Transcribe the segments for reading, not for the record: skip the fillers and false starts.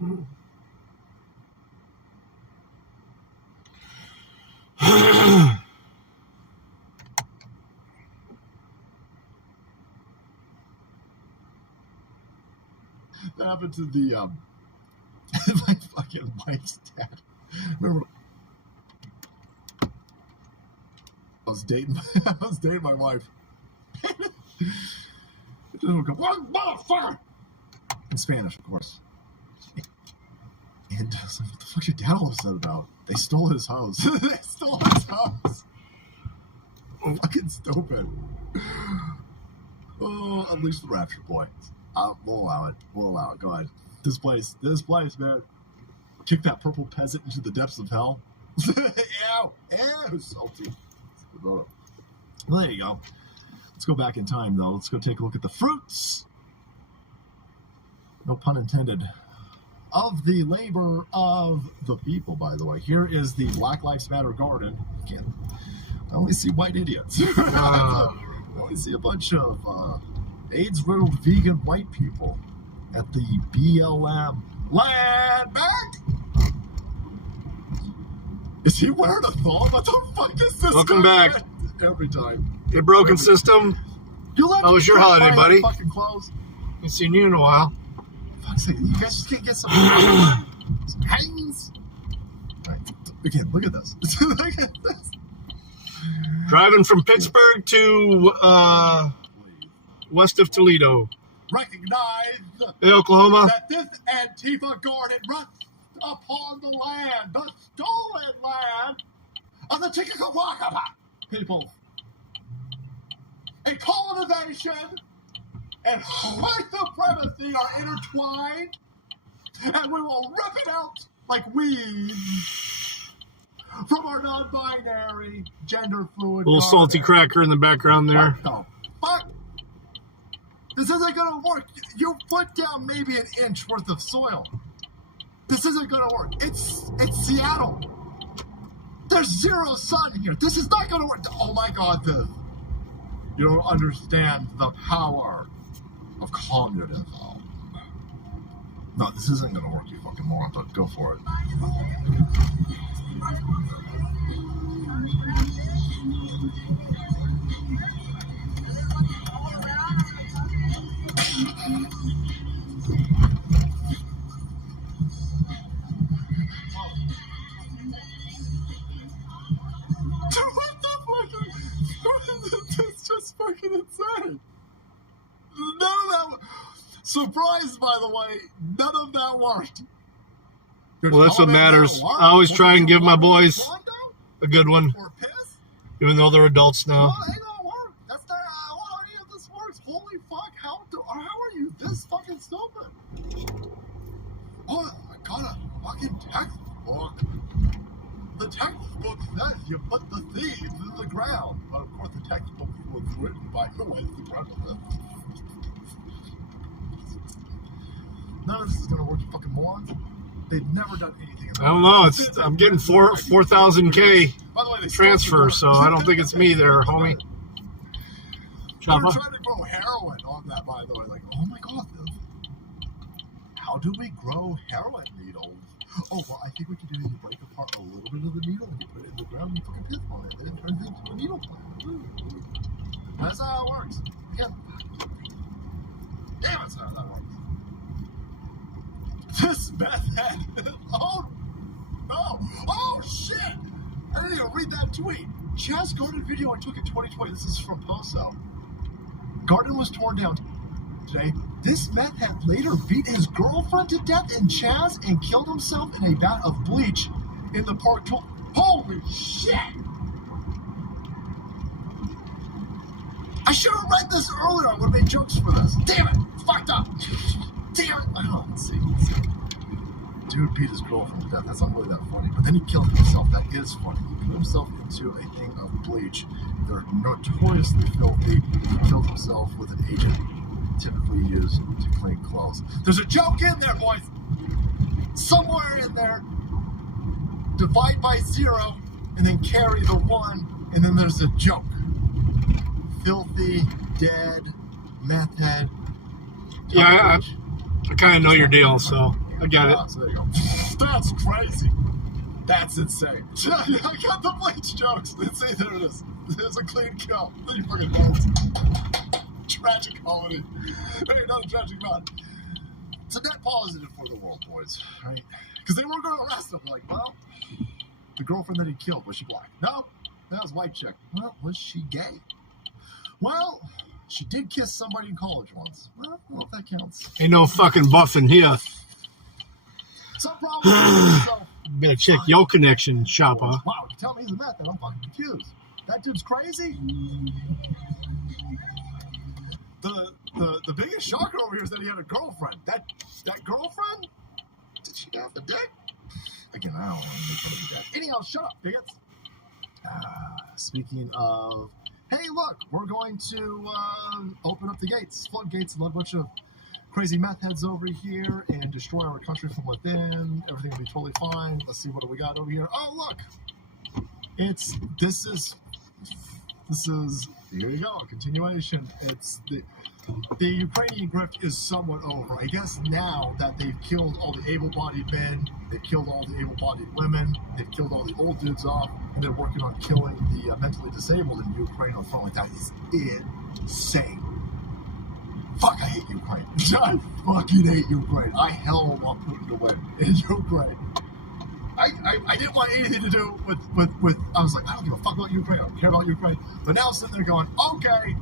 That happened to the my fucking wife's dad. Remember, I was dating my wife. It just go, "What motherfucker?" In Spanish, of course. And I was like, "What the fuck's your dad all upset about? They stole his house. They stole his house. Fucking stupid." Oh, unleash the Rapture Boy. We'll allow it. We'll allow it. Go ahead. This place, man. Kick that purple peasant into the depths of hell. Ew. Ew. Salty. Well, there you go. Let's go back in time, though. Let's go take a look at the fruits. No pun intended. Of the labor of the people, by the way. Here is the Black Lives Matter garden. Again, I only see white idiots. I only see a bunch of AIDS-riddled vegan white people at the BLM Land Bank. Is he wearing a thong? What the fuck is this? Welcome back. Every time. Your broken system. How was your holiday, buddy? Fucking clothes. Haven't seen you in a while. Fuck's sake, you guys just can't get some hangs. Right. Again, look at this. Look at this. Driving from Pittsburgh to west of Toledo. Recognize in Oklahoma that this Antifa garden rests upon the land, the stolen land of the Chickasaw people. And colonization and white supremacy are intertwined, and we will rip it out like weeds from our non-binary, gender-fluid. Little salty cracker in the background there. What the fuck? This isn't gonna work. You put down maybe an inch worth of soil. This isn't gonna work. It's Seattle. There's zero sun here. This is not gonna work. Oh my God, this. You don't understand the power of communism. No, this isn't gonna work, you fucking moron, but go for it. It's just fucking insane. None of that. Surprised, by the way, none of that worked. Well, that's what matters. I always try and give my boys a good one, even though they're adults now. No, they don't work. That's not how any of this works. Holy fuck! How are you this fucking stupid? Oh, I got a fucking textbook. The textbook says you put the seeds in the ground, but of course the textbook was written by who is the president. None of this is gonna work, you fucking morons. They've never done anything. I don't know. I'm getting 4,000K transfer, so I don't think it's me there, homie. They're trying to grow heroin on that, by the way. Like, oh my God, how do we grow heroin needles? Oh, well, I think we can do is you break apart a little bit of the needle and you put it in the ground and you fucking piss on it. And it turns into a needle plant. That's how it works. Yeah. Damn, that's how that works. This method. Oh, no. Oh, shit. I didn't even read that tweet. Chaz garden video I took in 2020. This is from Poso. Garden was torn down today. This meth head later beat his girlfriend to death in Chaz and killed himself in a vat of bleach in the park. Holy shit! I should have read this earlier. I would have made jokes for this. Damn it! It's fucked up. Damn it! I don't know. Let's see. Dude beat his girlfriend to death. That's not really that funny. But then he killed himself. That is funny. He put himself into a thing of bleach. They're notoriously filthy. He killed himself with an agent typically used to clean clothes. There's a joke in there, boys. Somewhere in there. Divide by 0 and then carry the 1, and then there's a joke. Filthy, dead, meth head. Yeah, I kind of know your deal, so. Yeah. I got it. So there you go. That's crazy. That's insane. I got the bleach jokes. Let's see, there it is. There's a clean kill. You fucking nerds. Tragic comedy. Hey, not a tragic man. It's a net positive for the world, boys. Right? Because they were going to arrest him. Like, well, the girlfriend that he killed, was she black? No, that was white chick. Well, was she gay? Well, she did kiss somebody in college once. Well, I don't know if that counts. Ain't no fucking buffing here. Some problem. Better check your connection, shopper. Wow, you tell me he's a meth, then I'm fucking confused. That dude's crazy. The biggest shocker over here is that he had a girlfriend. That girlfriend? Did she have the dick? Again, I don't want to make that. Anyhow, shut up, bigots. Speaking of, hey, look, we're going to open up the gates, floodgates, and let a bunch of crazy meth heads over here and destroy our country from within. Everything will be totally fine. Let's see, what do we got over here? Oh, look, this is here you go, a continuation. It's the Ukrainian grift is somewhat over. I guess now that they've killed all the able-bodied men, they've killed all the able-bodied women, they've killed all the old dudes off, and they're working on killing the mentally disabled in Ukraine on front. Like, that is insane. Fuck, I hate Ukraine. I fucking hate Ukraine. I hell want Putin to win in Ukraine. I didn't want anything to do with I was like, I don't give a fuck about Ukraine. I don't care about Ukraine. But now I'm sitting there going, okay,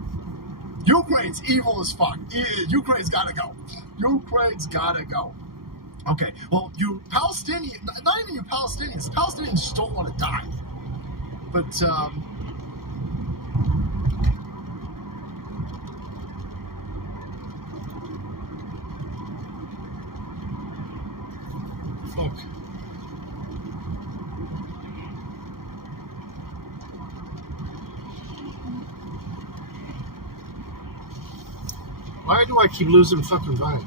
Ukraine's evil as fuck. Ukraine's gotta go. Ukraine's gotta go. Okay, well, you Palestinians, not even you Palestinians. The Palestinians just don't want to die. But, fuck. Why do I keep losing fucking vibe?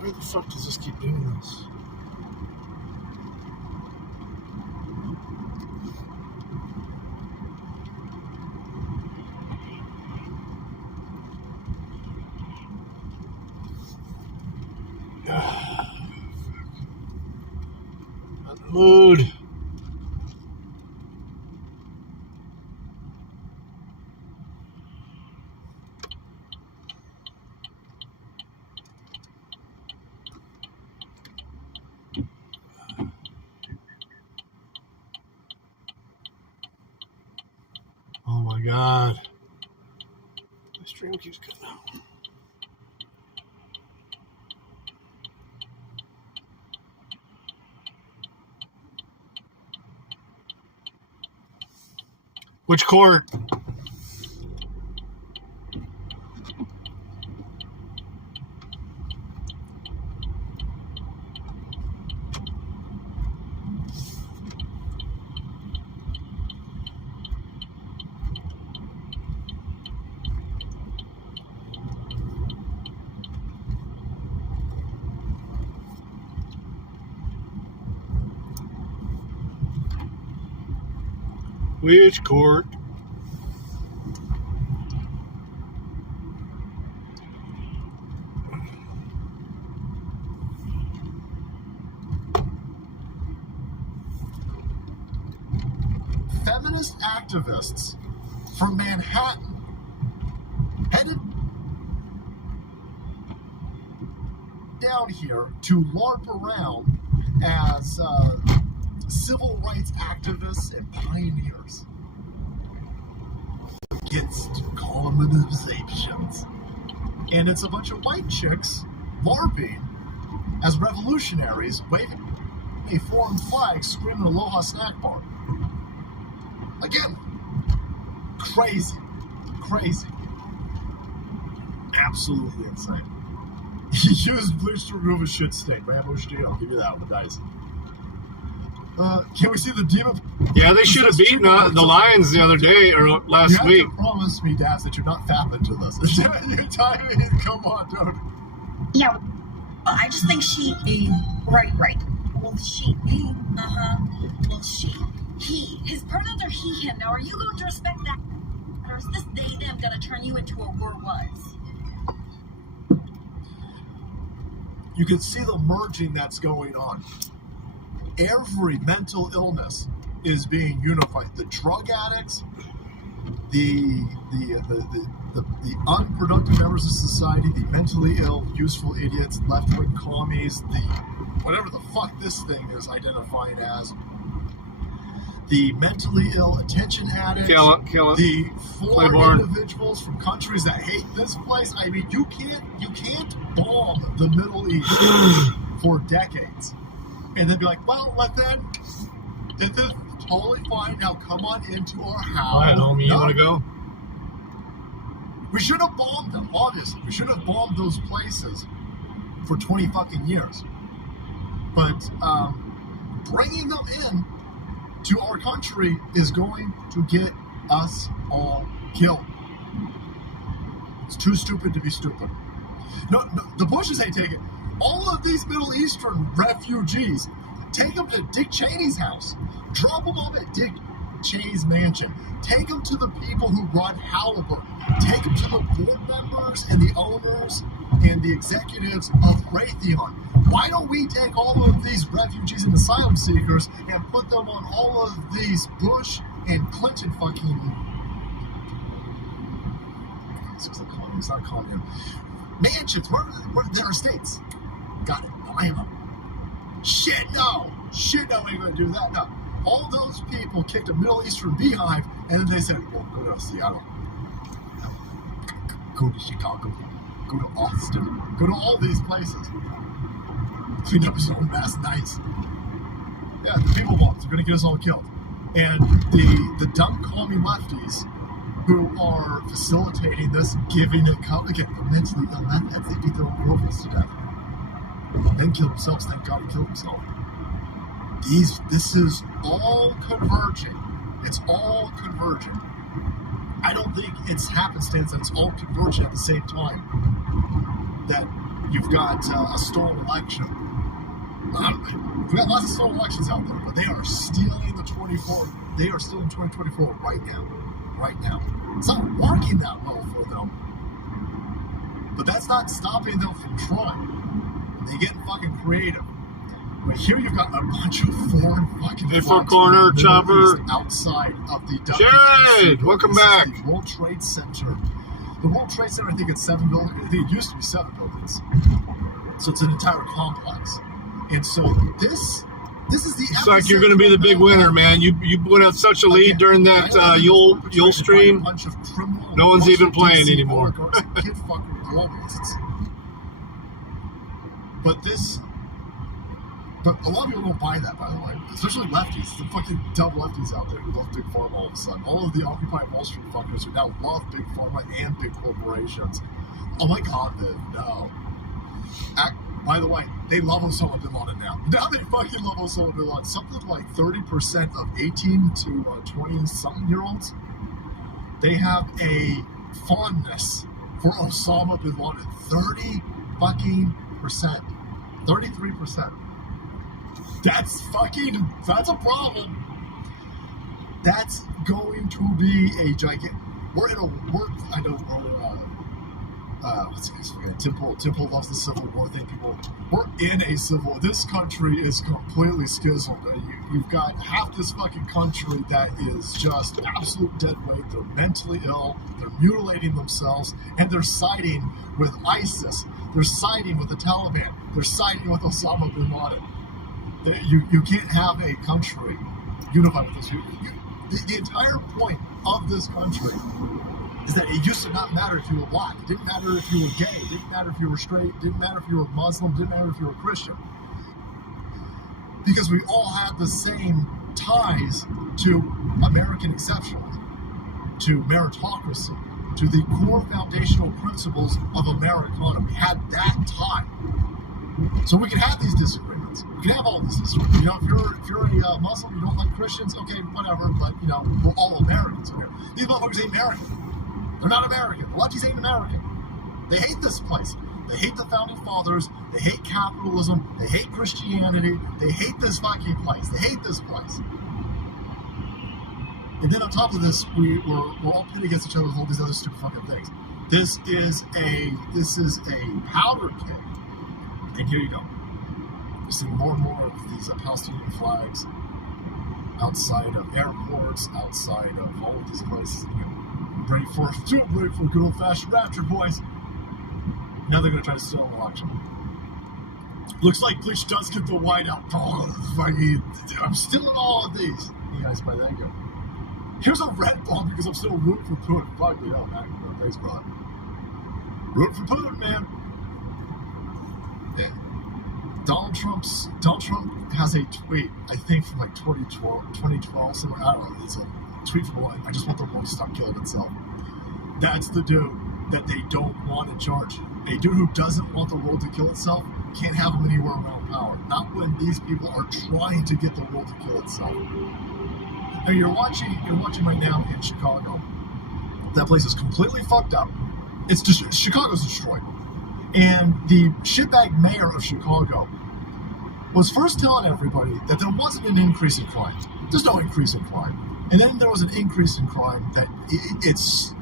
Why the fuck does this keep doing this? Mood. Oh my God. My stream keeps cutting out. Which court? Which court? Feminist activists from Manhattan headed down here to LARP around as civil rights activists and pioneers against colonizations. And it's a bunch of white chicks LARPing as revolutionaries, waving a foreign flag, screaming Aloha Snack Bar. Again, crazy. Absolutely insane. He used bleach to remove a shit stain. Rambo Steed, I'll give you that one, nice. Can we see the demon? Yeah, they should have beaten the Lions the other day or last week. You have to promise me, Daz, that you're not fapping to this. You're timing. Come on, dude. Yeah, I just think she. Right. Well, she. Well, she. He. His pronouns are he, him. Now, are you going to respect that? Or is this they, them going to turn you into a war was? You can see the merging that's going on. Every mental illness is being unified. The drug addicts, the unproductive members of society, the mentally ill, useful idiots, left-wing commies, the whatever the fuck this thing is identifying as, the mentally ill attention addicts, the foreign individuals from countries that hate this place. I mean, you can't bomb the Middle East for decades and then be like, well, this is totally fine. Now come on into our house. All right, homie, you want to go? We should have bombed them, obviously. We should have bombed those places for 20 fucking years. But bringing them in to our country is going to get us all killed. It's too stupid to be stupid. No, the Bushes ain't taking all of these Middle Eastern refugees. Take them to Dick Cheney's house. Drop them off at Dick Cheney's mansion. Take them to the people who run Halliburton. Take them to the board members and the owners and the executives of Raytheon. Why don't we take all of these refugees and asylum seekers and put them on all of these Bush and Clinton fucking... It's not communist. Mansions. Where there are states. Got it. Buy them up. Shit, no, we ain't gonna do that. No, all those people kicked a Middle Eastern beehive, and then they said, well, go to Seattle, go to Chicago, go to Austin, go to all these places. Clean up his own mass nice. Yeah, the people bombs are gonna get us all killed. And the dumb commie lefties who are facilitating this, giving it, again, the mentally ill, they beat their own girlfriends to death. Then kill themselves. Thank God he killed himself. This is all converging. It's all converging. I don't think it's happenstance that it's all converging at the same time. That you've got a stolen election. We've got lots of stolen elections out there, but they are stealing the 24. They are stealing 2024 right now. Right now. It's not working that well for them. But that's not stopping them from trying. They getting fucking creative. But here you've got a bunch of foreign fucking corner chopper outside of the Jared, welcome back. The World Trade Center. The World Trade Center, I think it's 7 buildings. I think it used to be 7 buildings. So it's an entire complex. And so this is the. It's like you're going to be the big winner, man. You went out such a lead during that Yule stream. No one's even playing anymore. But a lot of people don't buy that, by the way. Especially lefties. The fucking dumb lefties out there who love Big Pharma all of a sudden. All of the Occupy Wall Street fuckers who now love Big Pharma and big corporations. Oh my God, no. By the way, they love Osama Bin Laden now. Now they fucking love Osama Bin Laden. Something like 30% of 18 to 20-something-year-olds, they have a fondness for Osama Bin Laden. 33%. That's a problem. That's going to be a gigantic. I know what's his name? Tim Pool loves the Civil War thing. We're in a civil. This country is completely schismed. You've got half this fucking country that is just absolute dead weight. They're mentally ill. They're mutilating themselves, and they're siding with ISIS. They're siding with the Taliban. They're siding with Osama bin Laden. You can't have a country unified with this. The entire point of this country is that it used to not matter if you were black. It didn't matter if you were gay. It didn't matter if you were straight. It didn't matter if you were Muslim. It didn't matter if you were Christian. Because we all had the same ties to American exceptionalism, to meritocracy, to the core foundational principles of Americana. We had that tie. So we can have these disagreements. We can have all these disagreements. You know, if you're a Muslim, you don't like Christians, okay, whatever, but, you know, we're all Americans in here. These motherfuckers ain't American. They're not American. The lefties ain't American. They hate this place. They hate the founding fathers. They hate capitalism. They hate Christianity. They hate this fucking place. They hate this place. And then on top of this, we're all pitted against each other with all these other stupid fucking things. This is a powder keg. And here you go. You're seeing more and more of these Palestinian flags outside of airports, outside of all of these places. You know, ready for good old-fashioned rapture, boys. Now they're going to try to steal an election. Looks like Bleach does get the whiteout. Oh, I'm stealing all of these. You guys, by that go. Here's a red bomb because I'm still rooting for Putin. Fuck me, oh man. Thanks, brother. Rooting for Putin, man. Yeah. Donald Trump has a tweet, I think from like 2012, somewhere. I don't know. It's a tweet from one. I just want the world to stop killing itself. That's the dude that they don't want in charge. A dude who doesn't want the world to kill itself can't have him anywhere around power. Not when these people are trying to get the world to kill itself. I mean, you're watching right now in Chicago. That place is completely fucked up. Chicago's destroyed. And the shitbag mayor of Chicago was first telling everybody that there wasn't an increase in crime. There's no increase in crime. And then there was an increase in crime that it's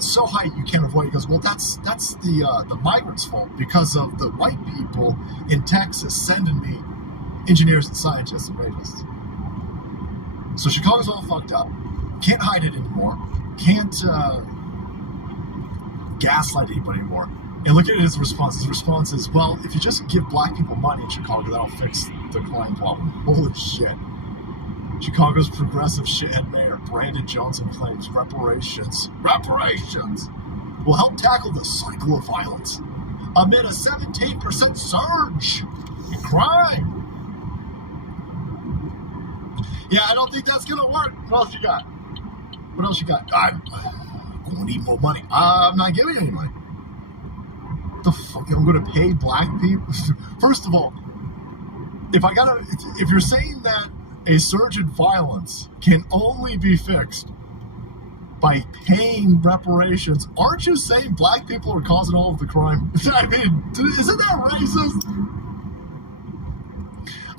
so high you can't avoid it. He goes, well, that's the migrants' fault because of the white people in Texas sending me engineers and scientists and rapists. So Chicago's all fucked up. Can't hide it anymore. Can't gaslight anybody anymore. And look at his response. His response is, well, if you just give black people money in Chicago, that'll fix the crime problem. Holy shit. Chicago's progressive shithead mayor, Brandon Johnson, claims reparations will help tackle the cycle of violence amid a 17% surge in crime. Yeah, I don't think that's going to work. What else you got? I'm going to need more money. I'm not giving you any money. What the fuck? I'm going to pay black people? First of all, if you're saying that a surge in violence can only be fixed by paying reparations, aren't you saying black people are causing all of the crime? I mean, isn't that racist?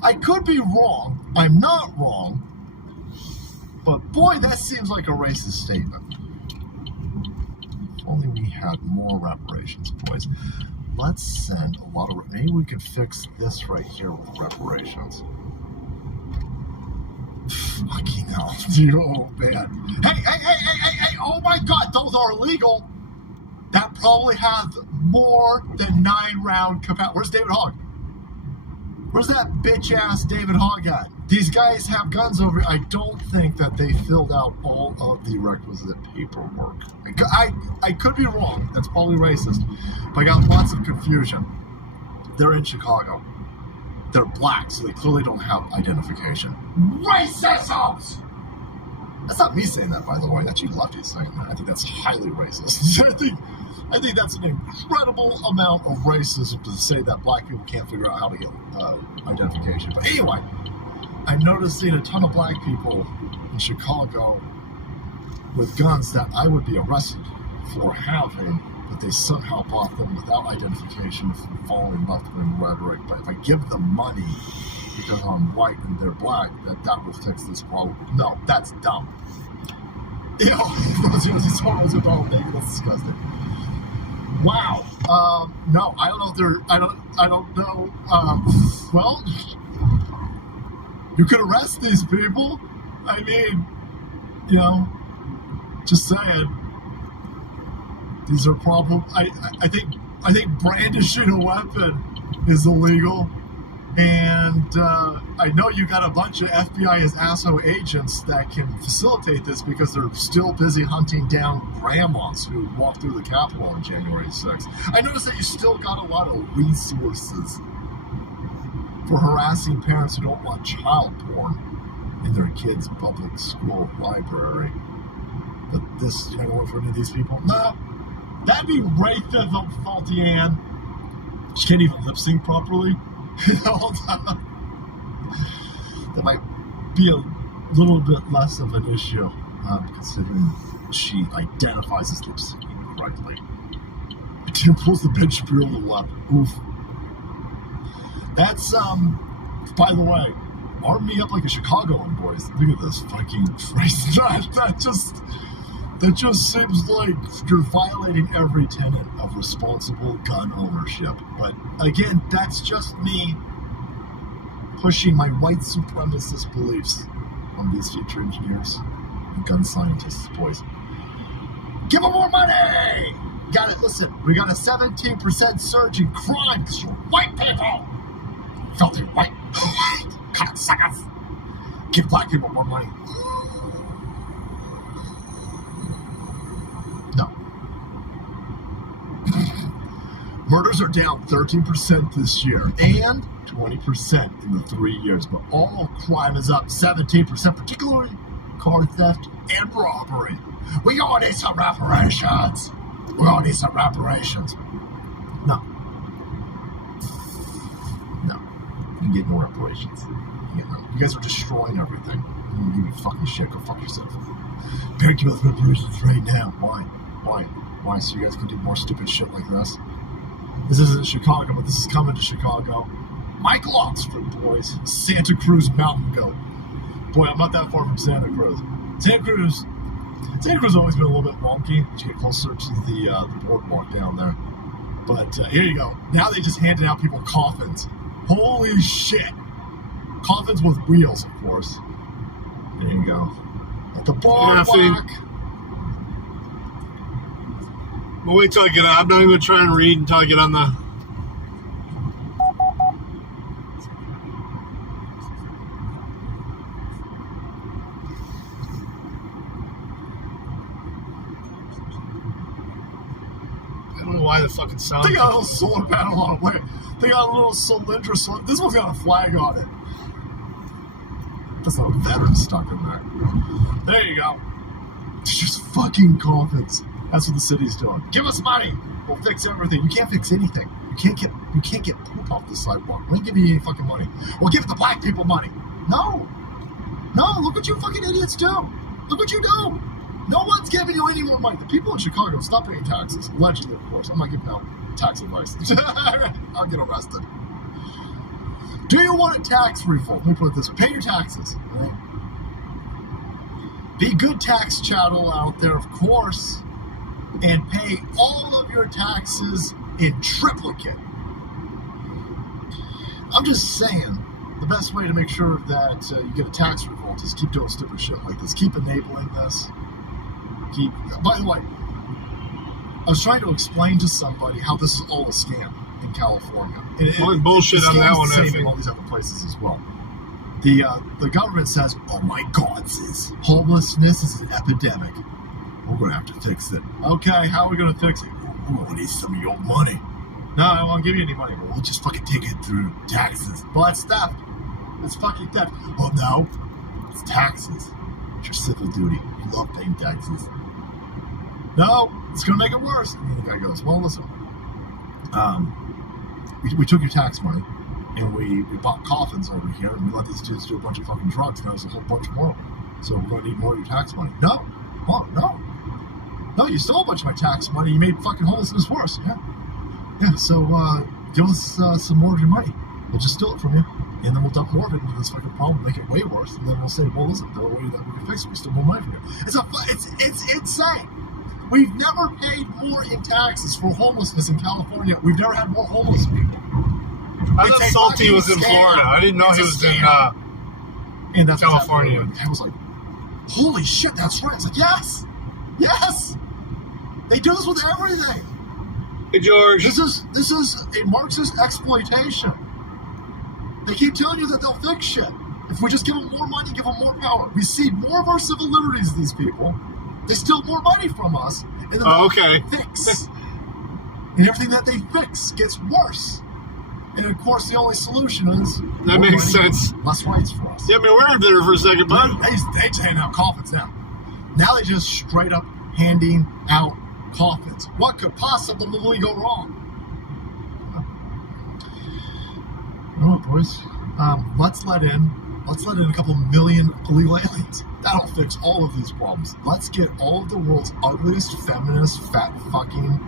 I could be wrong. I'm not wrong. But boy, that seems like a racist statement. If only we had more reparations, boys. Let's send a lot of... Maybe we could fix this right here with reparations. Fucking hell. Oh, man. Hey, oh my God, those are illegal. That probably has more than 9-round capacity. Where's David Hogg? Where's that bitch-ass David Hogg at? These guys have guns over here. I don't think that they filled out all of the requisite paperwork. I could be wrong. That's probably racist. But I got lots of confusion. They're in Chicago. They're black, so they clearly don't have identification. Racisms! That's not me saying that, by the way. That's you lefties saying that. I think that's highly racist. I think that's an incredible amount of racism to say that black people can't figure out how to get identification. But anyway, I'm noticing a ton of black people in Chicago with guns that I would be arrested for having, but they somehow bought them without identification, following left-wing rhetoric. But if I give them money because I'm white and they're black, that will fix this problem. No, that's dumb. You know, those are dumb. That's disgusting. Wow. No, I don't know if they're. I don't know. Well, you could arrest these people. I mean, you know, just saying. These are probably. I think brandishing a weapon is illegal, and I know you got a bunch of FBI as ASO agents that can facilitate this because they're still busy hunting down grandmas who walked through the Capitol on January 6th. I noticed that you still got a lot of resources for harassing parents who don't want child porn in their kids' public school library. But this, you know, work for any of these people? No. That'd be racism, Salty Ann. She can't even lip sync properly. That might be a little bit less of an issue, considering she identifies as lip syncing correctly. She pulls the Ben Shapiro to the left. Oof. That's, by the way, arm me up like a Chicagoan, boys. Look at this fucking phrase. That just seems like you're violating every tenet of responsible gun ownership. But again, that's just me pushing my white supremacist beliefs on these future engineers and gun scientists, boys. Give them more money! Got it. Listen, we got a 17% surge in crime because you're white people! Filthy white cocksuckers! Give black people more money. No. Murders are down 13% this year and 20% in the 3 years, but all crime is up 17%, particularly car theft and robbery. We all need some reparations. We all need some reparations. No. You can get no reparations. You guys are destroying everything. You give me fucking shit. Go fuck yourself. Better give us reparations right now. Why? So you guys can do more stupid shit like this? This isn't Chicago, but this is coming to Chicago. Michael Oxford, boys. Santa Cruz Mountain Goat. Boy, I'm not that far from Santa Cruz. Santa Cruz has always been a little bit wonky as you get closer to the boardwalk down there. But here you go. Now they just handed out people coffins. Holy shit. Coffins with wheels, of course. There you go. At the boardwalk. We'll wait till I get out. I'm not even going to try and read until I get on the... Why the fucking sound? They got a little solar panel on it. They got a little cylindrical. This one's got a flag on it. That's not a veteran stuck in there. There you go. It's just fucking coffins. That's what the city's doing. Give us money. We'll fix everything. You can't fix anything. You can't get poop off the sidewalk. We ain't giving you any fucking money. We'll give the black people money. No. Look what you fucking idiots do. Look what you do. No one's giving you any more money. The people in Chicago stop paying taxes. Allegedly, of course. I'm not giving out tax advice. I'll get arrested. Do you want a tax refund? Let me put it this way. Pay your taxes. Right? Be good tax chattel out there, of course, and pay all of your taxes in triplicate. I'm just saying, the best way to make sure that you get a tax refund is keep doing stupid shit like this. Keep enabling this. By the way, I was trying to explain to somebody how this is all a scam in California. Bullshit on that one. In all these other places as well. The government says, "Oh my God, sis, homelessness is an epidemic. We're going to have to fix it." Okay, how are we going to fix it? We're going to need some of your money. No, I won't give you any money. But we'll just fucking take it through taxes. Well, that's theft. That's fucking theft. Well, no, it's taxes. It's your civil duty. You love paying taxes. No, it's going to make it worse. And the guy goes, well, listen, we took your tax money, and we bought coffins over here, and we let these dudes do a bunch of fucking drugs, and now there's a whole bunch more. So we're going to need more of your tax money. No. Oh, no, you stole a bunch of my tax money. You made fucking homelessness worse. Yeah, so give us some more of your money. We'll just steal it from you, and then we'll dump more of it into this fucking problem, make it way worse, and then we'll say, well, listen, the way that we can fix it, we steal more money from you. It's insane. We've never paid more in taxes for homelessness in California. We've never had more homeless people. I thought Salty was in Florida. I didn't know he was in California. I was like, holy shit, that's right. It's like, yes. They do this with everything. Hey, George. This is a Marxist exploitation. They keep telling you that they'll fix shit. If we just give them more money, give them more power. We cede more of our civil liberties to these people. They steal more money from us, and then they fix. And everything that they fix gets worse. And of course, the only solution is that makes sense. Less rights for us. Yeah, I mean, we're there for a second, but they just hand out coffins now. Now they just straight up handing out coffins. What could possibly go wrong? You know what, boys? Let's let in a couple million illegal aliens. That'll fix all of these problems. Let's get all of the world's ugliest, feminist, fat fucking,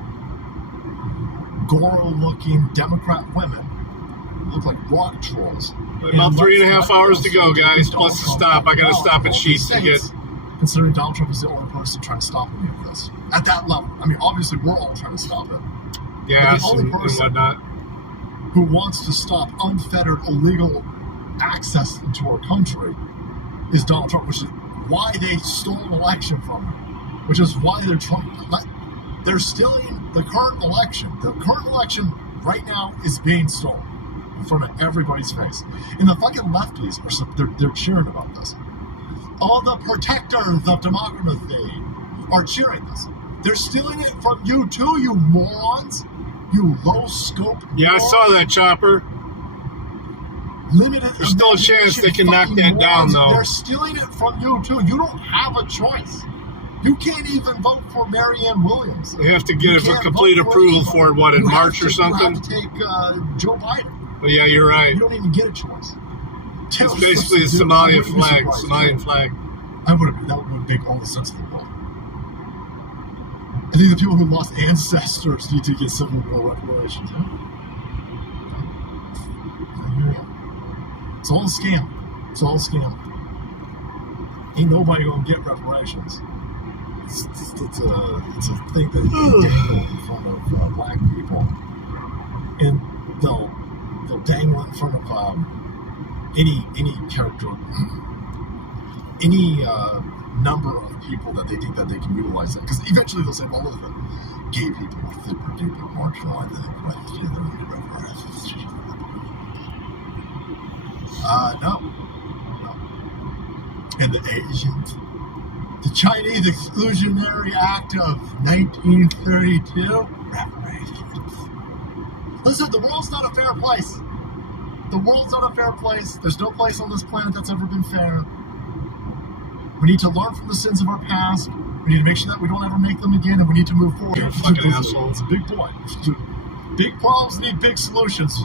Goro-looking Democrat women look like rock trolls. About 3.5 hours to go, guys. Plus the stop. I got to stop at Sheetz to get. Considering Donald Trump is the only person trying to stop any of this at that level. I mean, obviously we're all trying to stop it. Gas the only and person whatnot. who wants to stop unfettered illegal access into our country is Donald Trump, which is why they stole an election from him. Which is why they're trying. They're stealing the current election. The current election right now is being stolen in front of everybody's face. And the fucking lefties they're cheering about this. All the protectors of democracy are cheering this. They're stealing it from you too, you morons. You low scope. Yeah, morons. I saw that, Chopper. Limited. There's still a chance they can knock that down, though. They're stealing it from you too. You don't have a choice. You can't even vote for Marianne Williams. They have to get a complete approval for it, what, in March or something? You have to take Joe Biden. Well, yeah, you're right. You don't even get a choice. It's basically the Somalian flag. Somalian flag. That would make all the sense in the world. I think the people who lost ancestors need to get Civil War reparations. It's all a scam. It's all a scam. Ain't nobody gonna get reparations. It's a thing that they dangle in front of black people, and they'll dangle in front of any character, any number of people that they think that they can utilize that. Because eventually they'll say, well, look at the gay people, super duper marginalized, no. And the Asians. The Chinese Exclusionary Act of 1932. Reparations. Listen, the world's not a fair place. The world's not a fair place. There's no place on this planet that's ever been fair. We need to learn from the sins of our past. We need to make sure that we don't ever make them again, and we need to move forward. You're a fucking asshole. It's a big point. Big problems need big solutions.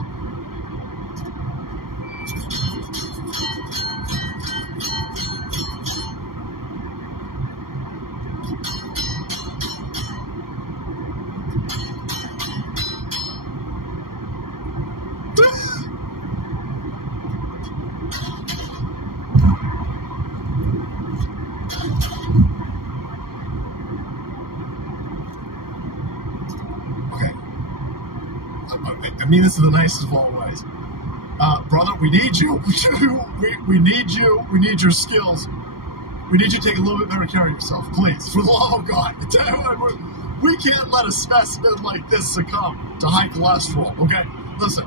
I mean, this is the nicest of all ways. Brother, we need you. We need you. We need your skills. We need you to take a little bit better care of yourself, please. For the love of God. We can't let a specimen like this succumb to high cholesterol, okay? Listen.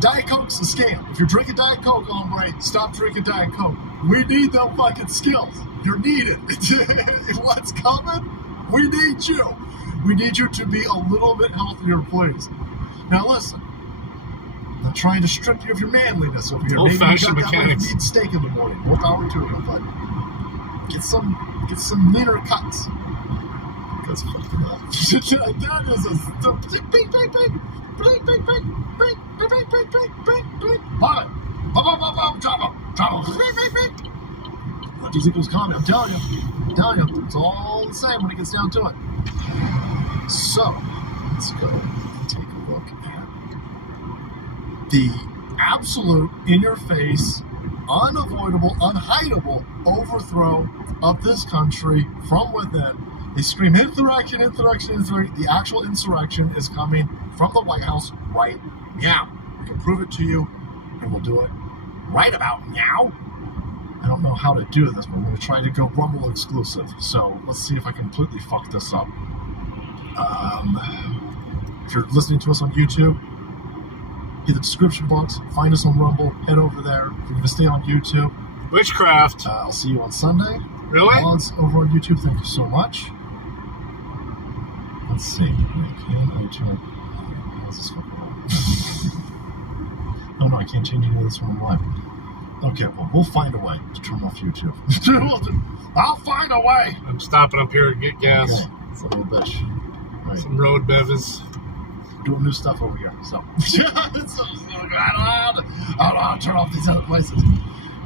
Diet Coke's a scam. If you're drinking Diet Coke, hombre, stop drinking Diet Coke. We need them fucking skills. You're needed. What's coming? We need you. We need you to be a little bit healthier, please. Now listen, I'm not trying to strip you of your manliness over here. Old-fashioned mechanics. Maybe you got that eat steak in the morning. More power to you, but get some leaner cuts. Because that is a big. What these equals comment? I'm telling you, it's all the same when it gets down to it. So, let's go and take a look at the absolute, in-your-face, unavoidable, unhideable overthrow of this country from within. They scream, insurrection. The actual insurrection is coming from the White House right now. We can prove it to you, and we'll do it right about now. I don't know how to do this, but I'm going to try to go Rumble exclusive. So let's see if I completely fuck this up. If you're listening to us on YouTube, hit the description box, find us on Rumble, head over there. If you're going to stay on YouTube, Witchcraft. I'll see you on Sunday. Really? Odds over on YouTube, thank you so much. Let's see. How's this fucking Oh no, I can't change any of this when I'm live. Okay, well, we'll find a way to turn off YouTube. I'll find a way! I'm stopping up here to get gas. Okay. It's a little bitch. Right. Some road bevers. Doing new stuff over here, so. I don't know how to turn off these other places.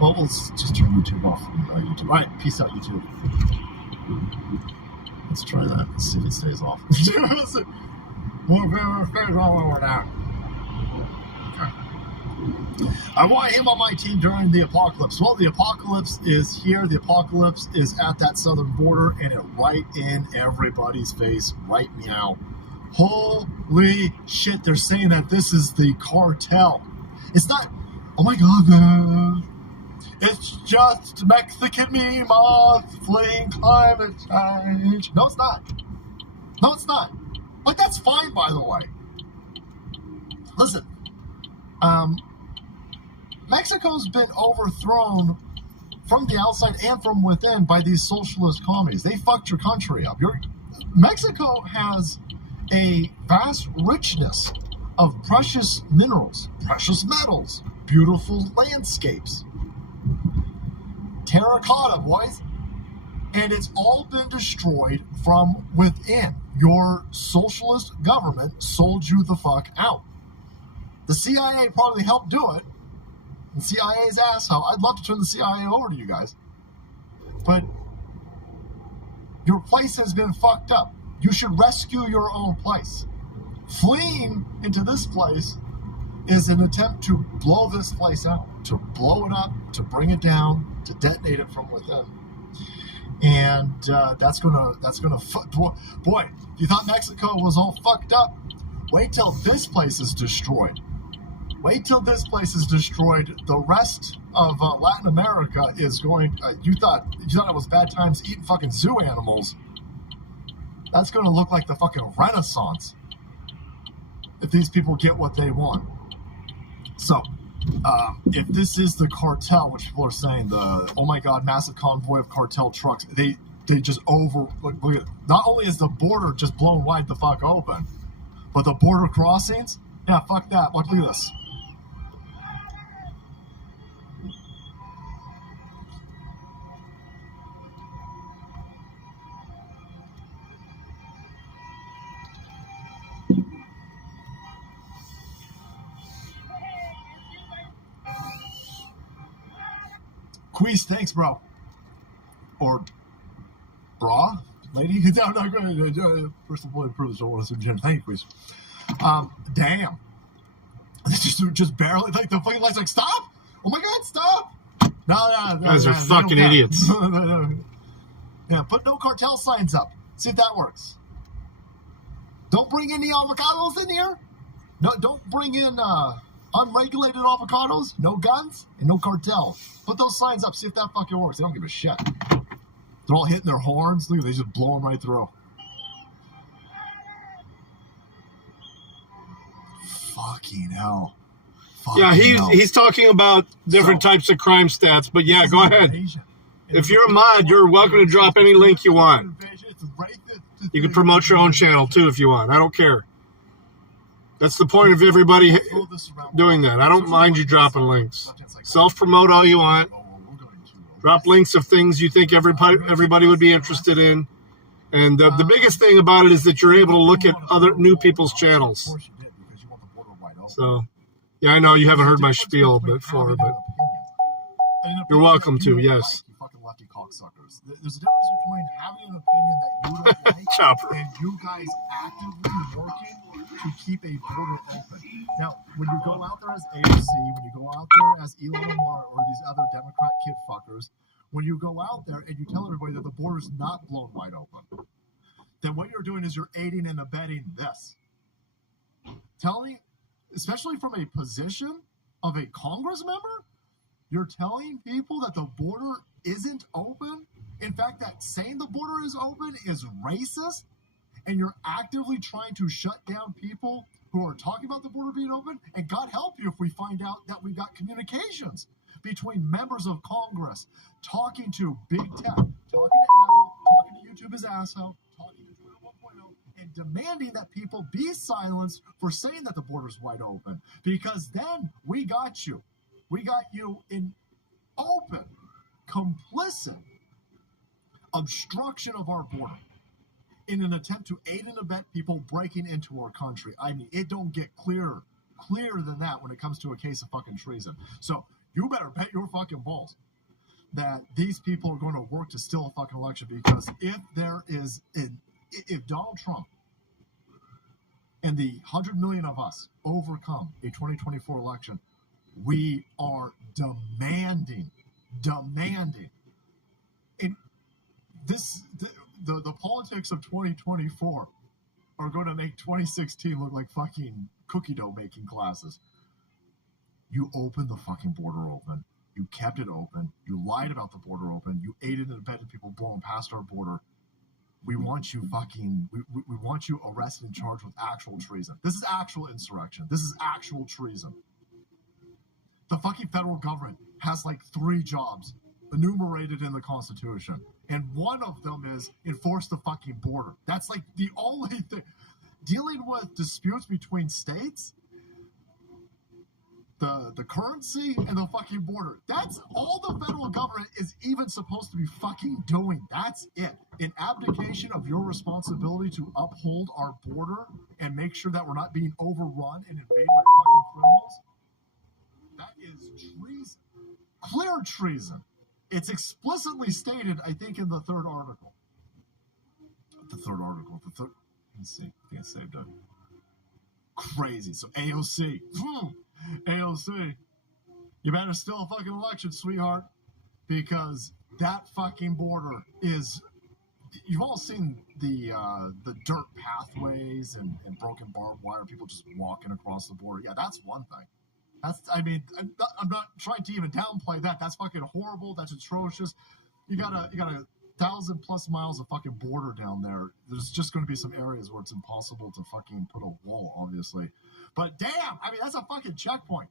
Well, we'll just turn YouTube off. YouTube. Alright, peace out, YouTube. Let's try that. Let's see if it stays off. We're going to stay all over now. I want him on my team during the apocalypse. Well, the apocalypse is here. The apocalypse is at that southern border, and it right in everybody's face right now. Holy shit, they're saying that this is the cartel. It's not, oh my god, it's just Mexican meatballs fleeing climate change. No, it's not. No, it's not. But that's fine, by the way. Listen, Mexico's been overthrown from the outside and from within by these socialist commies. They fucked your country up. Mexico has a vast richness of precious minerals, precious metals, beautiful landscapes. Terracotta, boys. And it's all been destroyed from within. Your socialist government sold you the fuck out. The CIA probably helped do it. The CIA's asshole. I'd love to turn the CIA over to you guys. But your place has been fucked up. You should rescue your own place. Fleeing into this place is an attempt to blow this place out, to blow it up, to bring it down, to detonate it from within. And that's gonna boy, if you thought Mexico was all fucked up, wait till this place is destroyed. Wait till this place is destroyed. The rest of Latin America is going. You thought it was bad times eating fucking zoo animals. That's going to look like the fucking Renaissance if these people get what they want. So, if this is the cartel, which people are saying, the oh my god, massive convoy of cartel trucks, they just look at, not only is the border just blown wide the fuck open, but the border crossings, yeah, fuck that. Look at this. Queez, thanks, bro. Or bra, lady. No, not going. First of all, privilege. Don't want to gender. Thank you, Queez. Damn. This just barely like the fucking lights. Like, stop! Oh my god, stop! No. Guys are fucking idiots. Yeah, put no cartel signs up. See if that works. Don't bring any avocados in here. No, don't bring in unregulated avocados, no guns, and no cartel. Put those signs up, see if that fucking works. They don't give a shit. They're all hitting their horns. Look, they just blow them right through. Fucking hell. Yeah, he's talking about different types of crime stats, but yeah, go ahead. If you're a mod, you're welcome to drop any link you want. You can promote your own channel too if you want. I don't care. That's the point of everybody doing that. I don't mind you dropping links. Self-promote all you want. Drop links of things you think everybody would be interested in. And the biggest thing about it is that you're able to look at other new people's channels. So, yeah, I know you haven't heard my spiel before, but you're welcome to, yes. There's a difference between having an opinion that you don't like and you guys actively working to keep a border open. Now, when you go out there as AOC, when you go out there as Elon Musk or these other Democrat kid fuckers, when you go out there and you tell everybody that the border's not blown wide open, then what you're doing is you're aiding and abetting this. Telling, especially from a position of a Congress member, you're telling people that the border isn't open. In fact, that saying the border is open is racist, and you're actively trying to shut down people who are talking about the border being open. And God help you if we find out that we've got communications between members of Congress talking to big tech, talking to Apple, talking to YouTube as asshole, talking to Twitter 1.0, and demanding that people be silenced for saying that the border's wide open. Because then we got you. We got you in open, complicit obstruction of our border in an attempt to aid and abet people breaking into our country. I mean, it don't get clearer than that when it comes to a case of fucking treason. So you better bet your fucking balls that these people are going to work to steal a fucking election, because if Donald Trump and the 100 million of us overcome a 2024 election, We are demanding. And the politics of 2024 are going to make 2016 look like fucking cookie dough making classes. You opened the fucking border open. You kept it open. You lied about the border open. You aided and abetted people blowing past our border. We want you we want you arrested and charged with actual treason. This is actual insurrection. This is actual treason. The fucking federal government has like 3 jobs enumerated in the Constitution. And one of them is enforce the fucking border. That's like the only thing. Dealing with disputes between states, the currency, and the fucking border. That's all the federal government is even supposed to be fucking doing. That's it. An abdication of your responsibility to uphold our border and make sure that we're not being overrun and invaded by fucking criminals. That is treason. Clear treason. It's explicitly stated, I think, in the 3rd article. Let's see. I think I saved it. Crazy. So AOC. AOC. You better steal a fucking election, sweetheart. Because that fucking border is... You've all seen the dirt pathways and broken barbed wire, people just walking across the border. Yeah, that's one thing. I'm not trying to even downplay that. That's fucking horrible. That's atrocious. You got 1,000+ miles of fucking border down there. There's just going to be some areas where it's impossible to fucking put a wall, obviously. But damn, that's a fucking checkpoint.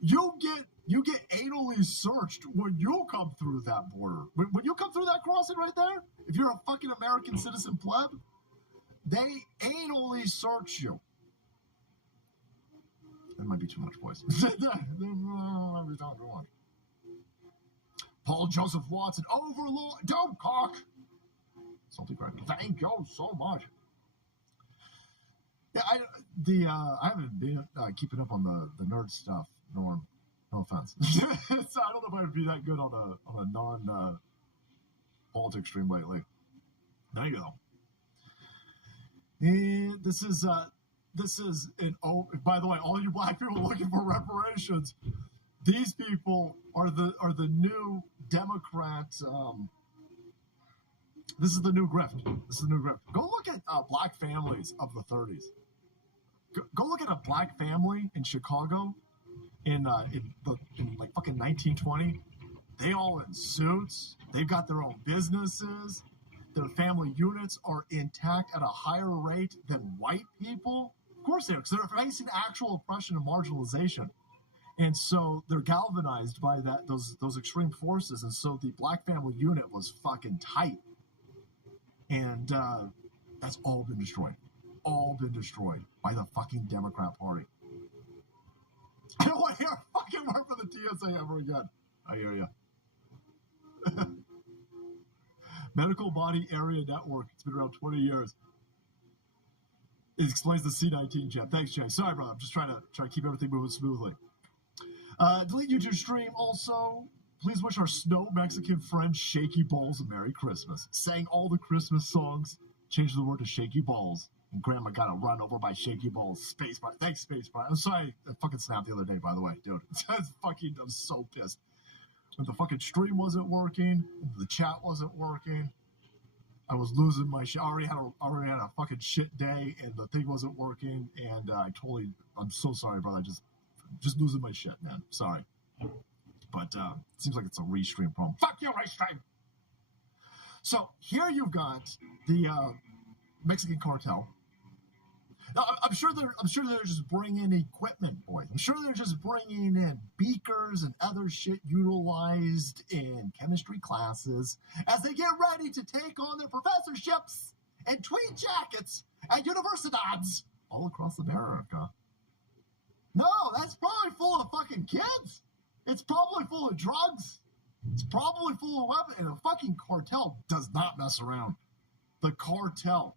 You get anally searched when you come through that border. When you come through that crossing right there, if you're a fucking American citizen pleb, they anally search you. That might be too much, boys. Paul Joseph Watson, Overlord, don't cock. Salty crack. Thank you so much. Yeah, I haven't been keeping up on the nerd stuff, Norm. No offense. So I don't know if I would be that good on a non politics stream lately. There you go. And this is by the way, all you black people looking for reparations, these people are the new Democrat. This is the new grift. Go look at black families of the 30s. Go look at a black family in Chicago in like fucking 1920. They all in suits. They've got their own businesses. Their family units are intact at a higher rate than white people. Of course they are, because they're facing actual oppression and marginalization. And so they're galvanized by those extreme forces. And so the black family unit was fucking tight. And that's all been destroyed. All been destroyed by the fucking Democrat Party. I don't want to hear a fucking word for the TSA ever again. I hear you. Medical Body Area Network. It's been around 20 years. It explains the C-19 jet. Thanks, Jay. Sorry, brother. I'm just trying to keep everything moving smoothly. Delete YouTube stream. Also, please wish our snow Mexican friend Shaky Balls a Merry Christmas. Sang all the Christmas songs. Changed the word to Shaky Balls. And Grandma got run over by Shaky Balls. Space Bar. Thanks, Space Bar. I'm sorry. I fucking snapped the other day, by the way, dude. I'm so pissed. When the fucking stream wasn't working, the chat wasn't working, I was losing my shit. I already had a fucking shit day, and the thing wasn't working, and I'm so sorry, brother. Just losing my shit, man. Sorry. But it seems like it's a restream problem. Fuck you, restream! So here you've got the Mexican cartel. Now, I'm sure they're just bringing equipment, boys. I'm sure they're just bringing in beakers and other shit utilized in chemistry classes as they get ready to take on their professorships and tweed jackets at universidades all across America. No, that's probably full of fucking kids. It's probably full of drugs. It's probably full of weapons. And the fucking cartel does not mess around. The cartel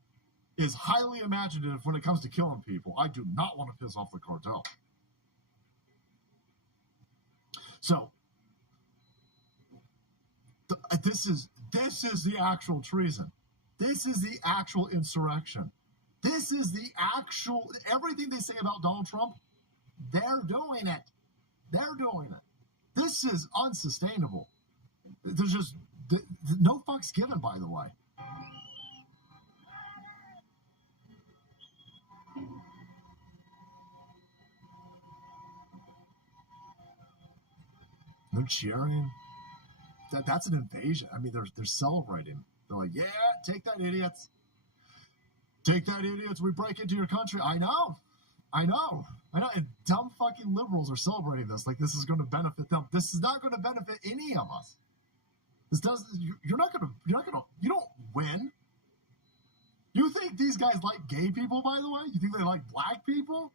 is highly imaginative when it comes to killing people. I do not want to piss off the cartel. So, this is the actual treason. This is the actual insurrection. This is the actual, everything they say about Donald Trump, They're doing it. They're doing it. This is unsustainable. There's just no fucks given, by the way. They're cheering. That's an invasion. I mean, they're celebrating. They're like, yeah, take that, idiots. Take that, idiots. We break into your country. I know. And dumb fucking liberals are celebrating this like this is going to benefit them. This is not going to benefit any of us. This doesn't. You don't win. You think these guys like gay people, by the way? You think they like black people?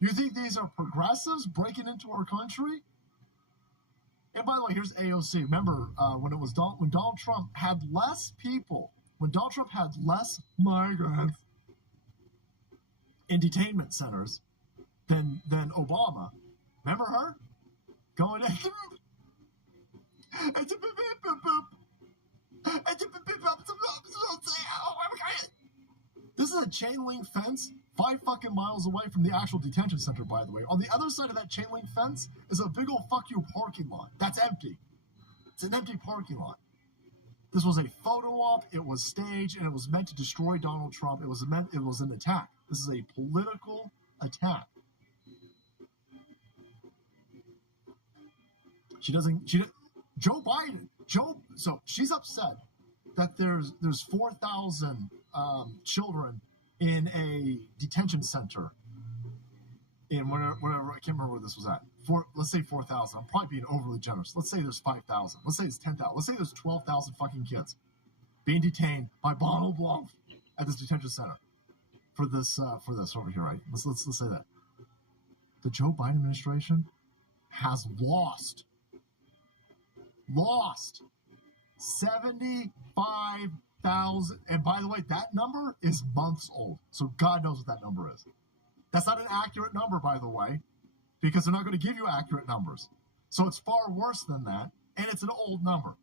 You think these are progressives breaking into our country? And by the way, here's AOC. Remember when Donald Trump had less people, when Donald Trump had less migrants in detainment centers than Obama. Remember her? Going in. This is a chain link fence 5 fucking miles away from the actual detention center, by the way. On the other side of that chain link fence is a big old fuck you parking lot. That's empty. It's an empty parking lot. This was a photo op, it was staged, and it was meant to destroy Donald Trump. It was an attack. This is a political attack. Joe Biden, so she's upset that there's 4,000 children in a detention center in whatever, I can't remember where this was at. Let's say 4,000. I'm probably being overly generous. Let's say there's 5,000. Let's say it's 10,000. Let's say there's 12,000 fucking kids being detained by Donald Trump at this detention center for this over here, right? Let's say that. The Joe Biden administration has lost 75,000. And by the way, that number is months old. So God knows what that number is. That's not an accurate number, by the way, because they're not going to give you accurate numbers. So it's far worse than that, and it's an old number.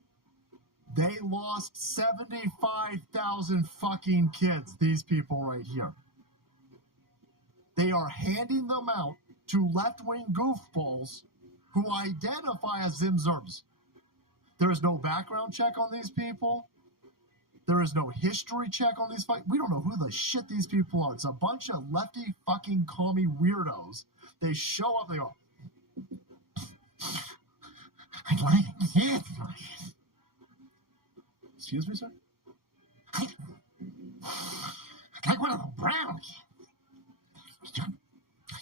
They lost 75,000 fucking kids, these people right here. They are handing them out to left-wing goofballs who identify as Zimzers. There is no background check on these people. There is no history check on these we don't know who the shit these people are. It's a bunch of lefty fucking commie weirdos. They show up, they go, I'd like a kid. Excuse me, sir? I'd like one of the brown kids.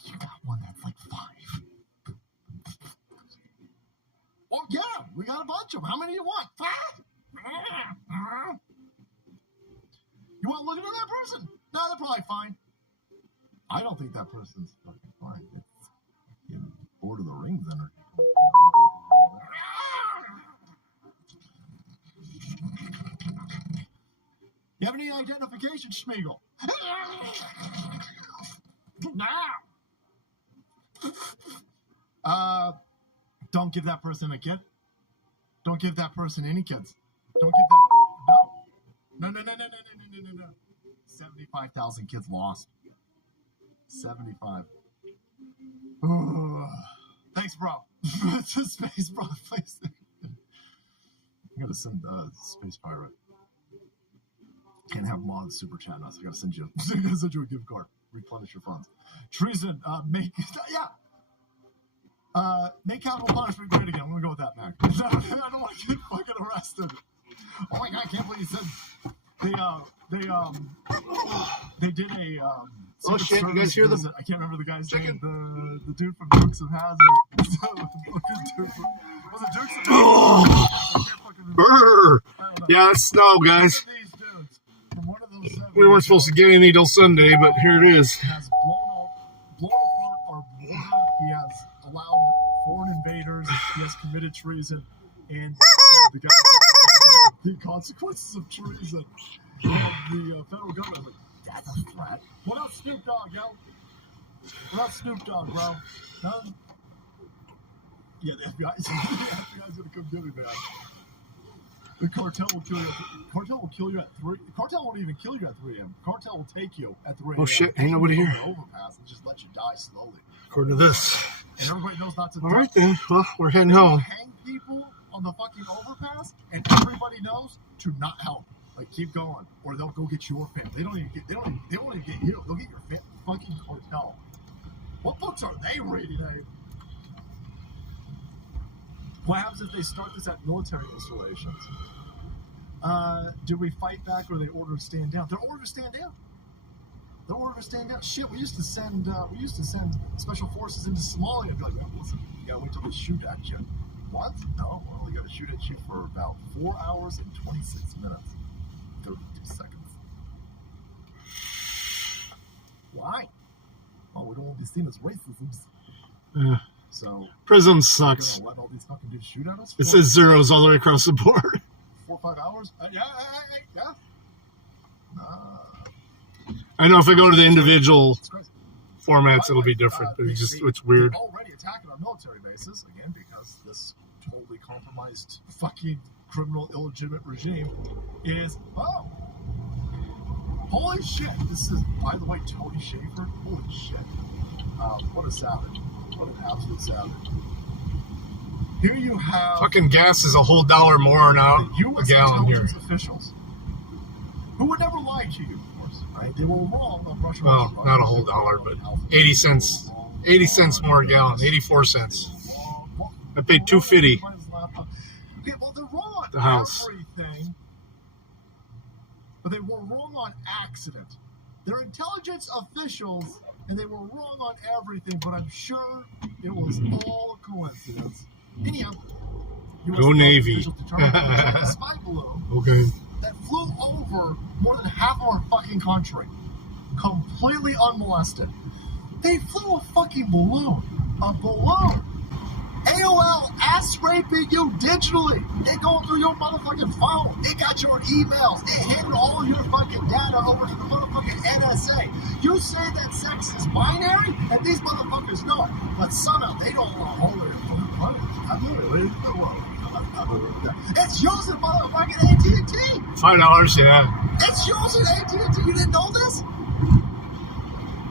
You got one that's like 5. Well, yeah, we got a bunch of them. How many do you want? 5? You want to look at that person? No, they're probably fine. I don't think that person's fucking fine. It's Lord of the Rings energy. You have any identification, Schmiegel? Don't give that person a kid. Don't give that person any kids. Don't give that. No. 75,000 kids lost. 75. Thanks, bro. Space, bro. Please. I'm gonna send Space Pirate. Can't have mod super chat now, so I gotta send you a gift card. Replenish your funds. Treason. Make capital punishment great again. I'm gonna go with that, Mac. I don't want to get fucking arrested. Oh my god, I can't believe you said they did a oh shit, you guys hear them? I can't remember the guy's name. The dude from Dukes of Hazzard. Was it Dukes of Hazzard? Brr. Yeah, that's snow, guys. We weren't supposed to get any till Sunday, but here it is. Has blown apart our border. He has allowed foreign invaders. He has committed treason, and the consequences of treason. The federal government, like, that's a threat. What up, Snoop Dogg, yo? What up, Snoop Dogg, bro? Huh? Yeah, the FBI's gonna come get me, man. The cartel will kill you. Cartel will kill you at 3. Cartel won't even kill you at 3 a.m. Cartel will take you at 3 a.m. Oh shit! Ain't nobody here. Overpass and just let you die slowly. According to this. And everybody knows not to. All right then. Well, we're heading home. Hang people on the fucking overpass, and everybody knows to not help. Like keep going, or they'll go get your family. They won't even get you. They'll get your fucking cartel. What books are they reading, Abe? What happens if they start this at military installations? Do we fight back or are they ordered to stand down? They're ordered to stand down. They're ordered to stand down. Shit, we used to send special forces into Somalia and be like, listen, you gotta wait till they shoot at you. What? No, we only gotta shoot at you for about 4 hours and 26 minutes. 32 seconds. Why? Oh, we don't want to be seen as racism. Yeah. So prison sucks. Let all these fucking dudes shoot at us? It says zeros all the way across the board. 4 or 5 hours? Yeah. I know if I go to the individual formats, it'll be different, but it's weird. They're already attacking our military bases, again, because this totally compromised fucking criminal illegitimate regime is, holy shit. This is, by the way, Tony Schaefer. Holy shit. What a savage. What an absolute savage. Here you have... Fucking gas is a whole $1 more now a gallon here. Officials who would never lie to you, of course, right? They were wrong on Russia. Well, not a whole $1, but 80 cents. 80 cents more a gallon. 84 cents. I paid $2.50. Okay, well, they're wrong on the house. Everything, but they were wrong on accident. They're intelligence officials, and they were wrong on everything, but I'm sure it was all a coincidence. Anyhow, go Navy. Spy balloon okay. That flew over more than half of our fucking country, completely unmolested. They flew a fucking balloon. A balloon. AOL ass raping you digitally. They going through your motherfucking phone. They got your emails. They handed all your fucking data over to the motherfucking NSA. You say that sex is binary, and these motherfuckers know it. But somehow they don't want to hold it. It's using motherfucking AT&T. $5, yeah. It's using AT&T. You didn't know this?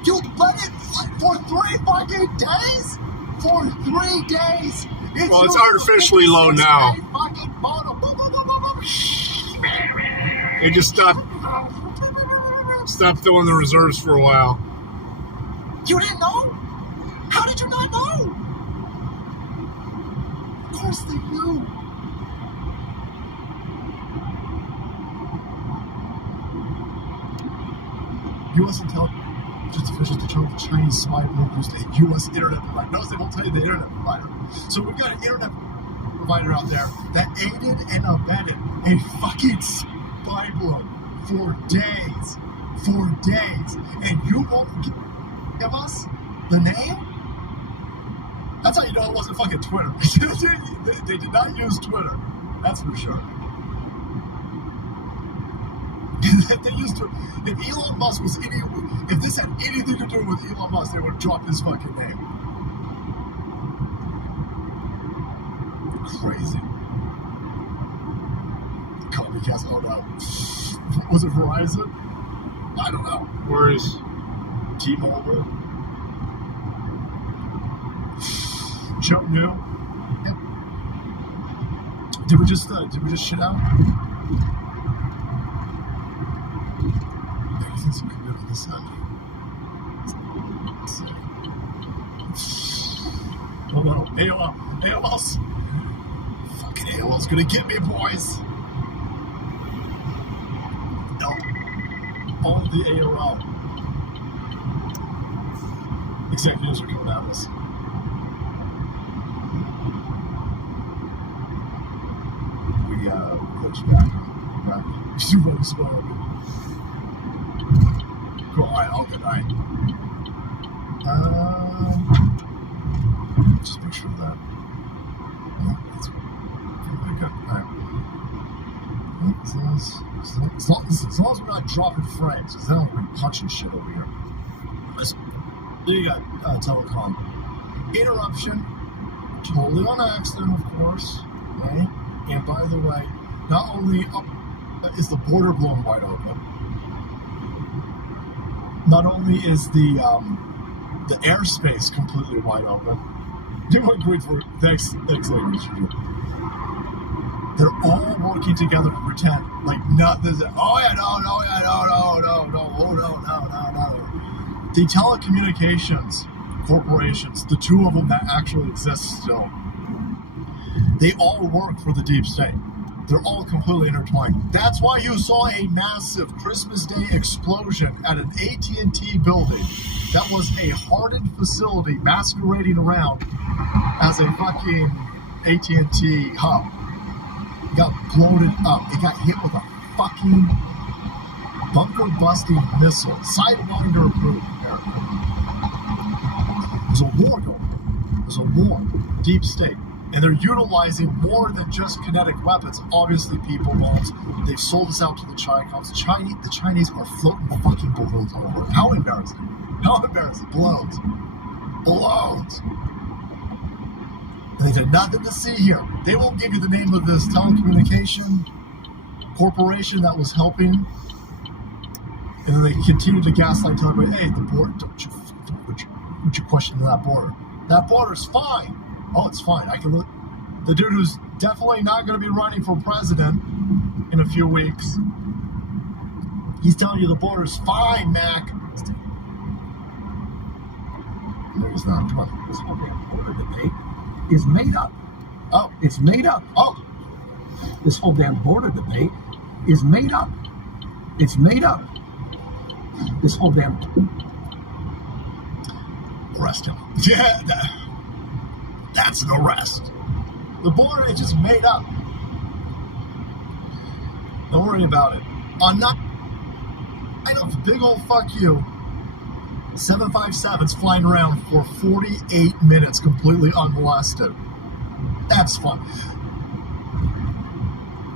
You let it for 3 fucking days? For 3 days. It's artificially low now. They just stopped filling the reserves for a while. You didn't know? How did you not know? Of course they knew. U.S. intelligence officials determined the Chinese spy balloon used a U.S. internet provider. Notice they won't tell you the internet provider. So we've got an internet provider out there that aided and abetted a fucking spy balloon for days. For days. And you won't give us the name? That's how you know it wasn't fucking Twitter. They did not use Twitter. That's for sure. They used to. If Elon Musk was if this had anything to do with Elon Musk, they would drop his fucking name. Crazy. Comcast. Oh no. Was it Verizon? I don't know. Where is T-Mobile? Joe New. Yep. Did we just shit out? Everything's good on this end. Oh no, AOL's fucking AOL's gonna get me, boys. No, all of the AOL executives are coming at us. We glitched back. Super slow. Cool. All right, all good. All right. Just make sure that. No, that's good. All right. As long as we're not dropping frames, because then we're punching shit over here. There you got telecom interruption, totally on accident, of course. Okay. And by the way, not only is the border blown wide open, not only is the airspace completely wide open. Thanks, ladies. They're all working together to pretend like nothing. Oh yeah, no. The telecommunications corporations, the two of them that actually exist still, they all work for the deep state. They're all completely intertwined. That's why you saw a massive Christmas Day explosion at an AT&T building that was a hardened facility masquerading around as a fucking AT&T hub. It got bloated up. It got hit with a fucking bunker-busting missile. Sidewinder approved. There's a war going on. There's a war. Deep state. And they're utilizing more than just kinetic weapons. Obviously, people bombs. They've sold us out to the Chicoms. The Chinese are floating fucking balloons over. How embarrassing. How embarrassing. Balloons. Balloons. And they said, nothing to see here. They won't give you the name of this telecommunication corporation that was helping. And then they continue to gaslight, tell everybody, hey, the border, don't you question that border. That border's fine. Oh, it's fine. I can look. The dude who's definitely not going to be running for president in a few weeks, he's telling you the border's fine, Mac. No, it's not. Come on. This whole damn border debate is made up. Oh, it's made up. Oh, this whole damn border debate is made up. It's made up. This whole damn... Arrest him. Yeah, that's an arrest. The border is just made up. Don't worry about it. I know, big old fuck you. 757's flying around for 48 minutes completely unmolested. That's fun.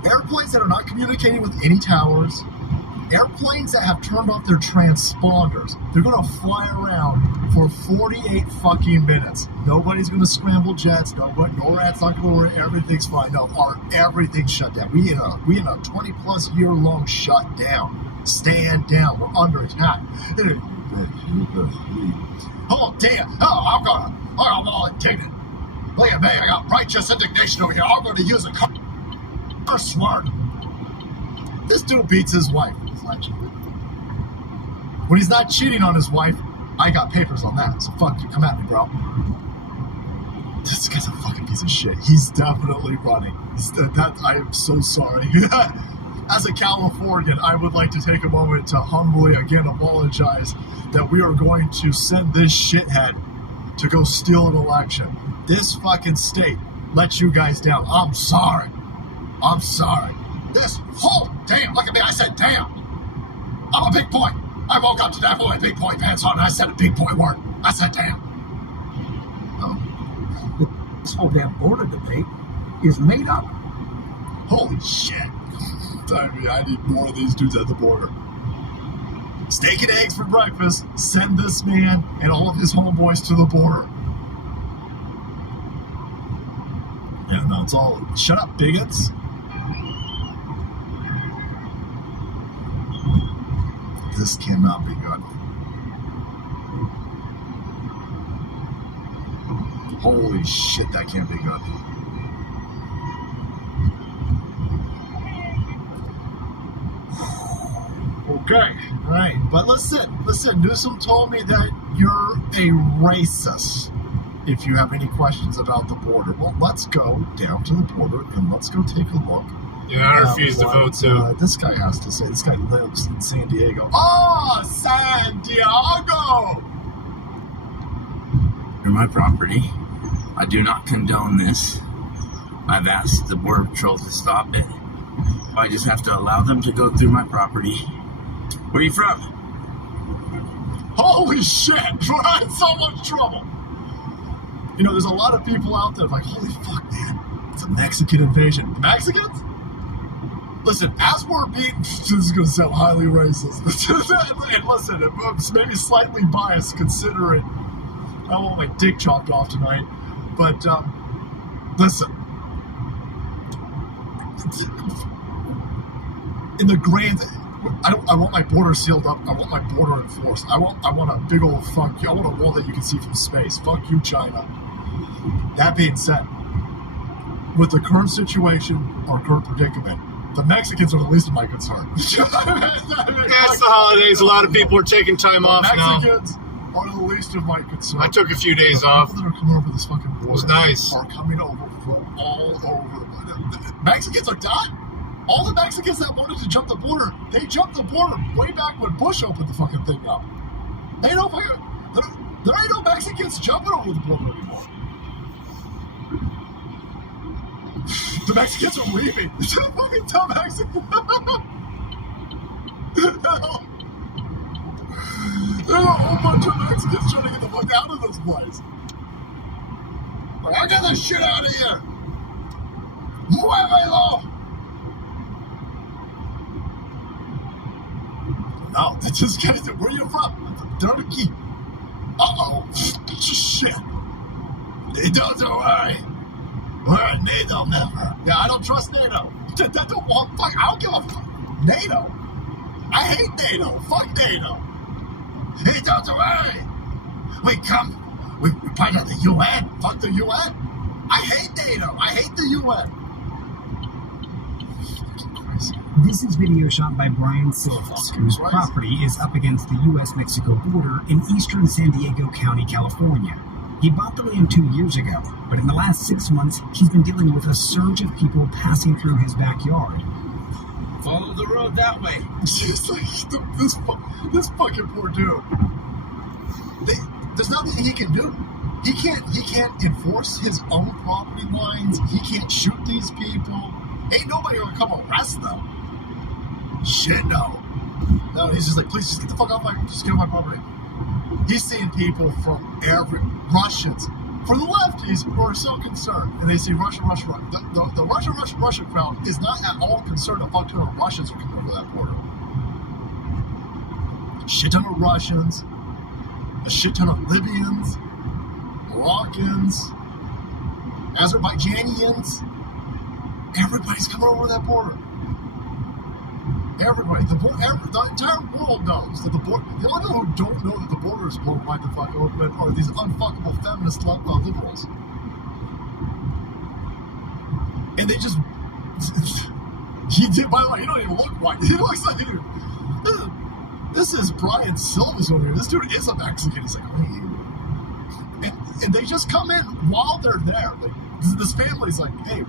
Airplanes that are not communicating with any towers, airplanes that have turned off their transponders, they're going to fly around for 48 fucking minutes. Nobody's going to scramble jets. NORAD's not going to worry. Everything's fine. No, everything's shut down. We in a 20-plus year long shutdown. Stand down. We're under attack. Oh, damn. Oh, I'm all indignant. Look at me. I got righteous indignation over here. I'm going to use a curse word. This dude beats his wife. When he's not cheating on his wife, I got papers on that. So fuck you. Come at me, bro. This guy's a fucking piece of shit. He's definitely running. I am so sorry. As a Californian, I would like to take a moment to humbly again apologize that we are going to send this shithead to go steal an election. This fucking state let you guys down. I'm sorry. I'm sorry. This whole damn, look at me, I said damn. I'm a big boy. I woke up today with my big boy pants on and I said a big boy word. I said damn. Oh. This whole damn border debate is made up. Holy shit. I need more of these dudes at the border. Steak and eggs for breakfast. Send this man and all of his homeboys to the border. Yeah, no, it's all... Shut up, bigots. This cannot be good. Holy shit, that can't be good. Okay, right. But listen, Newsom told me that you're a racist if you have any questions about the border. Well, let's go down to the border and let's go take a look. Yeah, I refuse to vote too. This guy has to say. This guy lives in San Diego. Oh, San Diego! They're my property. I do not condone this. I've asked the Border Patrol to stop it. I just have to allow them to go through my property. Where are you from? Holy shit! We're in so much trouble! You know, there's a lot of people out there like, holy fuck, man. It's a Mexican invasion. The Mexicans? Listen, as we're being... This is going to sound highly racist. And listen, it's maybe slightly biased considering I want my dick chopped off tonight. But, listen. in the grand, I want my border sealed up. I want my border enforced. I want a big old fuck you. I want a wall that you can see from space. Fuck you, China. That being said, with the current situation or current predicament, the Mexicans are the least of my concern. It's the holidays. A lot of people are taking time off now. Mexicans are the least of my concern. I took a few days off. The people that are coming over this fucking border It was nice. are coming over from all over. The Mexicans are done. All the Mexicans that wanted to jump the border, they jumped the border way back when Bush opened the fucking thing up. There ain't no Mexicans jumping over the border anymore. The Mexicans are leaving. The fucking dumb Mexicans. There's a whole bunch of Mexicans trying to get the fuck out of this place. Like, I got this shit out of here. Muévelo. No, that's just guys. Where are you from? I'm from Turkey. Uh-oh. Shit. Don't worry. We're a NATO member. Yeah, I don't trust NATO. That don't want fuck. I don't give a fuck. NATO. I hate NATO. Fuck NATO. Hey, don't worry. We part of the UN. Fuck the UN. I hate NATO. I hate the UN. This is video shot by Brian Silvas, whose property is up against the U.S.-Mexico border in eastern San Diego County, California. He bought the land 2 years ago, but in the last 6 months, he's been dealing with a surge of people passing through his backyard. Follow the road that way. Just like this fucking poor dude. There's nothing he can do. He can't enforce his own property lines. He can't shoot these people. Ain't nobody gonna come arrest them. Shit, no. No, he's just like, please just get the fuck off just get off my property. He's seeing people from Russians, for the lefties who are so concerned, and they see Russia. The Russia crowd is not at all concerned about how many Russians are coming over that border. A shit ton of Russians, a shit ton of Libyans, Moroccans, Azerbaijanians. Everybody's coming over that border. Everybody, the entire world knows that the border. The only people who don't know that the border is blown right the fuck open are these unfuckable feminist liberals. And they just. He did. By the way, he don't even look right. He looks like. This is Brian Silvas over here. This dude is a Mexican. He's like, and they just come in while they're there. Like, this family's like, hey.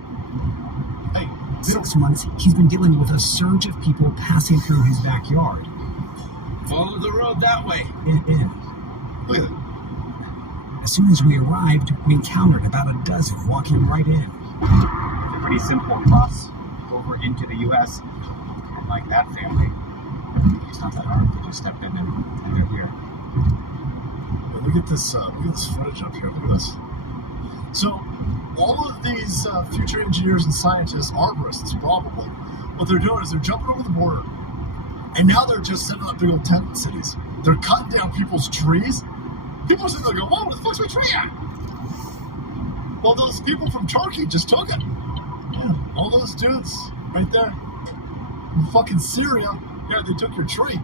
6 months, he's been dealing with a surge of people passing through his backyard. Follow the road that way. Look at that. As soon as we arrived, we encountered about a dozen walking right in. It's a pretty simple cross over into the U.S. And like that family, it's not that hard. They just stepped in and they're here. Yeah, look at this footage up here. Look at this. So, all of these future engineers and scientists, arborists probably, what they're doing is they're jumping over the border, and now they're just setting up big old tent cities. They're cutting down people's trees. People are sitting there going, whoa, what the fuck's my tree at? Well, those people from Turkey just took it. Yeah, all those dudes right there in fucking Syria, yeah, they took your tree.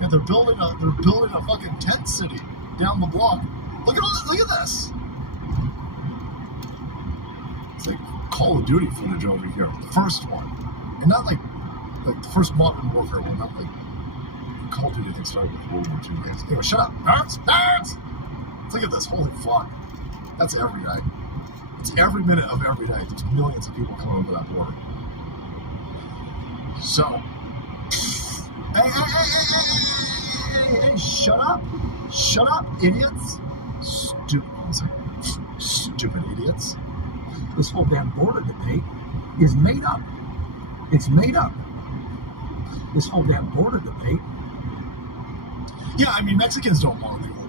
Yeah, they're building a fucking tent city down the block. Look at this. It's like Call of Duty footage over here. The first one. And not like the first Modern Warfare one, not like Call of Duty, I think, started with World War II. Anyway, shut up. Nerds! Look at this. Holy fuck. That's every day. It's every minute of every day. There's millions of people coming over that border. So. Hey, shut up. Shut up, idiots. Stupid idiots. This whole damn border debate is made up. It's made up. This whole damn border debate. Yeah, I mean, Mexicans don't want illegal.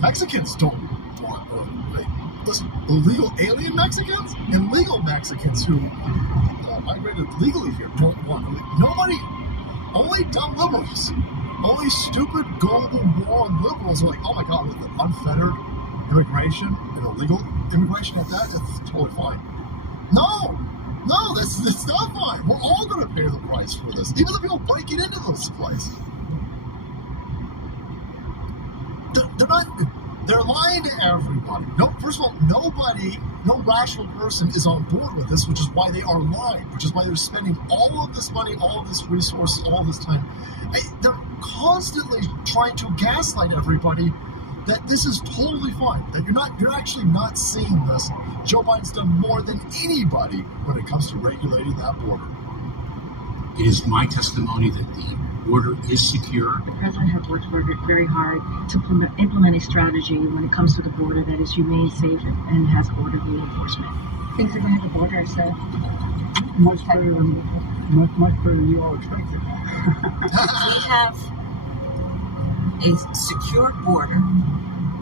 Mexicans don't want, listen, illegal alien Mexicans and legal Mexicans who migrated legally here don't want illegal. Nobody, only dumb liberals, only stupid global moron liberals are like, oh my god, with the unfettered immigration and illegal immigration at that, that's totally fine. No! No, that's not fine. We're all going to pay the price for this. Even the people breaking into this place. They're lying to everybody. No, first of all, no rational person is on board with this, which is why they are lying, which is why they're spending all of this money, all of this resources, all of this time. They're constantly trying to gaslight everybody that this is totally fine, that you're actually not seeing this. Joe Biden's done more than anybody when it comes to regulating that border. It is my testimony that the border is secure. The president has worked very hard to implement a strategy when it comes to the border that is humane, safe, and has orderly enforcement. Things are going to the border, so Much better than you all expected. We have a secure border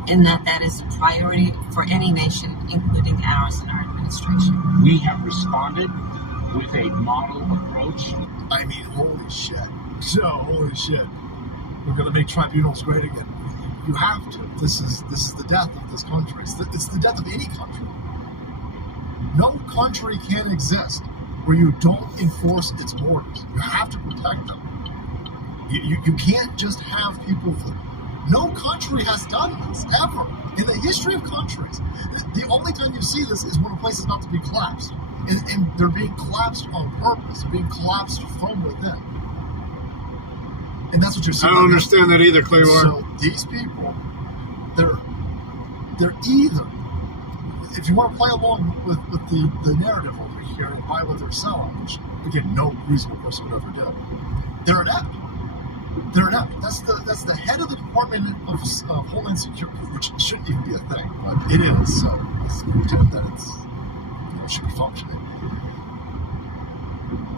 in that is a priority for any nation, including ours and our administration. We have responded with a model approach. I mean, holy shit. So, holy shit. We're going to make tribunals great again. You have to. This is the death of this country. It's the death of any country. No country can exist where you don't enforce its borders. You have to protect them. You can't just have people. No country has done this, ever. In the history of countries. The only time you see this is when a place is about to be collapsed. And they're being collapsed on purpose. They're being collapsed from within. And that's what you're seeing. I don't understand that either, Clearwater. So these people, they're either, if you want to play along with the narrative over here and buy what they're selling, which again no reasonable person would ever do, they're inept. They're inept. That's the head of the Department of Homeland Security, which shouldn't even be a thing, but it is. So let's pretend that it should be functioning.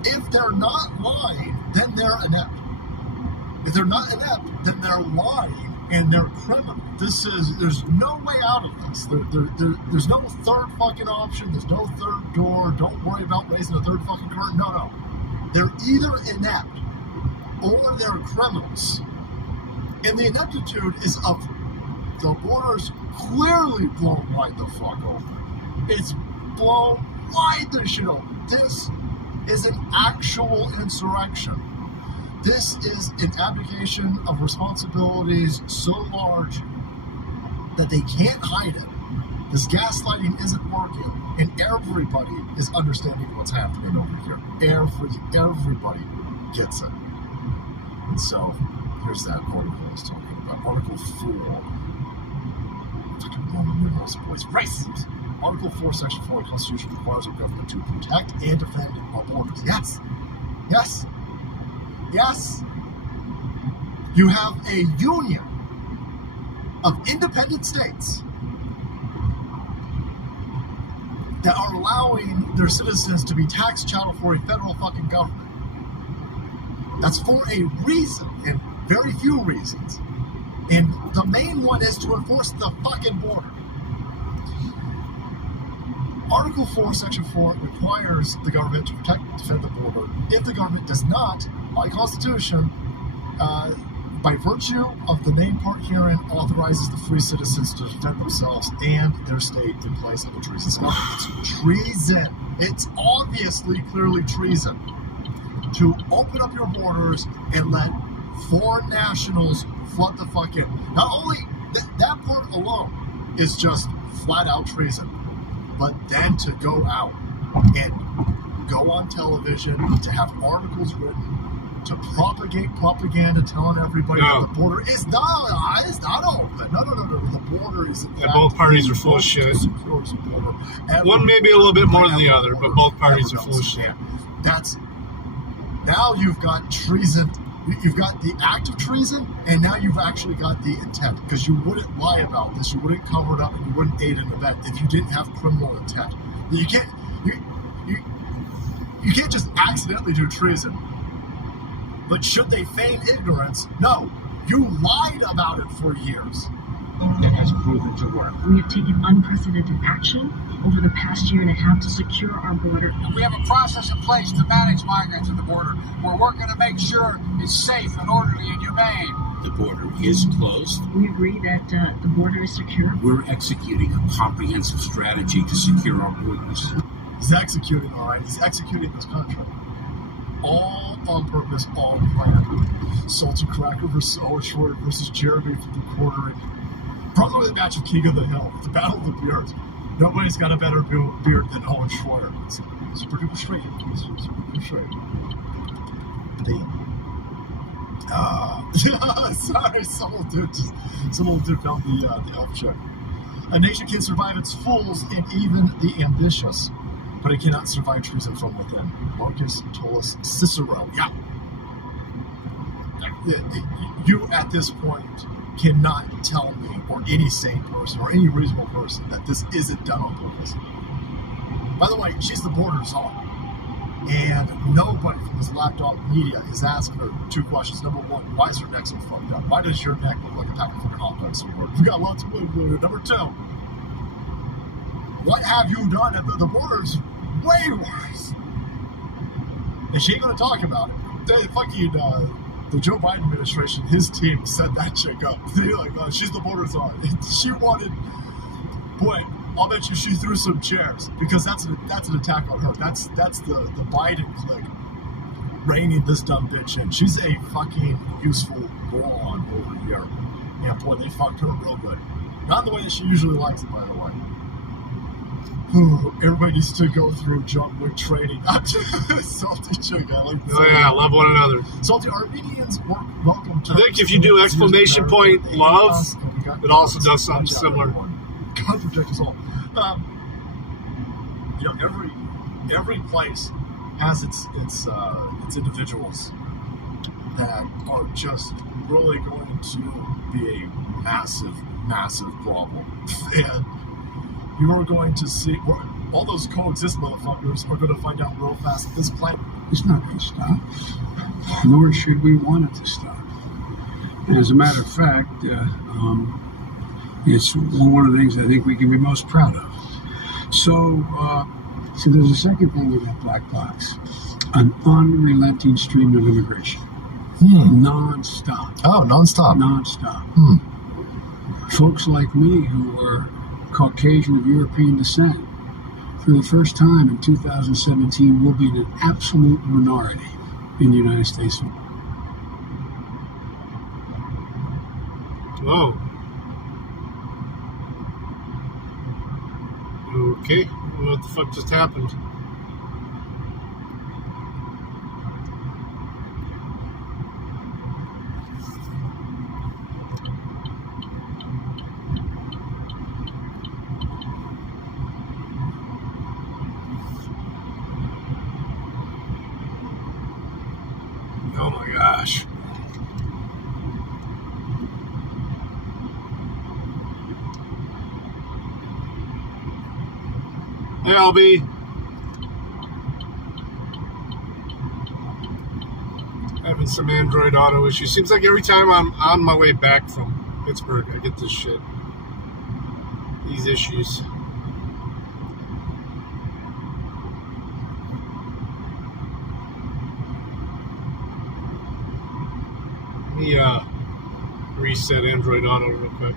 If they're not lying, then they're inept. If they're not inept, then they're lying and they're criminal. There's no way out of this. There's no third fucking option. There's no third door. Don't worry about raising a third fucking curtain. No. They're either inept or they're criminals. And the ineptitude is of the borders clearly blown wide the fuck open. It's blown wide the shit open. This is an actual insurrection. This is an abdication of responsibilities so large that they can't hide it. This gaslighting isn't working, and everybody is understanding what's happening over here. Everybody gets it. And so, here's that article I was talking about. Article 4. Roman numerals, boys. Racism. Article 4, Section 4 of the Constitution requires our government to protect and defend our borders. Yes. You have a union of independent states that are allowing their citizens to be tax chattel for a federal fucking government. That's for a reason, and very few reasons. And the main one is to enforce the fucking border. Article 4, Section 4 requires the government to protect and defend the border. If the government does not, by Constitution, by virtue of the main part herein, authorizes the free citizens to defend themselves and their state in place of a treasonous government. It's treason. It's obviously, clearly treason to open up your borders and let foreign nationals flood the fuck in. Not only that part alone is just flat out treason, but then to go out and go on television, to have articles written, to propagate propaganda telling everybody that the border is not open. No. The border is in fact, both parties are full of shit. One may be a little bit more than the other, but both parties are full of shit. Now you've got treason. You've got the act of treason, and now you've actually got the intent. Because you wouldn't lie about this, you wouldn't cover it up, and you wouldn't aid and abet if you didn't have criminal intent. You can't just accidentally do treason. But should they feign ignorance? No. You lied about it for years. That has proven to work. we have taken unprecedented action over the past year and a half to secure our border. We have a process in place to manage migrants at the border. We're working to make sure it's safe and orderly and humane. The border is closed. We agree that the border is secure. We're executing a comprehensive strategy to secure our borders. He's executing, all right? He's executing this country. All on purpose, all planned. Salty Cracker versus Owen Schroyer versus Jeremy for the quarter. Probably the match of King of the Hill. The battle of the beards. Nobody's got a better beard than Owen Schroyer. It's super duper straight. Super duper straight. Sorry, some old dude found the elf check. A nation can survive its fools and even the ambitious, but it cannot survive treason from within. Marcus Tullius Cicero. Yeah. You at this point cannot tell me, or any sane person, or any reasonable person, that this isn't done on purpose. By the way, she's the border czar. And nobody from this laptop media is asking her two questions. Number one, why is her neck so fucked up? Why does your neck look like a pack of fucking hot dogs? We've got lots of blue. Number two, what have you done at the border's way worse? And she ain't gonna talk about it. The Joe Biden administration, his team set that chick up. They're like, she's the border czar. She wanted, boy, I'll bet you she threw some chairs, because that's an attack on her. That's the Biden clique reining this dumb bitch in. She's a fucking useful moron over here. Yeah, boy, they fucked her real good. Not the way that she usually likes it, by the way. Everybody needs to go through John Wick training. Salty chick, I like this. Oh yeah, love one another. Salty Armenians welcome to. I think if you do exclamation point love, it also does something similar. God protect us all. Every place has its individuals that are just really going to be a massive problem. And you are going to see all those coexist motherfuckers are going to find out real fast that this planet It's not going to stop, nor should we want it to stop. And as a matter of fact, it's one of the things I think we can be most proud of. So there's a second thing in that black box: an unrelenting stream of immigration, non-stop. Oh, non-stop. Non-stop. Folks like me who are Caucasian of European descent, for the first time in 2017, will be in an absolute minority in the United States. Whoa. Okay, I don't know what the fuck just happened. Oh my gosh. Hey, Albie. Having some Android Auto issues. Seems like every time I'm on my way back from Pittsburgh, I get this shit. These issues. Let me reset Android Auto real quick.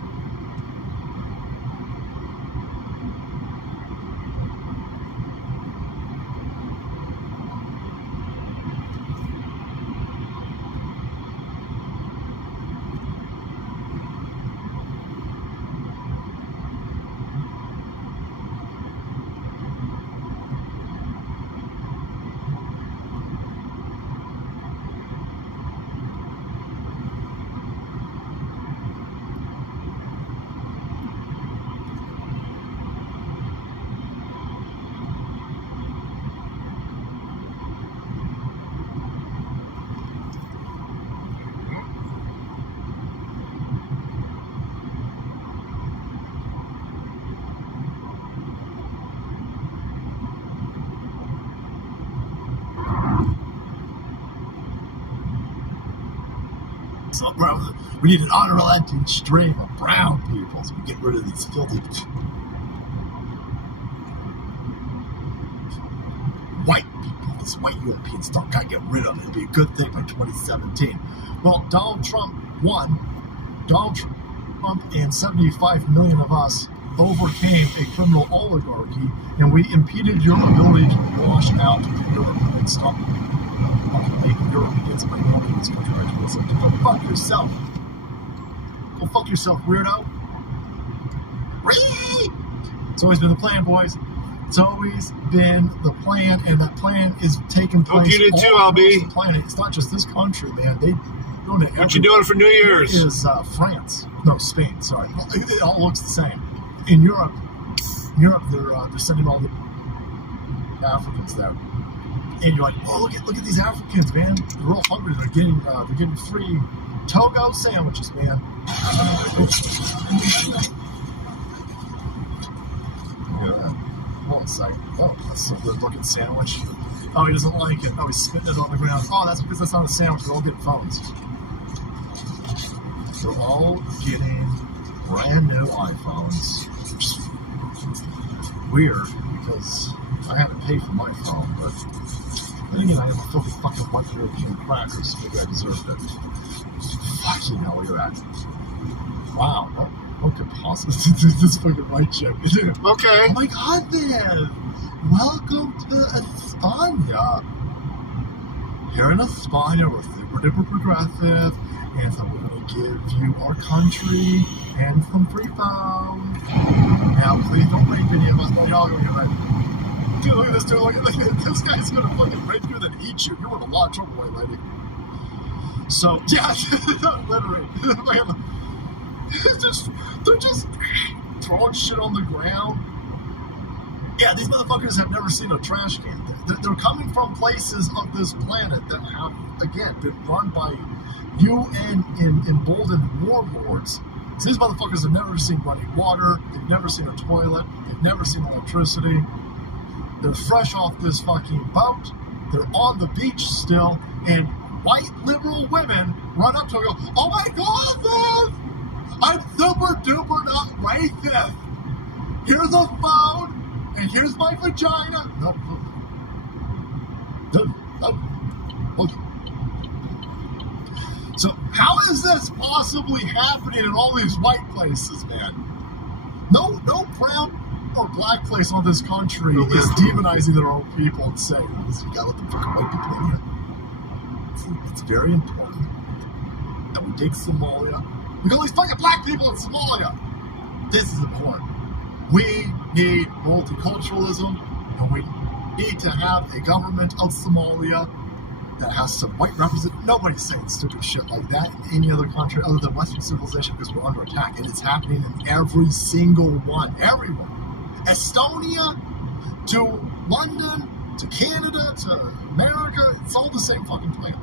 So, bro, we need an unrelenting stream of brown people so we get rid of these filthy white people. This white European stuff gotta get rid of it. It'd be a good thing by 2017. Well, Donald Trump won. Donald Trump and 75 million of us overcame a criminal oligarchy, and we impeded your ability to wash out to Europe and stop making Europe against somebody wanting this country right to us. Like, go fuck yourself. Go fuck yourself, weirdo. It's always been the plan, boys. It's always been the plan, and that plan is taking place. Hope you did too, all LB. across the planet. It's not just this country, man. They doing it. What you doing for New Year's? It is France. No, Spain. Sorry. It all looks the same. In Europe, they're sending all the Africans there, and you're like, oh, look at these Africans, man. They're all hungry. They're getting free Togo sandwiches, man. Hold on a second. Oh, that's a good looking sandwich. Oh, he doesn't like it. Oh, he's spitting it on the ground. Oh, that's because that's not a sandwich. They're all getting phones. They're all getting brand new iPhones. Which is weird because I had to pay for my phone, but then again, I have a filthy fucking white European crackers, so maybe I deserved it. Fucking hell, look at that. Wow, what could possibly do this fucking white chick? Okay. Oh my god, man! Welcome to España. Here in España, we're super duper progressive, and so we're gonna give you our country and some free phone. Now, please don't rape any of us. No, y'all gonna get raped. Dude, look at this dude. Look at this guy's gonna fucking rape you and then eat you. You're in a lot of trouble, white lady. So, yeah, literally. They're just throwing shit on the ground. Yeah, these motherfuckers have never seen a trash can. They're coming from places of this planet that have, again, been run by UN emboldened warlords. So these motherfuckers have never seen running water. They've never seen a toilet. They've never seen electricity. They're fresh off this fucking boat. They're on the beach still, and white liberal women run up to them and go, oh my god, man! I'm super duper not racist. Here's a phone, and here's my vagina. No. So how is this possibly happening in all these white places, man? No brown or black place on this country is demonizing their own people and saying, you gotta let the fucking white people in here. It's very important that we take Somalia. We got all these fucking black people in Somalia. This is important. We need multiculturalism, and we need to have a government of Somalia that has some white representation. Nobody's saying stupid shit like that in any other country other than Western civilization because we're under attack, and it's happening in every single one. Everyone. Estonia to London to Canada to America, it's all the same fucking plan.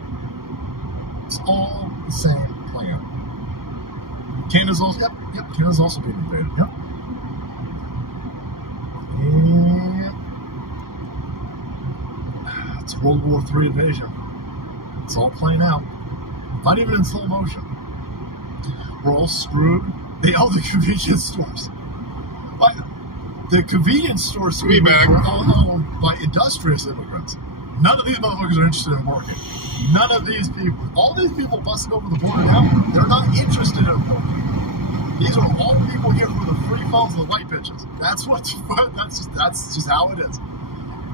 It's all the same plan. Canada's also, yep, Canada's also being invaded, yep. Yeah. It's World War III invasion. It's all playing out. Not even in slow motion. We're all screwed. They own the convenience stores. But the convenience stores are all owned by industrious immigrants. None of these motherfuckers are interested in working. None of these people, all these people busting over the border now, they're not interested in working. These are all people here for the free phones and the white bitches. That's just how it is.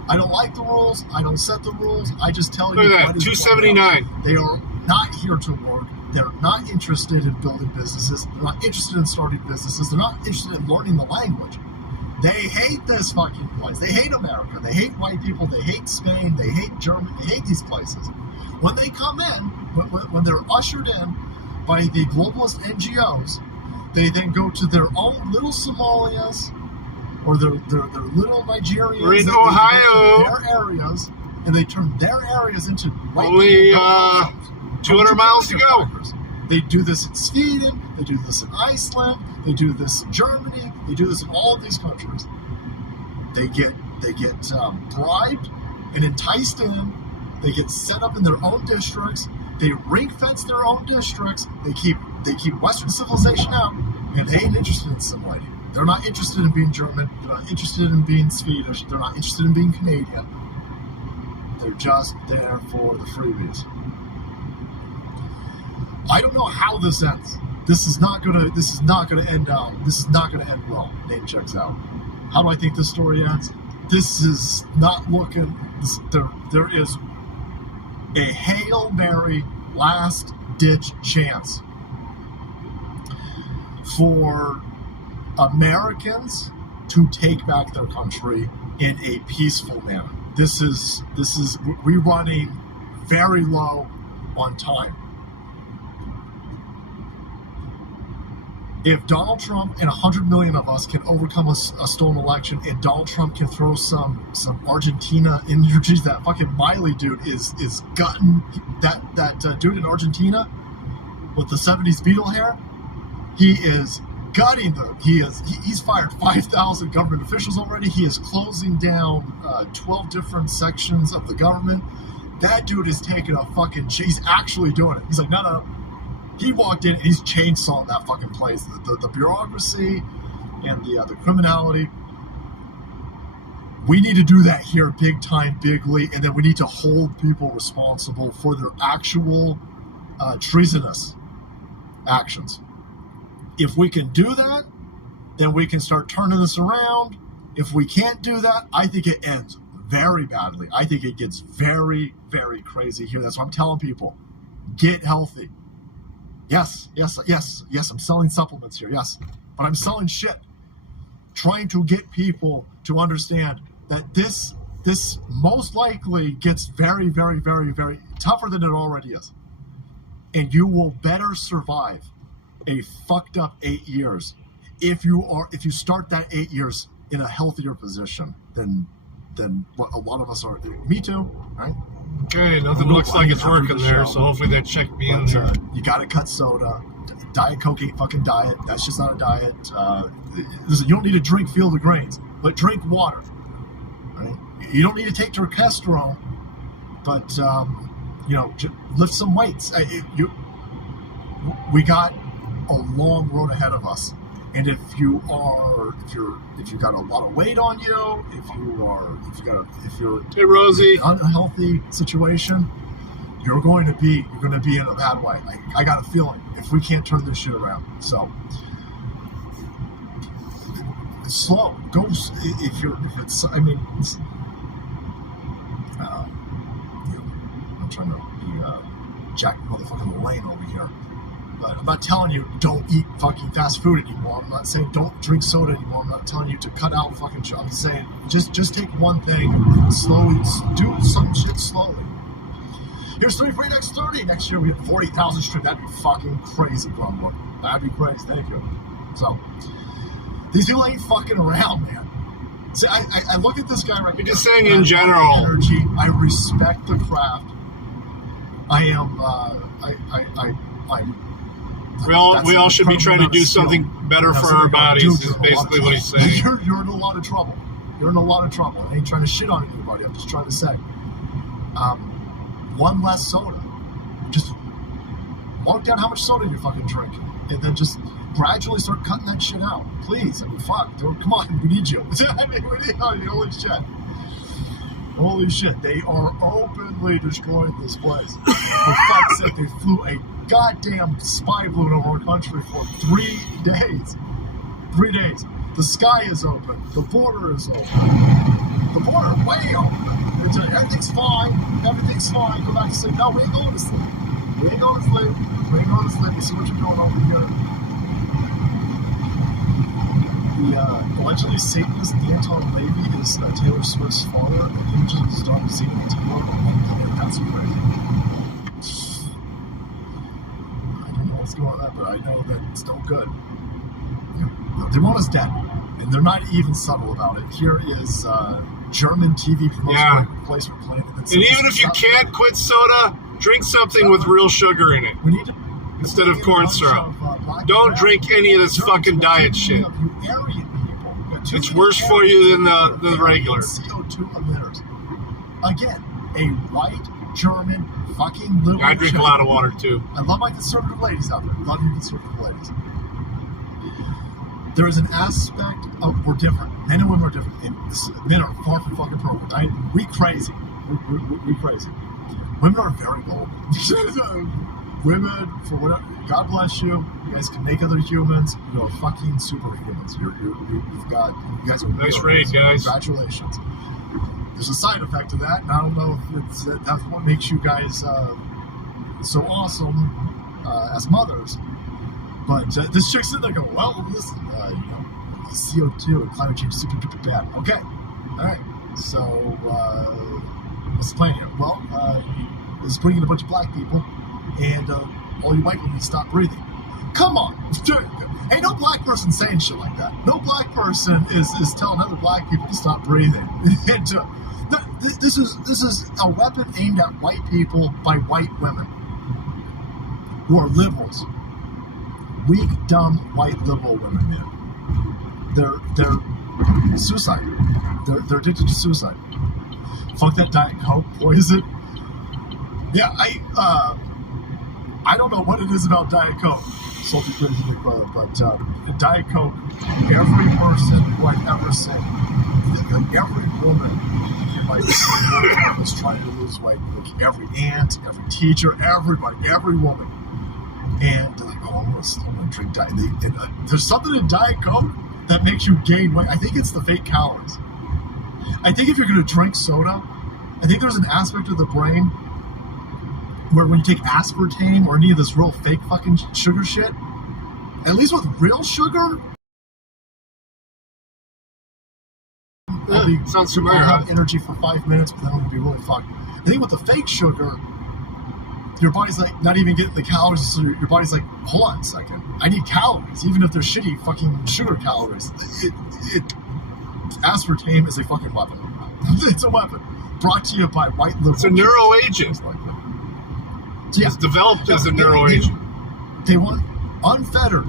I don't like the rules. I don't set the rules. I just tell you. Look at that, 279. They are not here to work. They're not interested in building businesses. They're not interested in starting businesses. They're not interested in learning the language. They hate this fucking place. They hate America. They hate white people. They hate Spain. They hate Germany. They hate these places. When they come in, when they're ushered in by the globalist NGOs, they then go to their own little Somalias or their little Nigerians. We're in Ohio. Their areas, and they turn their areas into white only 200 miles to go. They do this in Sweden. They do this in Iceland. They do this in Germany. They do this in all of these countries. They get bribed and enticed in. They get set up in their own districts. They ring fence their own districts. They keep Western civilization out, and they ain't interested in assimilating. They're not interested in being German. They're not interested in being Swedish. They're not interested in being Canadian. They're just there for the freebies. I don't know how this ends. This is not gonna end out. This is not gonna end well. Name checks out. How do I think this story ends? This is not looking. There is a Hail Mary last ditch chance for Americans to take back their country in a peaceful manner. This is we're running very low on time. If Donald Trump and 100 million of us can overcome a stolen election, and Donald Trump can throw some Argentina energies, that fucking Miley dude is gutting that dude in Argentina with the 70s Beatle hair. He is gutting he's fired 5,000 government officials already. He is closing down 12 different sections of the government. That dude is taking a fucking. He's actually doing it. He's like, no. He walked in and he's chainsawing that fucking place. The bureaucracy and the criminality. We need to do that here big time, bigly, and then we need to hold people responsible for their actual treasonous actions. If we can do that, then we can start turning this around. If we can't do that, I think it ends very badly. I think it gets very, very crazy here. That's what I'm telling people. Get healthy. Yes, I'm selling supplements here, yes. But I'm selling shit. Trying to get people to understand that this most likely gets very, very, very, very tougher than it already is. And you will better survive a fucked up 8 years if you start that 8 years in a healthier position than what a lot of us are. Me too, right? Okay, nothing looks like it's working there, so hopefully that checked me in there. You gotta cut soda. Diet Coke ain't fucking diet. That's just not a diet. Listen, you don't need to drink Field of Grains, but drink water. Right? You don't need to take testosterone, but lift some weights. We got a long road ahead of us, and if you've got a lot of weight on you, if you're hey Rosie, in an unhealthy situation, you're going to be in a bad way. I got a feeling if we can't turn this shit around. So slow, go. I'm trying to be Jack motherfucking Lane over here. But I'm not telling you don't eat fucking fast food anymore. I'm not saying don't drink soda anymore. I'm not telling you to cut out fucking shit. I'm saying just take one thing slowly. Do some shit slowly. Here's 3 for next 30. Next year we have 40,000 streams. That'd be fucking crazy, Grumble. That'd be crazy. Thank you. So these people ain't fucking around, man. See, I look at this guy right now. You're just saying in general. Energy. I respect the craft. I am. We all should be trying to do something better for our bodies, is basically what he's saying. You're in a lot of trouble. You're in a lot of trouble. I ain't trying to shit on anybody. I'm just trying to say. One less soda. Just mark down how much soda you're fucking drinking. And then just gradually start cutting that shit out. Please. I mean, fuck. Dude, come on. We need you. I mean, we need you. Holy shit. Holy shit. They are openly destroying this place. For fuck's sake, they flew a goddamn spy balloon over our country for 3 days. 3 days. The sky is open. The border is open. The border way open. Everything's fine. Everything's fine. Go back to sleep. No, we ain't going to sleep. We ain't going to sleep. We ain't going to sleep. You see what you're doing over here. The allegedly Satanist Anton Levy is Taylor Swift's father, and he just started seeing the Taylor. That's crazy. I don't know what's going on, but I know that it's no good. They want us dead, and they're not even subtle about it. Here is German TV promotion replacement plan. And even if you can't quit soda, drink something with real sugar in it instead of corn syrup. Don't drink any of this fucking diet shit. It's worse for you than the regular. CO2 emitters. Again, a white German fucking little. I drink a lot of water too. I love my conservative ladies out there. Love you conservative ladies. There is an aspect of we're different. Men and women are different. Men are far from fucking perfect. We crazy. We crazy. Women are very bold. women, for whatever, God bless you. You guys can make other humans. You're fucking superhumans. You guys are nice raid, guys. Congratulations. There's a side effect to that, and I don't know if that's what makes you guys so awesome as mothers. But this chick's sitting there going, well, listen, CO2 and climate change is super duper bad. Okay, all right. So what's the plan here? Well, it's bringing in a bunch of black people, and all you white women need to stop breathing. Come on, ain't no black person saying shit like that. No black person is telling other black people to stop breathing. And, this is a weapon aimed at white people by white women who are liberals. Weak, dumb, white liberal women, man. They're suicide. They're addicted to suicide. Fuck that Diet Coke, poison. Yeah, I don't know what it is about Diet Coke, salty crazy big brother, but Diet Coke, every person who I've ever seen, like every woman in my family is trying to lose weight, like every aunt, every teacher, everybody, every woman, and they're like, oh, I'm gonna drink Diet. And there's something in Diet Coke that makes you gain weight. I think it's the fake calories. I think if you're gonna drink soda, I think there's an aspect of the brain where when you take aspartame or any of this real fake fucking sugar shit, at least with real sugar, sounds familiar. I'll have energy for 5 minutes, but then I'm gonna be really fucked. I think with the fake sugar, your body's like not even getting the calories, so your body's like, hold on a second, I need calories, even if they're shitty fucking sugar calories. Aspartame is a fucking weapon. It's a weapon. Brought to you by white liberals. It's a neuroagent. Yeah. It's developed as a neuroagent. They want unfettered.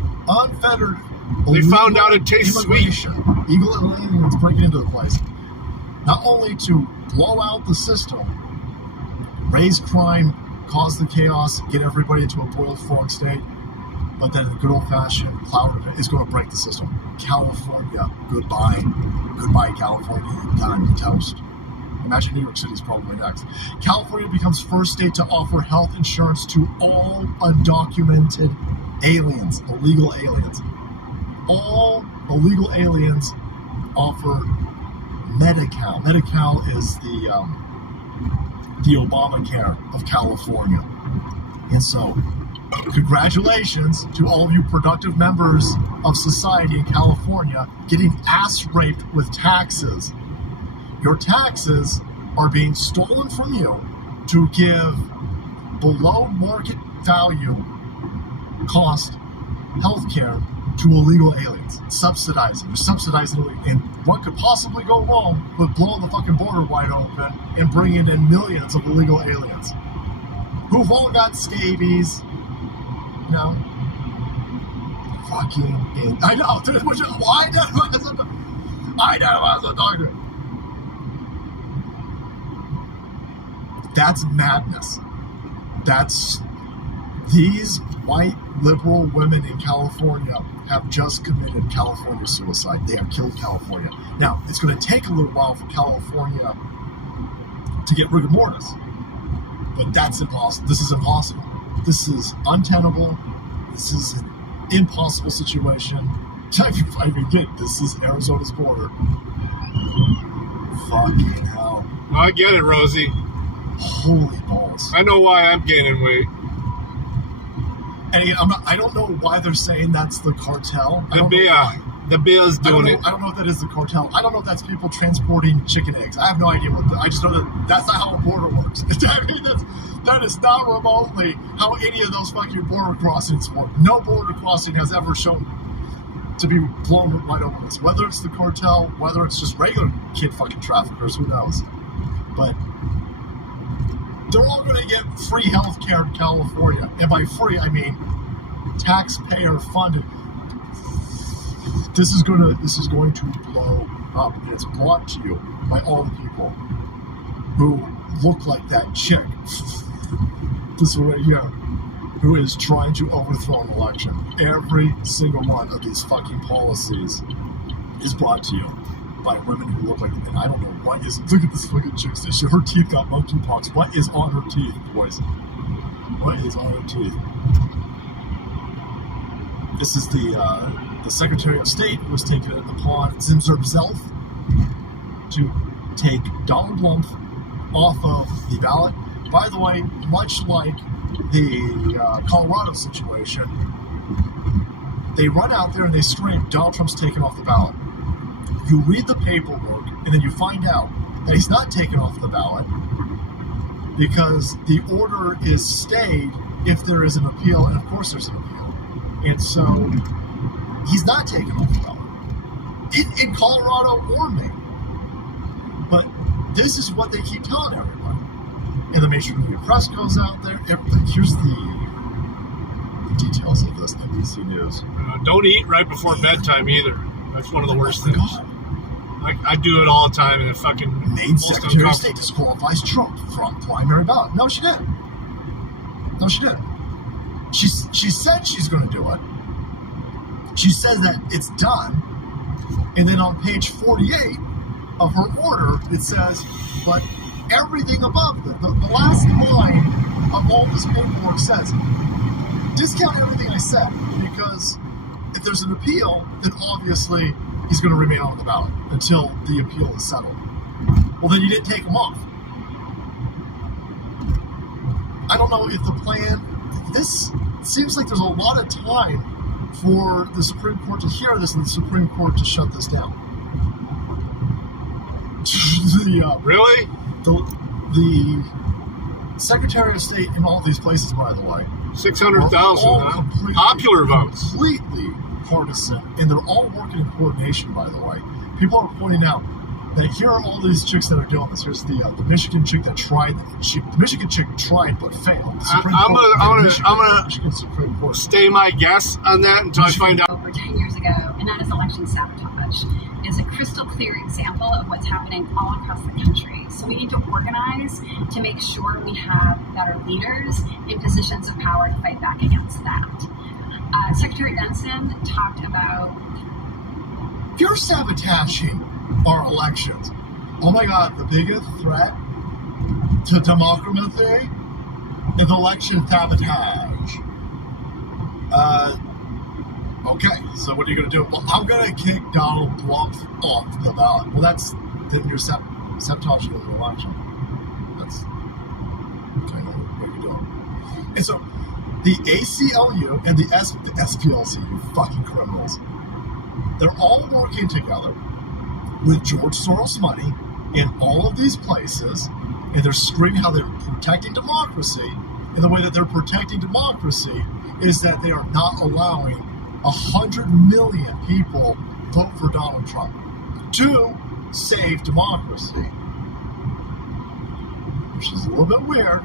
They found out it tastes sweet. Illegal aliens breaking into the place. Not only to blow out the system, raise crime, cause the chaos, get everybody into a boiled frog state, but then in the good old-fashioned cloud of it is going to break the system. California, goodbye. Goodbye, California. You're done, toast. Imagine New York City's probably next. California becomes first state to offer health insurance to all undocumented aliens, illegal aliens. All illegal aliens offer Medi-Cal. Medi-Cal is the Obamacare of California. And so, congratulations to all of you productive members of society in California getting ass raped with taxes. Your taxes are being stolen from you to give below market value cost healthcare to illegal aliens. Subsidizing. You're subsidizing. And what could possibly go wrong with blowing the fucking border wide open and bringing in millions of illegal aliens who've all got scabies, you know? Fucking. I know. I know as a doctor. That's madness. These white liberal women in California have just committed California suicide. They have killed California. Now, it's going to take a little while for California to get rigor mortis, but that's impossible. This is impossible. This is untenable. This is an impossible situation. I mean, this is Arizona's border. Fucking hell. I get it, Rosie. Holy balls. I know why I'm gaining weight. And again, I don't know why they're saying that's the cartel. The beer's doing it. I don't know if that is the cartel. I don't know if that's people transporting chicken eggs. I have no idea I just know that's not how a border works. I mean, that is not remotely how any of those fucking border crossings work. No border crossing has ever shown to be blown right over this. Whether it's the cartel, whether it's just regular kid fucking traffickers, who knows? But they're all going to get free health care in California. And by free, I mean taxpayer funded. This is going to blow up. And it's brought to you by all the people who look like that chick. This one right here, who is trying to overthrow an election. Every single one of these fucking policies is brought to you by women who look like, and I don't know what is. Look at this fucking chick. Her teeth got monkeypox. What is on her teeth, boys? What is ROT? This is the Secretary of State who was taken upon Zimzer Zelf to take Donald Trump off of the ballot. By the way, much like the Colorado situation, they run out there and they scream, Donald Trump's taken off the ballot. You read the paperwork, and then you find out that he's not taken off the ballot because the order is stayed if there is an appeal, and of course there's an appeal. And so he's not taken off the ballot in Colorado or Maine. But this is what they keep telling everybody. And the mainstream media press goes out there. Here's the details of this NBC News. Don't eat right before bedtime either. That's one of the worst things. I do it all the time, and it fucking Maine Secretary of State disqualifies Trump from primary ballot. No, she didn't. No, she didn't. She said she's going to do it. She says that it's done, and then on page 48 of her order, it says, but everything above the last line of all this paperwork says, discount everything I said, because if there's an appeal, then obviously he's going to remain on the ballot until the appeal is settled. Well, then you didn't take him off. I don't know if the plan... This seems like there's a lot of time for the Supreme Court to hear this and the Supreme Court to shut this down. Really? The Secretary of State in all these places, by the way, 600,000, huh? Popular votes. Completely partisan, and they're all working in coordination, by the way. People are pointing out that here are all these chicks that are doing this. Here's the Michigan chick that tried. The Michigan chick tried but failed. I'm gonna stay my guess on that until I find out. Over 10 years ago, and that is election sabotage. Is a crystal clear example of what's happening all across the country. So we need to organize to make sure we have better leaders in positions of power to fight back against that. Secretary Benson talked about... You're sabotaging our elections. Oh my God, the biggest threat to democracy is election sabotage. Okay, so what are you going to do? Well, I'm going to kick Donald Trump off the ballot. Well, then you're sabotaging the election. That's kind of what you're doing. And so the ACLU and the SPLC, you fucking criminals, they're all working together with George Soros money in all of these places, and they're screaming how they're protecting democracy. And the way that they're protecting democracy is that they are not allowing 100 million people vote for Donald Trump to save democracy. Which is a little bit weird,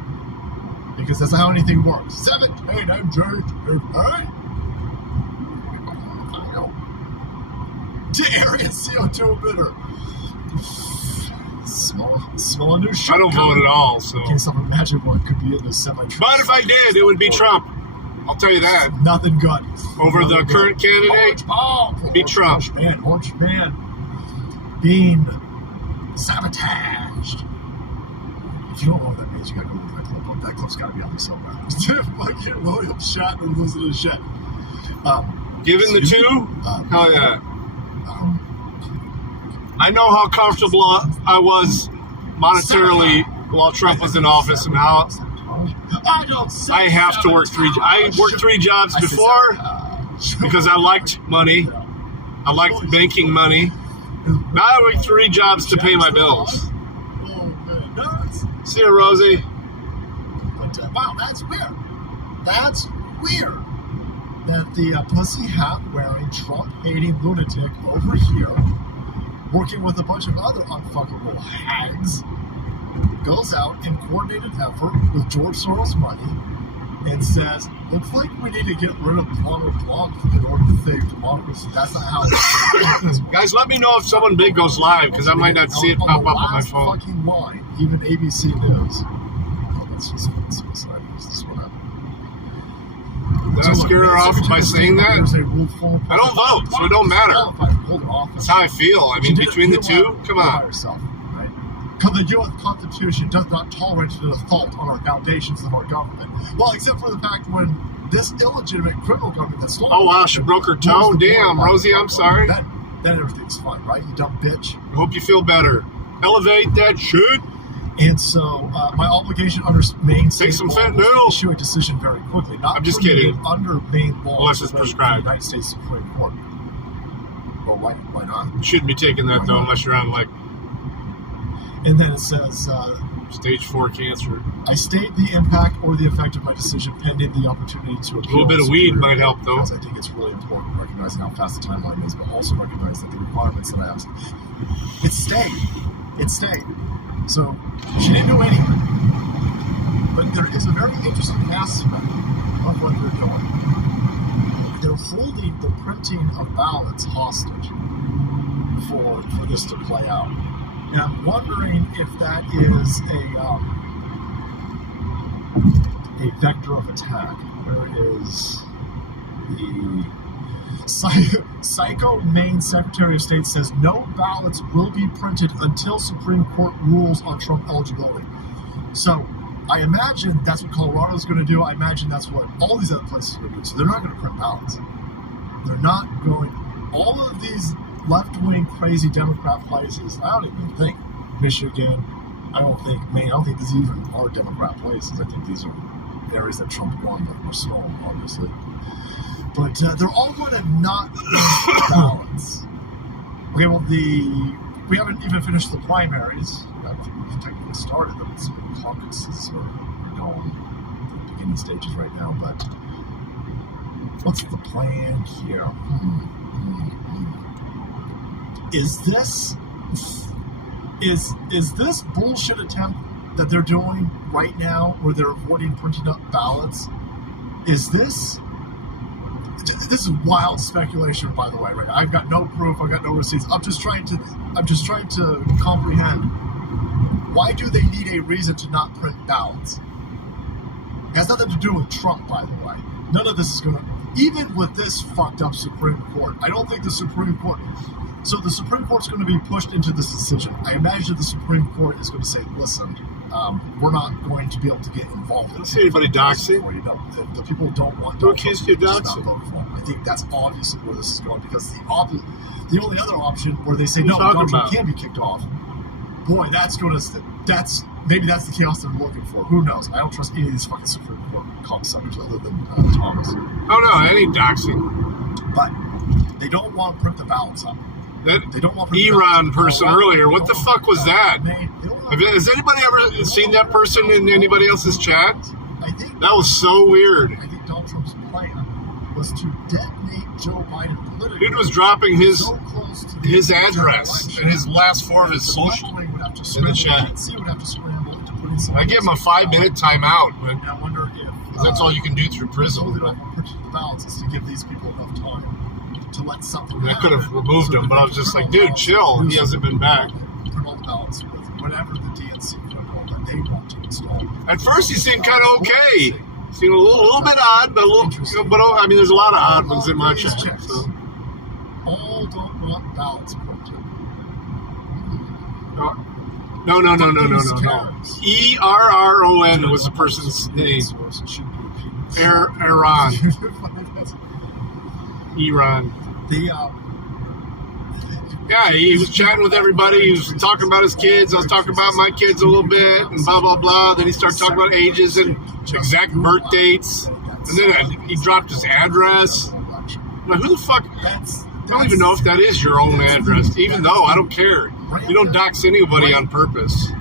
because that's not how anything works. 7, 8, I'm George, 8. To air and CO2 emitter. Smell a new shit. I don't vote at all, so. I can't imagine what could be in this semi-truck. But if I did, it would be Trump. I'll tell you that. Nothing good. Over the current candidate, be Trump. Orange man being sabotaged. If you don't know what that means, you gotta go look that clip up. That clip's gotta be out there somewhere. Fucking William Shatner losing his shit. Given the two? Hell yeah. I know how comfortable I was monetarily while Trump was in office, and how I have to work I worked 3 jobs before because I liked money. I liked banking money. Now I work 3 jobs to pay my bills. See you, Rosie. Wow, that's weird. That's weird. That the pussy hat wearing, Trump hating lunatic over here, working with a bunch of other unfuckable hags, goes out in coordinated effort with George Soros money and says, looks like we need to get rid of Donald Trump in order to save democracy. That's not how it works. Guys, let me know if someone big goes live, because I might not see it pop up on my phone. Fucking line, even ABC News. Oh, that's just suicide. This is what happened. Did I scare her off by saying that? I don't vote, so it don't matter. That's how I feel. I mean, between the two, come on. Because the U.S. Constitution does not tolerate an assault on our foundations of our government. Well, except for the fact when this illegitimate criminal government that's Oh, wow, she broke her toe. Damn, Rosie, I'm sorry. Then everything's fine, right? You dumb bitch. Hope you feel better. Elevate that shit. And so, my obligation under Maine state some law fentanyl. was to issue a decision very quickly. Not I'm just putting kidding. it under Maine law. Unless it's but prescribed. the United States Supreme Court. Well, why not? You shouldn't be taking that, though, unless you're on, like, And then it says, stage 4 cancer. I state the impact or the effect of my decision pending the opportunity to appeal. A little bit of weed might help, though. Because I think it's really important recognizing how fast the timeline is, but also recognize that the requirements that I asked. It stayed. It stayed. So she didn't do anything. But there is a very interesting aspect of what they're doing. They're holding the printing of ballots hostage for this to play out. And I'm wondering if that is a vector of attack. Where is the Psycho Maine Secretary of State says no ballots will be printed until Supreme Court rules on Trump eligibility. So I imagine that's what Colorado's going to do. I imagine that's what all these other places are going to do. So they're not going to print ballots. They're not going. All of these left-wing crazy Democrat places, I don't even think Michigan, I don't think Maine, I don't think these even are Democrat places. I think these are areas that Trump won but were stolen, obviously. But they're all going to not balance. Okay, well, we haven't even finished the primaries. I don't think we've technically started them. It's the caucuses are going the beginning stages right now. But what's the plan here? Is this bullshit attempt that they're doing right now, where they're avoiding printing up ballots? Is this is wild speculation, by the way. Right? I've got no proof. I've got no receipts. I'm just trying to comprehend. Why do they need a reason to not print ballots? It has nothing to do with Trump, by the way. None of this is going to. Even with this fucked up Supreme Court, I don't think the Supreme Court. So the Supreme Court's going to be pushed into this decision. I imagine the Supreme Court is going to say, listen, we're not going to be able to get involved. I don't see anybody doxing. The people don't want to accuse you of doxing. I think that's obviously where this is going, because the only other option where they say, no, Donald Trump can be kicked off. Boy, maybe that's the chaos they're looking for. Who knows? I don't trust any of these fucking Supreme Court cocksuckers other than Thomas. Oh, no, any doxing. But they don't want to print the ballots up. That Iran person earlier, what the fuck was that? Has anybody ever seen that person in anybody else's chat? That was so weird. I think Donald Trump's plan was to detonate Joe Biden politically. Dude was dropping his address and his last four of his social in the chat. I give him a 5-minute timeout, but that's all you can do through prison. The ballots is to give these people enough time to let something I could have removed him, but I was just like, dude, chill. He hasn't been back. Print all the ballots with whatever the DNC protocol that they want to install. At first, he seemed kind of okay. Seemed a little bit odd, but I mean, there's a lot of odd ones in my chat. So. All don't want ballots printed. No. ERRON was the person's name. Iran. Iran. Yeah, he was chatting with everybody. He was talking about his kids. I was talking about my kids a little bit, and blah, blah, blah. Then he started talking about ages and exact birth dates. And then he dropped his address. I'm like, who the fuck? I don't even know if that is your own address, even though I don't care. You don't dox anybody on purpose. You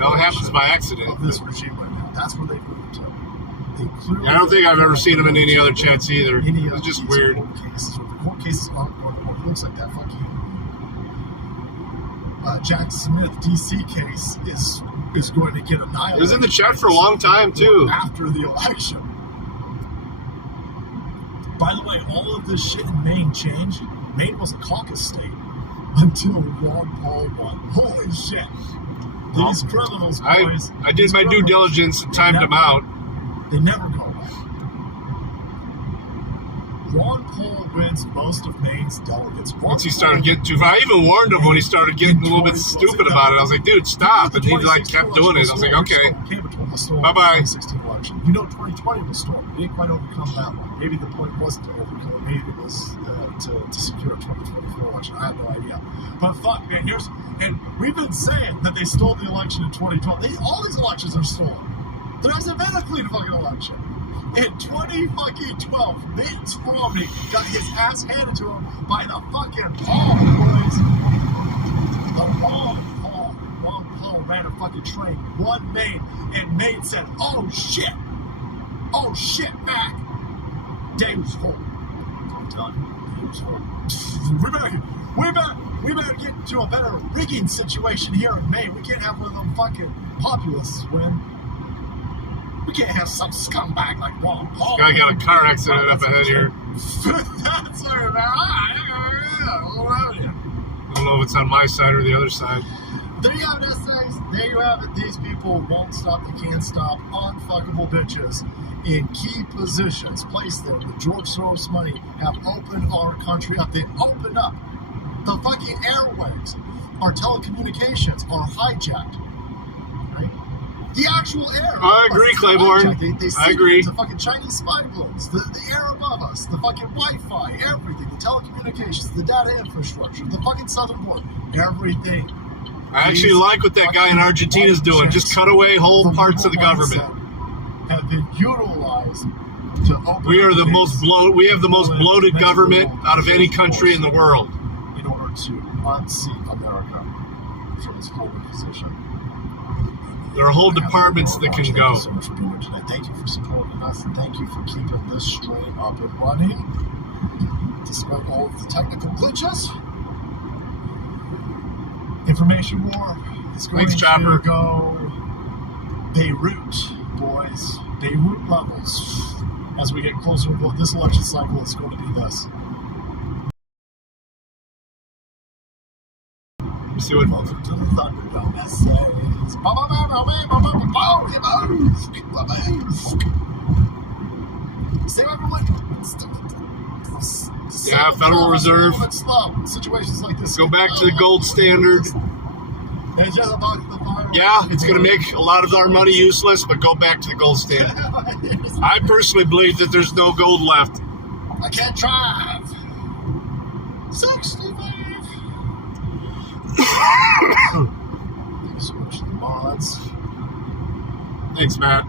know, it happens by accident. This regime right now. That's where they moved to. I don't think I've ever seen him in any other chats either. It's just weird. Court cases aren't going to court. It looks like that. Fuck you. Jack Smith DC case is going to get annihilated. It was in the chat for a long time too. After the election. By the way, all of this shit in Maine changed. Maine was a caucus state until Ron Paul won. Holy shit! These criminals, boys. I did my due diligence and timed them out. They never go away. Ron Paul wins most of Maine's delegates. Once he started getting too far, I even warned him when he started getting a little bit stupid about it. I was like, dude, stop. And he like kept doing it. I was like, okay. Bye-bye. 2016 election. You know 2020 was stolen. We didn't quite overcome that one. Maybe the point wasn't to overcome it. Maybe it was to secure a 2024 election. I have no idea. But fuck, man, and we've been saying that they stole the election in 2012. All these elections are stolen. There hasn't been a clean fucking election. In 2012, Mitt Romney got his ass handed to him by the fucking Paul boys. The Ron Paul ran a fucking train, won Maine, and Maine said, oh shit, Mac. Day was full. I'm done. Day was full. We better get to a better rigging situation here in Maine. We can't have one of them fucking populists win. We can't have some scumbag like Ron Paul. Guy got a car accident up ahead here. That's like I don't know if it's on my side or the other side. There you have it, essays. There you have it. These people won't stop, they can't stop. Unfuckable bitches in key positions. Place them. The George Soros money have opened our country up. They've opened up the fucking airwaves. Our telecommunications are hijacked. Right? The actual air. I agree, Claiborne. I agree. The fucking Chinese spy balloons, the air above us, the fucking Wi-Fi, everything, the telecommunications, the data infrastructure, the fucking southern border, everything. I actually like what that guy in Argentina is doing. Just cut away whole parts of the government. Have been utilized to open. We are the most bloated. We have the most bloated government out of any country in the world. In order to unseat America from its holding position. There are whole departments that can go. Thank you so much for being here tonight. Thank you for supporting us, and thank you for keeping this stream up and running, despite all of the technical glitches. Information war is going to go Beirut, boys. Beirut levels. As we get closer to this election cycle, it's going to be this. You see what? Welcome to the Thunderdome essays. Same everyone. Yeah, Federal Reserve. Slow. Situations like this. Go back to the gold standard. Yeah, it's going to make a lot of our money useless, but go back to the gold standard. I personally believe that there's no gold left. I can't drive. 65. Thanks so much to the mods. Thanks, Matt.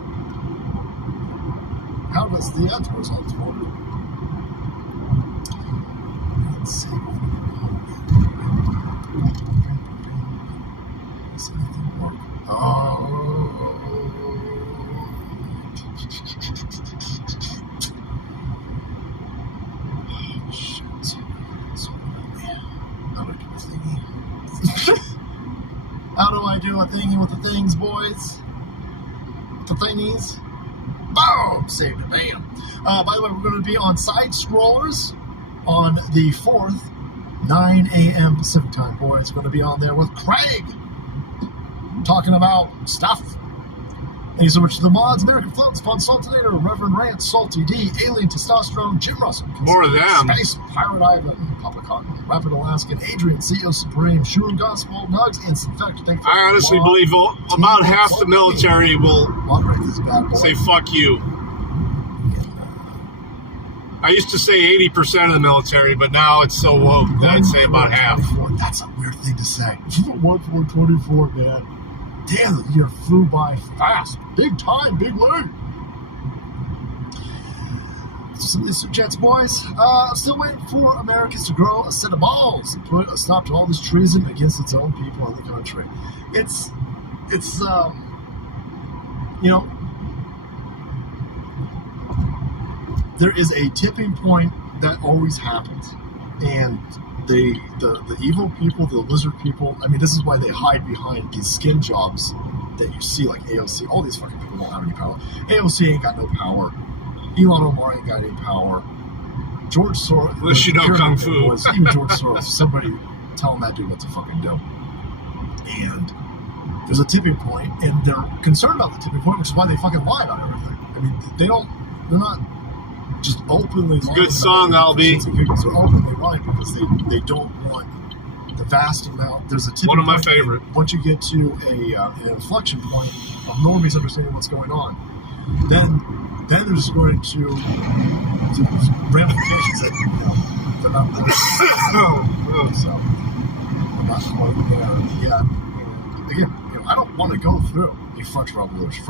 How does the end result work? Let's see. Does anything work? Oh. Shit. How do I do a thingy? How do I do a thingy with the things, boys? With the thingies? Boom! Saved it, bam. By the way, we're going to be on Side Scrollers on the 4th, 9 a.m. Pacific time, boys. It's going to be on there with Craig, talking about stuff. Thank you so much to the mods, American Floats, Fun Sultanator, Reverend Rant, Salty D, Alien Testosterone, Jim Russell, more of them, Space Pirate Ivan, Papa Cotton, Rapid Alaskan, Adrian, CEO Supreme, Shun Gospel, Nugs, and Infect. I honestly believe about half the military will say fuck you. I used to say 80% of the military, but now it's so woke that I'd say about half. That's a weird thing to say. 1/4/24, man. Damn, the year flew by fast. Big time, big league. Some of these jets, boys. Still waiting for Americans to grow a set of balls and put a stop to all this treason against its own people in the country. It's you know, there is a tipping point that always happens, and the evil people, the lizard people, I mean, this is why they hide behind these skin jobs that you see, like AOC. All these fucking people don't have any power. AOC ain't got no power. Elon Omar ain't got any power. George Soros. Unless you know Kung Fu. Was, even George Soros, somebody telling that dude what to fucking do. And there's a tipping point, and they're concerned about the tipping point, which is why they fucking lie about everything. I mean, they're not just openly lying. Good song, Albie. They're openly lying because they don't want the vast amount. There's a tipping One of my point. favorite. Once you get to an inflection point of normies understanding what's going on, then there's going to ramifications that they're not there. So we're not quite there yet. And again, I don't want to go through a French Revolution.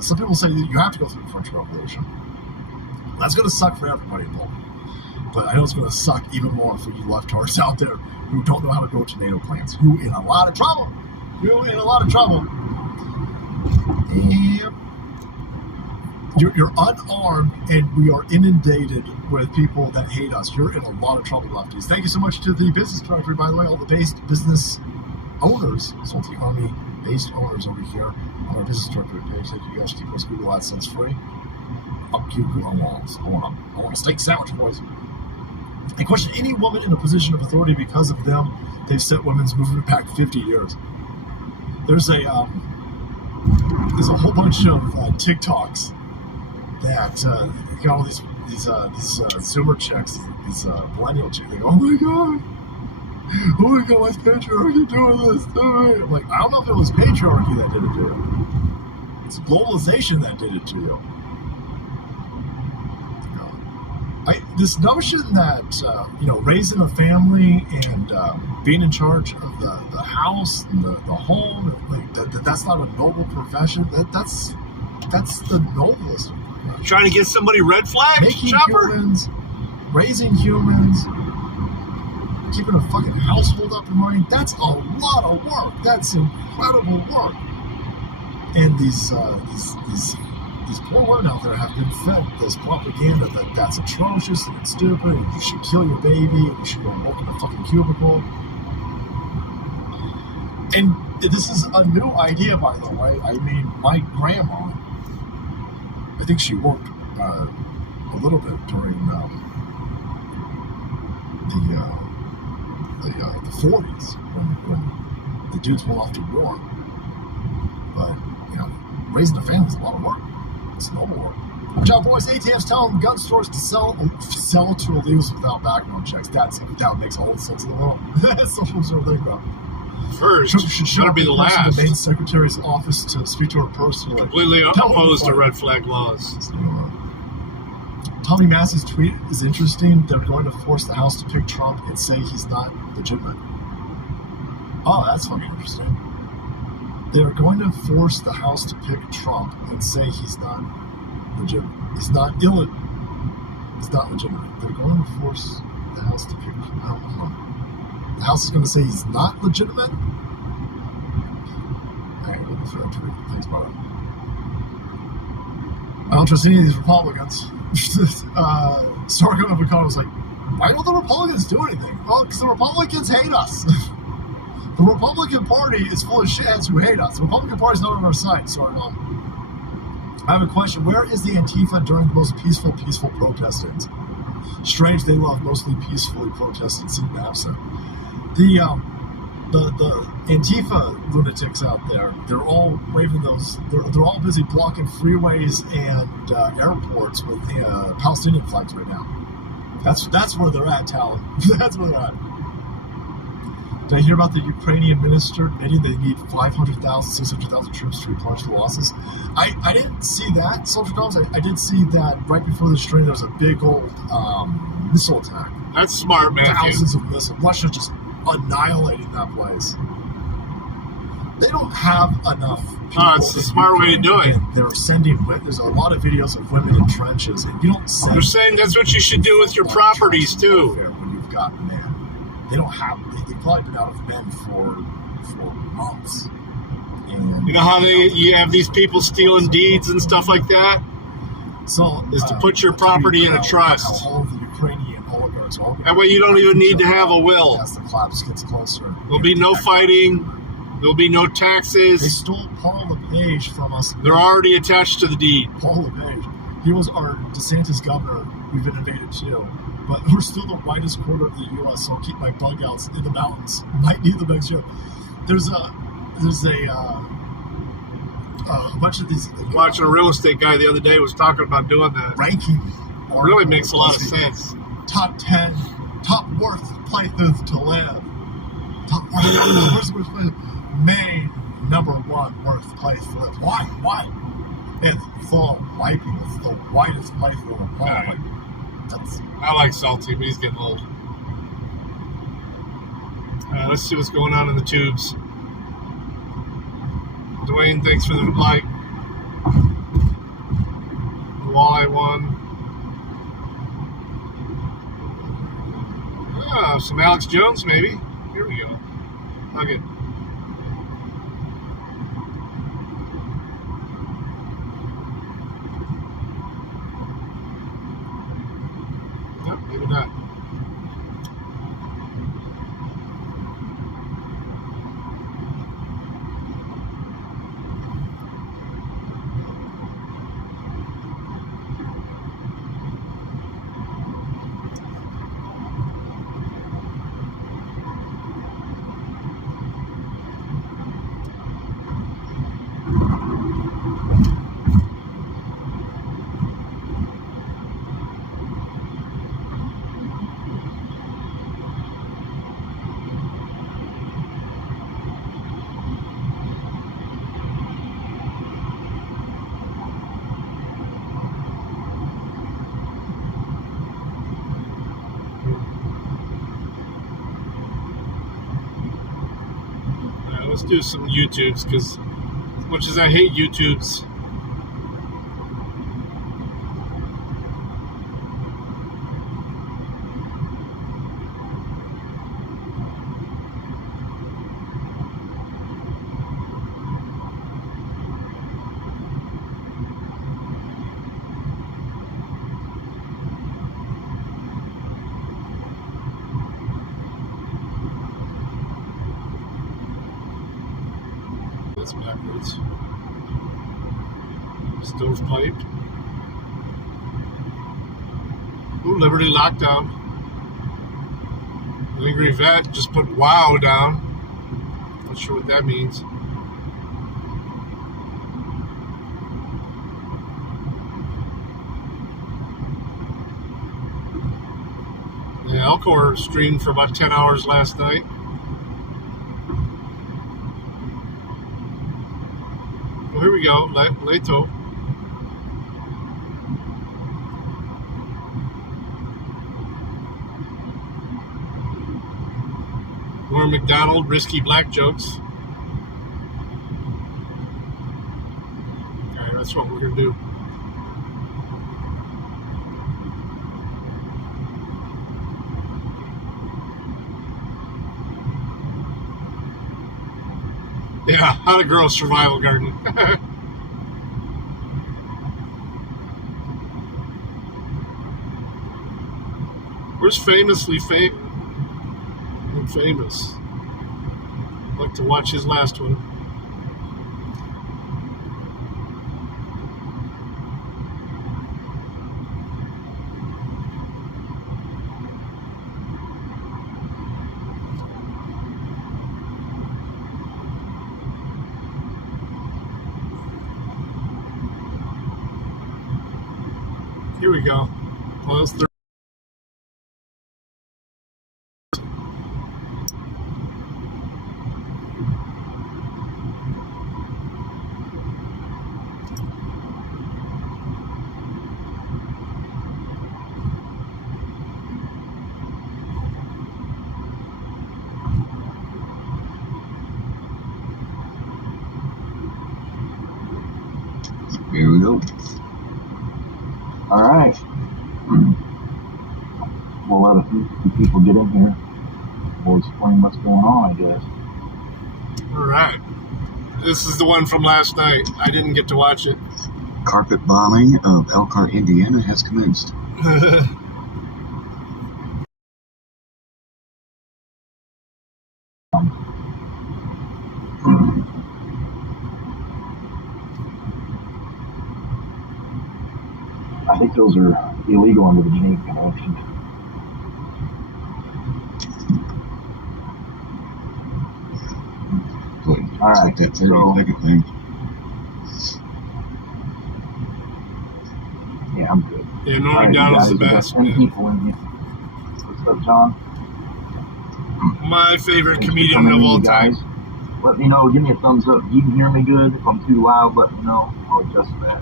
Some people say that you have to go through the French Revolution. That's going to suck for everybody involved. But I know it's going to suck even more for you leftards out there who don't know how to grow tomato plants. You're in a lot of trouble. And you're unarmed, and we are inundated with people that hate us. You're in a lot of trouble, lefties. Thank you so much to the business directory, by the way, all the business owners, Salty Army based owners over here on our business directory page. Thank you guys. Keep us Google AdSense free. Fuck you, Google. I want a steak sandwich, boys. I question any woman in a position of authority because of them. They've set women's movement back 50 years. There's a whole bunch of TikToks that got all these Zoomer chicks, these millennial chicks. They go, oh my god, what's patriarchy doing this to me? I'm like, I don't know if it was patriarchy that did it to you. It's globalization that did it to you. This notion that raising a family and being in charge of the house and the home, that's not a noble profession. That's the noblest. Trying to get somebody red flags, making Chopper. Humans, raising humans, keeping a fucking household up and running. That's a lot of work. That's incredible work. And these poor women out there have been fed this propaganda that's atrocious and it's stupid and you should kill your baby and you should go and work in a fucking cubicle. And this is a new idea, by the way. I mean, my grandma, I think she worked a little bit during the 40s when the dudes went off to war. But, raising a family is a lot of work. It's noble work. Watch out, boys. ATF's telling gun stores to sell to illegals without background checks. That makes a whole sense in the world. That's the whole sort of thing about. First, should be the last. The main secretary's office to speak to her personally. Completely opposed to red flag laws. Tommy Mass's tweet is interesting. They're going to force the House to pick Trump and say he's not legitimate. Oh, that's fucking interesting. They're going to force the House to pick Trump and say he's not legitimate. He's not legitimate. They're going to force the House to pick Trump. The House is going to say he's not legitimate? Alright, let me throw it. Thanks, brother. I don't trust any of these Republicans. Sargon of Akkad was like, why don't the Republicans do anything? Well, because the Republicans hate us. The Republican Party is full of shitheads who hate us. The Republican Party is not on our side. Sorry, Mom. I have a question. Where is the Antifa during the most peaceful protestings? Strange they love mostly peacefully protesting seem absent. The Antifa lunatics out there, they're all waving those, they're all busy blocking freeways and airports with Palestinian flags right now. That's where they're at, Talon. That's where they're at. Did I hear about the Ukrainian minister admitting they need 500,000, 600,000 troops to replenish the losses? I didn't see that, Soldier Dogs. I did see that right before the stream there was a big old missile attack. That's smart, man. Thousands of missiles. Russia just annihilating that place. They don't have enough people. It's the smart way to do it. They're sending, there's a lot of videos of women in trenches, and you don't send. They're saying that's what you should do with your properties, too. When you've got men. They don't have, they've probably been out of men for months. And, you know how you have these people stealing deeds and stuff like that? So, is to put your property in a trust. All of the Ukrainian oligarchs all that way you don't even need to have a will. As the collapse gets closer. There'll be no fighting. There'll be no taxes. They stole Paul LePage from us. They're already attached to the deed. Paul LePage. He was our DeSantis governor. We've been invaded too. But we're still the whitest quarter of the U.S., so I'll keep my bug outs in the mountains. Might need them next year. There's a bunch of these. Watching a real estate guy the other day was talking about doing that. Ranking really makes a lot of sense. Top 10, top worst places to live. Top worst places. Maine, #1 worst place to live. Why? It's full of white people. It's the whitest place in the world. Right. I like Salty, but he's getting old. Let's see what's going on in the tubes. Dwayne, thanks for the like. Walleye one. Some Alex Jones, maybe. Here we go. Nugget. No, maybe not. Let's do some YouTubes, because as much as I hate YouTubes, backwards. Stovepipe. Ooh, Liberty Lockdown. Angry Vet just put wow down. Not sure what that means. Yeah, Elcor streamed for about 10 hours last night. Well, here we go, Leto. Norm McDonald, risky black jokes. Alright, that's what we're gonna do. Yeah, how to grow a survival garden. Where's famously famous? I'd like to watch his last one. Here we go. Well, that's Here we go. All right. We'll let a few people get in here. We'll explain what's going on, I guess. all right. This is the one from last night. I didn't get to watch it. Carpet bombing of Elkhart, Indiana has commenced. I think those are illegal under the Geneva Convention. All right, that's so, thing. Yeah, I'm good. Yeah, Norman Dowdell's the best. 10 people in here. What's up, John? My favorite comedian of all time. Let me know. Give me a thumbs up. You can hear me good. If I'm too loud, let me know. I'll adjust that.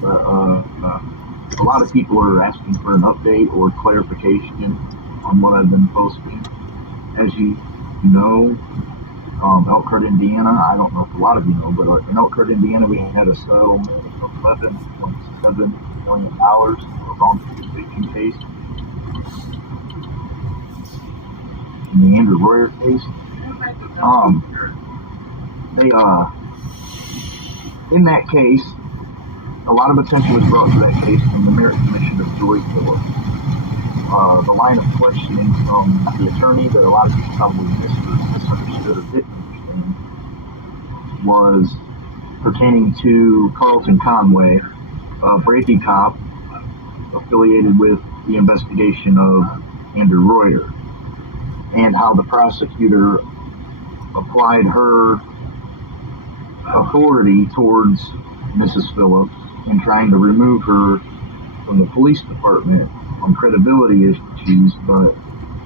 But a lot of people are asking for an update or clarification on what I've been posting. As you know, Elkhart, Indiana, I don't know if a lot of you know, but in Elkhart, Indiana, we had a settlement of $11.7 million for a wrongful conviction case. In the Andrew Royer case, in that case, a lot of attention was brought to that case from the Merit Commission of Joy Corps. The line of questioning from the attorney that a lot of people probably misunderstood or didn't understand was pertaining to Carlton Conway, a Brady cop affiliated with the investigation of Andrew Royer, and how the prosecutor applied her authority towards Mrs. Phillips in trying to remove her from the police department on credibility issues. But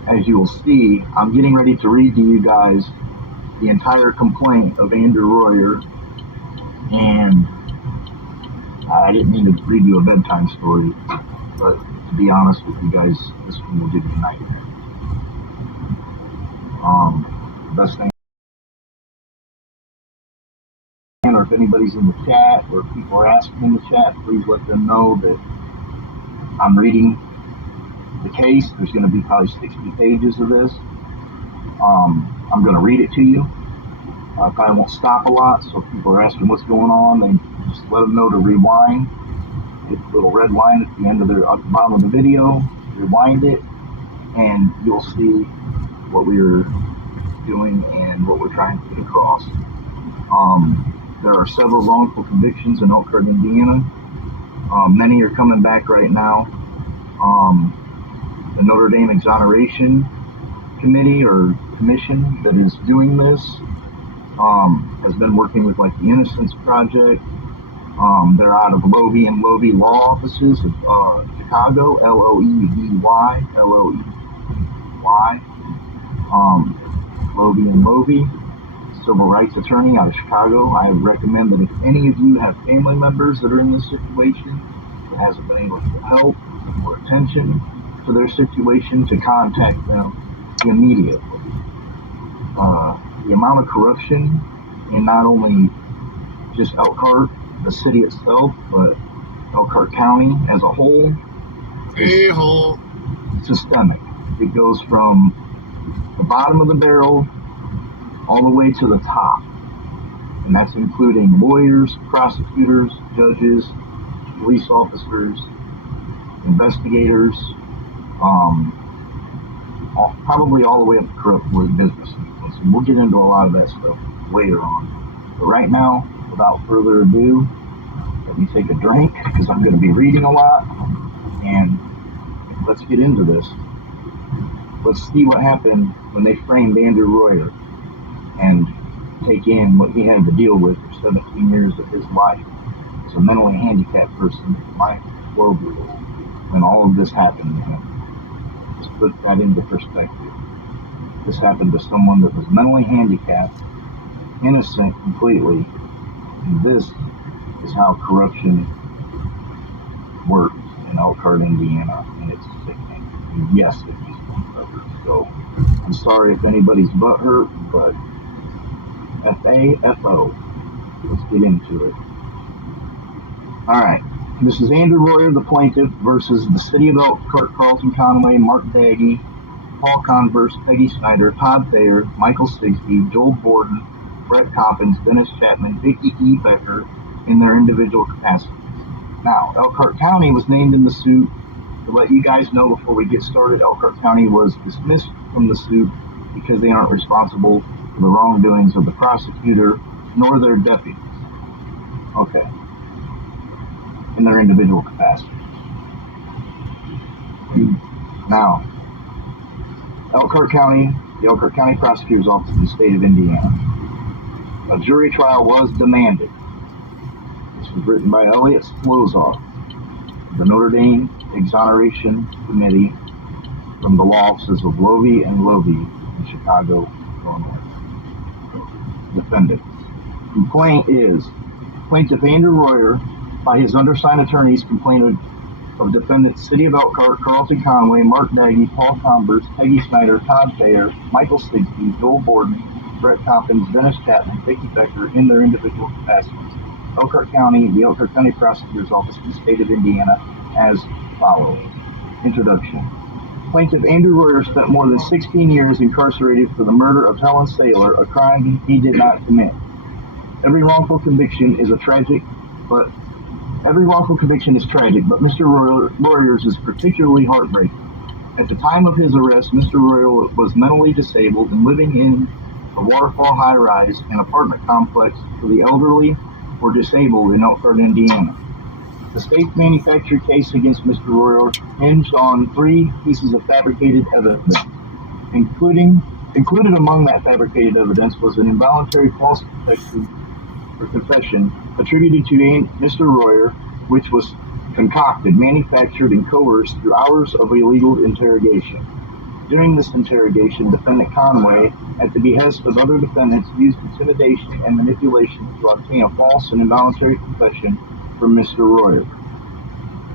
as you will see, I'm getting ready to read to you guys the entire complaint of Andrew Royer, and I didn't mean to read you a bedtime story, but to be honest with you guys, this one will give you a nightmare. Best thing, or if anybody's in the chat or if people are asking in the chat, please let them know that I'm reading the case. There's going to be probably 60 pages of this. I'm going to read it to you. I probably won't stop a lot, so if people are asking what's going on, then just let them know to rewind. Hit the little red line at the end of the bottom of the video, rewind it, and you'll see what we're doing and what we're trying to get across. There are several wrongful convictions in Elkhart, Indiana. Many are coming back right now. The Notre Dame Exoneration Committee or Commission that is doing this has been working with like the Innocence Project. They're out of Loewy and Loewy Law Offices of Chicago, L-O-E-V-Y, L-O-E-V-Y. Loewy and Loewy, civil rights attorney out of Chicago. I recommend that if any of you have family members that are in this situation that hasn't been able to help or attention to their situation, to contact them immediately. The amount of corruption in not only just Elkhart, the city itself, but Elkhart County as a whole is systemic. It goes from the bottom of the barrel all the way to the top, and that's including lawyers, prosecutors, judges, police officers, investigators, probably all the way up to corrupt business influence. And we'll get into a lot of that stuff later on. But right now, without further ado, let me take a drink because I'm going to be reading a lot, and let's get into this. Let's see what happened when they framed Andrew Royer and take in what he had to deal with for 17 years of his life as a mentally handicapped person, like 12-year-old, when all of this happened to him. Just put that into perspective. This happened to someone that was mentally handicapped, innocent completely, and this is how corruption works in Elkhart, Indiana, and it's sickening. And yes, it needs to be covered. So I'm sorry if anybody's butt hurt, but F-A-F-O. Let's get into it. Alright, this is Andrew Royer, the plaintiff, versus the City of Elkhart, Carlton Conway, Mark Daggy, Paul Converse, Peggy Snyder, Todd Thayer, Michael Sigsbee, Joel Borden, Brett Coppins, Dennis Chapman, Vicky E. Becker, in their individual capacities. Now, Elkhart County was named in the suit. To let you guys know before we get started, Elkhart County was dismissed from the suit because they aren't responsible for the wrongdoings of the prosecutor nor their deputies. Okay. In their individual capacities. Now, Elkhart County, the Elkhart County Prosecutor's Office in the state of Indiana. A jury trial was demanded. This was written by Elliot Splozoff. the Notre Dame Exoneration Committee from the law offices of Lovey and Lovey in Chicago, Illinois. Defendant. Complaint is Plaintiff Andrew Royer, by his undersigned attorneys, complained of defendants City of Elkhart, Carlton Conway, Mark Daggy, Paul Converse, Peggy Snyder, Todd Thayer, Michael Stigsby, Joel Borden, Brett Tompkins, Dennis Chapman, Vicky Becker in their individual capacities. Elkhart County, the Elkhart County Prosecutor's Office in the state of Indiana, as follows. Introduction. Plaintiff Andrew Royer spent more than 16 years incarcerated for the murder of Helen Saylor, a crime he did not commit. Every wrongful conviction is tragic, but Mr. Royer's is particularly heartbreaking. At the time of his arrest, Mr. Royer was mentally disabled and living in the Waterfall high-rise, an apartment complex for the elderly or disabled in Elkhart, Indiana. The state's manufactured case against Mr. Royer hinged on 3 pieces of fabricated evidence. Included among that fabricated evidence was an involuntary false confession attributed to Mr. Royer, which was concocted, manufactured, and coerced through hours of illegal interrogation. During this interrogation, Defendant Conway, at the behest of other defendants, used intimidation and manipulation to obtain a false and involuntary confession from Mr. Royer.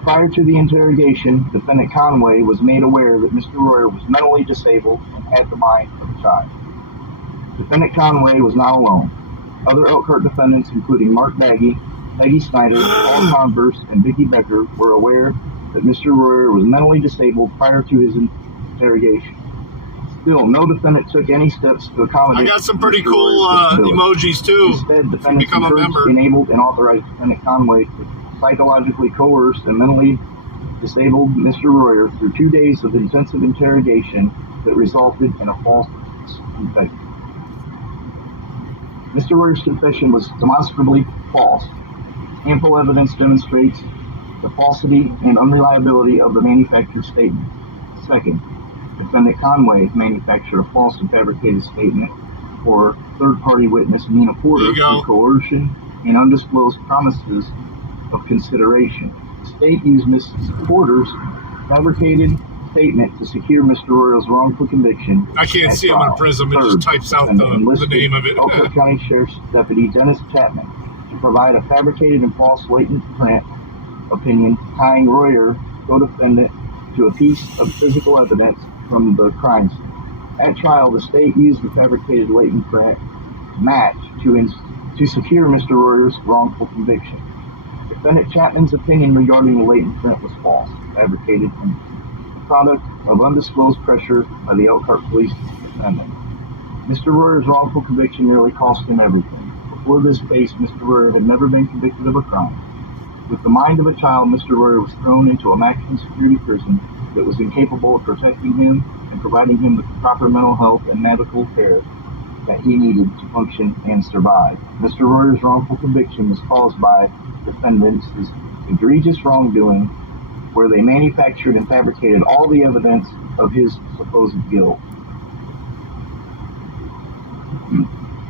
Prior to the interrogation, Defendant Conway was made aware that Mr. Royer was mentally disabled and had the mind of a child. Defendant Conway was not alone. Other Elkhart defendants, including Mark Daggy, Peggy Snyder, Paul Converse, and Vicky Becker, were aware that Mr. Royer was mentally disabled prior to his interrogation. Still, no defendant took any steps to accommodate. I got some pretty cool emojis too. Instead, defendants enabled and authorized Defendant Conway to psychologically coerce and mentally disabled Mr. Royer through 2 days of intensive interrogation that resulted in a false confession. Mr. Royer's confession was demonstrably false. Ample evidence demonstrates the falsity and unreliability of the manufactured statement. Second, Defendant Conway manufactured a false and fabricated statement for third-party witness Nina Porter through coercion and undisclosed promises of consideration. The state used Mrs. Porter's fabricated statement to secure Mr. Royer's wrongful conviction. I can't see him on Prism. It just types out the name of it. Elkhart County Sheriff's Deputy Dennis Chapman to provide a fabricated and false latent print opinion tying Royer, co-defendant, to a piece of physical evidence from the crime scene. At trial, the state used the fabricated latent print match to secure Mr. Royer's wrongful conviction. Defendant Chapman's opinion regarding the latent print was false, fabricated, and product of undisclosed pressure by the Elkhart police defendant. Mr. Royer's wrongful conviction nearly cost him everything. Before this case, Mr. Royer had never been convicted of a crime. With the mind of a child, Mr. Royer was thrown into a maximum security prison that was incapable of protecting him and providing him the proper mental health and medical care that he needed to function and survive. Mr. Royer's wrongful conviction was caused by defendants' egregious wrongdoing, where they manufactured and fabricated all the evidence of his supposed guilt.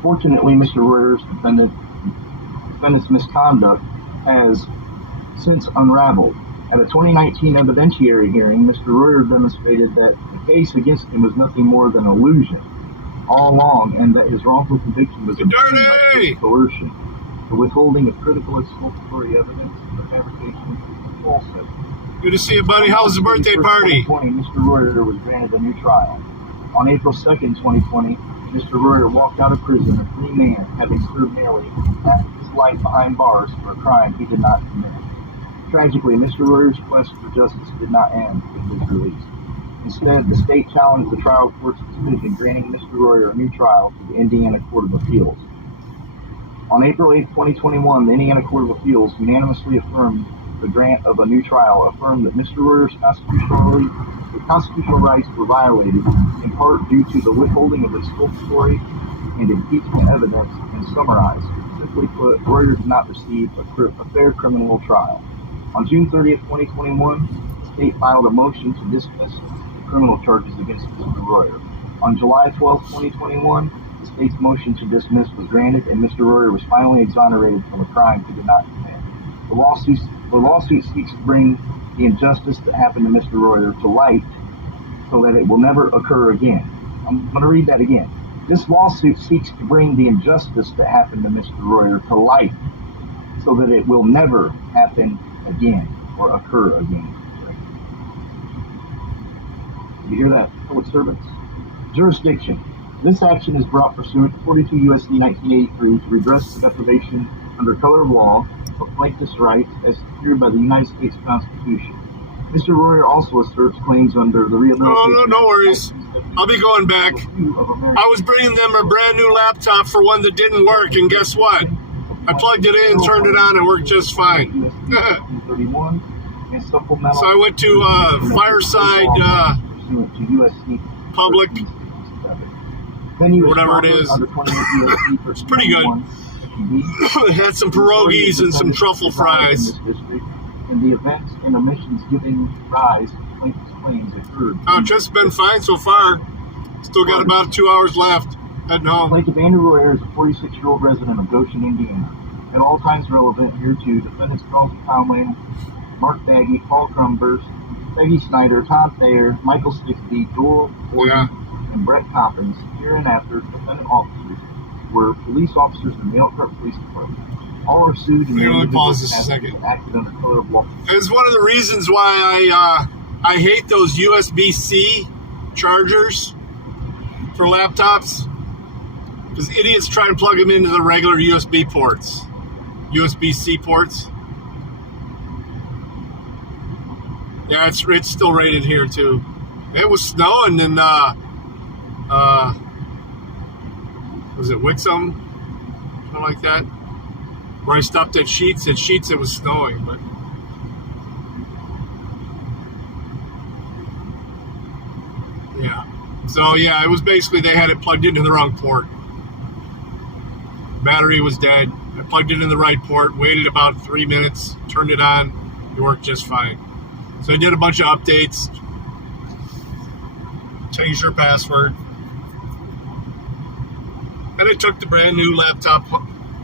Fortunately, Mr. Royer's defendant's misconduct has since unraveled. At a 2019 evidentiary hearing, Mr. Royer demonstrated that the case against him was nothing more than an illusion all along, and that his wrongful conviction was obtained by coercion, the withholding of critical exculpatory evidence, and the fabrication of falsehood. Good to see you, buddy. How was the birthday party? 2020, Mr. Royer was granted a new trial. On April 2nd, 2020, Mr. Royer walked out of prison a free man, having served nearly half his life behind bars for a crime he did not commit. Tragically, Mr. Royer's quest for justice did not end with his release. Instead, the state challenged the trial court's decision granting Mr. Royer a new trial to the Indiana Court of Appeals. On April 8, 2021, the Indiana Court of Appeals unanimously affirmed the grant of a new trial, affirmed that Mr. Royer's constitutional rights were violated, in part due to the withholding of exculpatory and impeachment evidence, and summarized. Simply put, Royer did not receive a fair criminal trial. On June 30th, 2021, the state filed a motion to dismiss criminal charges against Mr. Royer. On July 12, 2021, the state's motion to dismiss was granted, and Mr. Royer was finally exonerated from a crime he did not commit. The lawsuit seeks to bring the injustice that happened to Mr. Royer to light so that it will never occur again. I'm going to read that again. This lawsuit seeks to bring the injustice that happened to Mr. Royer to light so that it will never happen again or occur again. Did you hear that, public servants? Jurisdiction. This action is brought pursuant to 42 U.S.C. 1983 to redress the deprivation under color of law of plaintiff's rights as secured by the United States Constitution. Mr. Royer also asserts claims under the Rehabilitation no worries. I'll be going back. I was bringing them a brand new laptop for one that didn't work, and guess what? I plugged it in, turned it on, and it worked just fine. So I went to Fireside Public, whatever it is. It's pretty good. It had some pierogies and some truffle fries. In the events and omissions giving rise to plaintiff's claims occurred. Oh, just been fine so far. Still got about 2 hours left. Heading home. Plaintiff Andrew Royer is a 46-year-old resident of Goshen, Indiana. At all times relevant here to defendants Carlton Conway, Mark Baggy, Paul Crumbers, Peggy Snyder, Todd Thayer, Michael Stickby, Joel Gordon, and Brett Coppins, here and after defendant officers were police officers in the Elkhart Police Department. All are sued in the pause this a second. Acted under color of law. It's one of the reasons why I hate those USB-C chargers for laptops, because idiots try and plug them into the regular USB ports, USB-C ports. Yeah, it's still rated here too. It was snowing in was it Wixom, something like that, where I stopped at Sheets. At Sheets, it was snowing, but yeah. So yeah, it was basically they had it plugged into the wrong port. Battery was dead. I plugged it in the right port, waited about 3 minutes, turned it on, it worked just fine. So I did a bunch of updates, changed your password, and I took the brand new laptop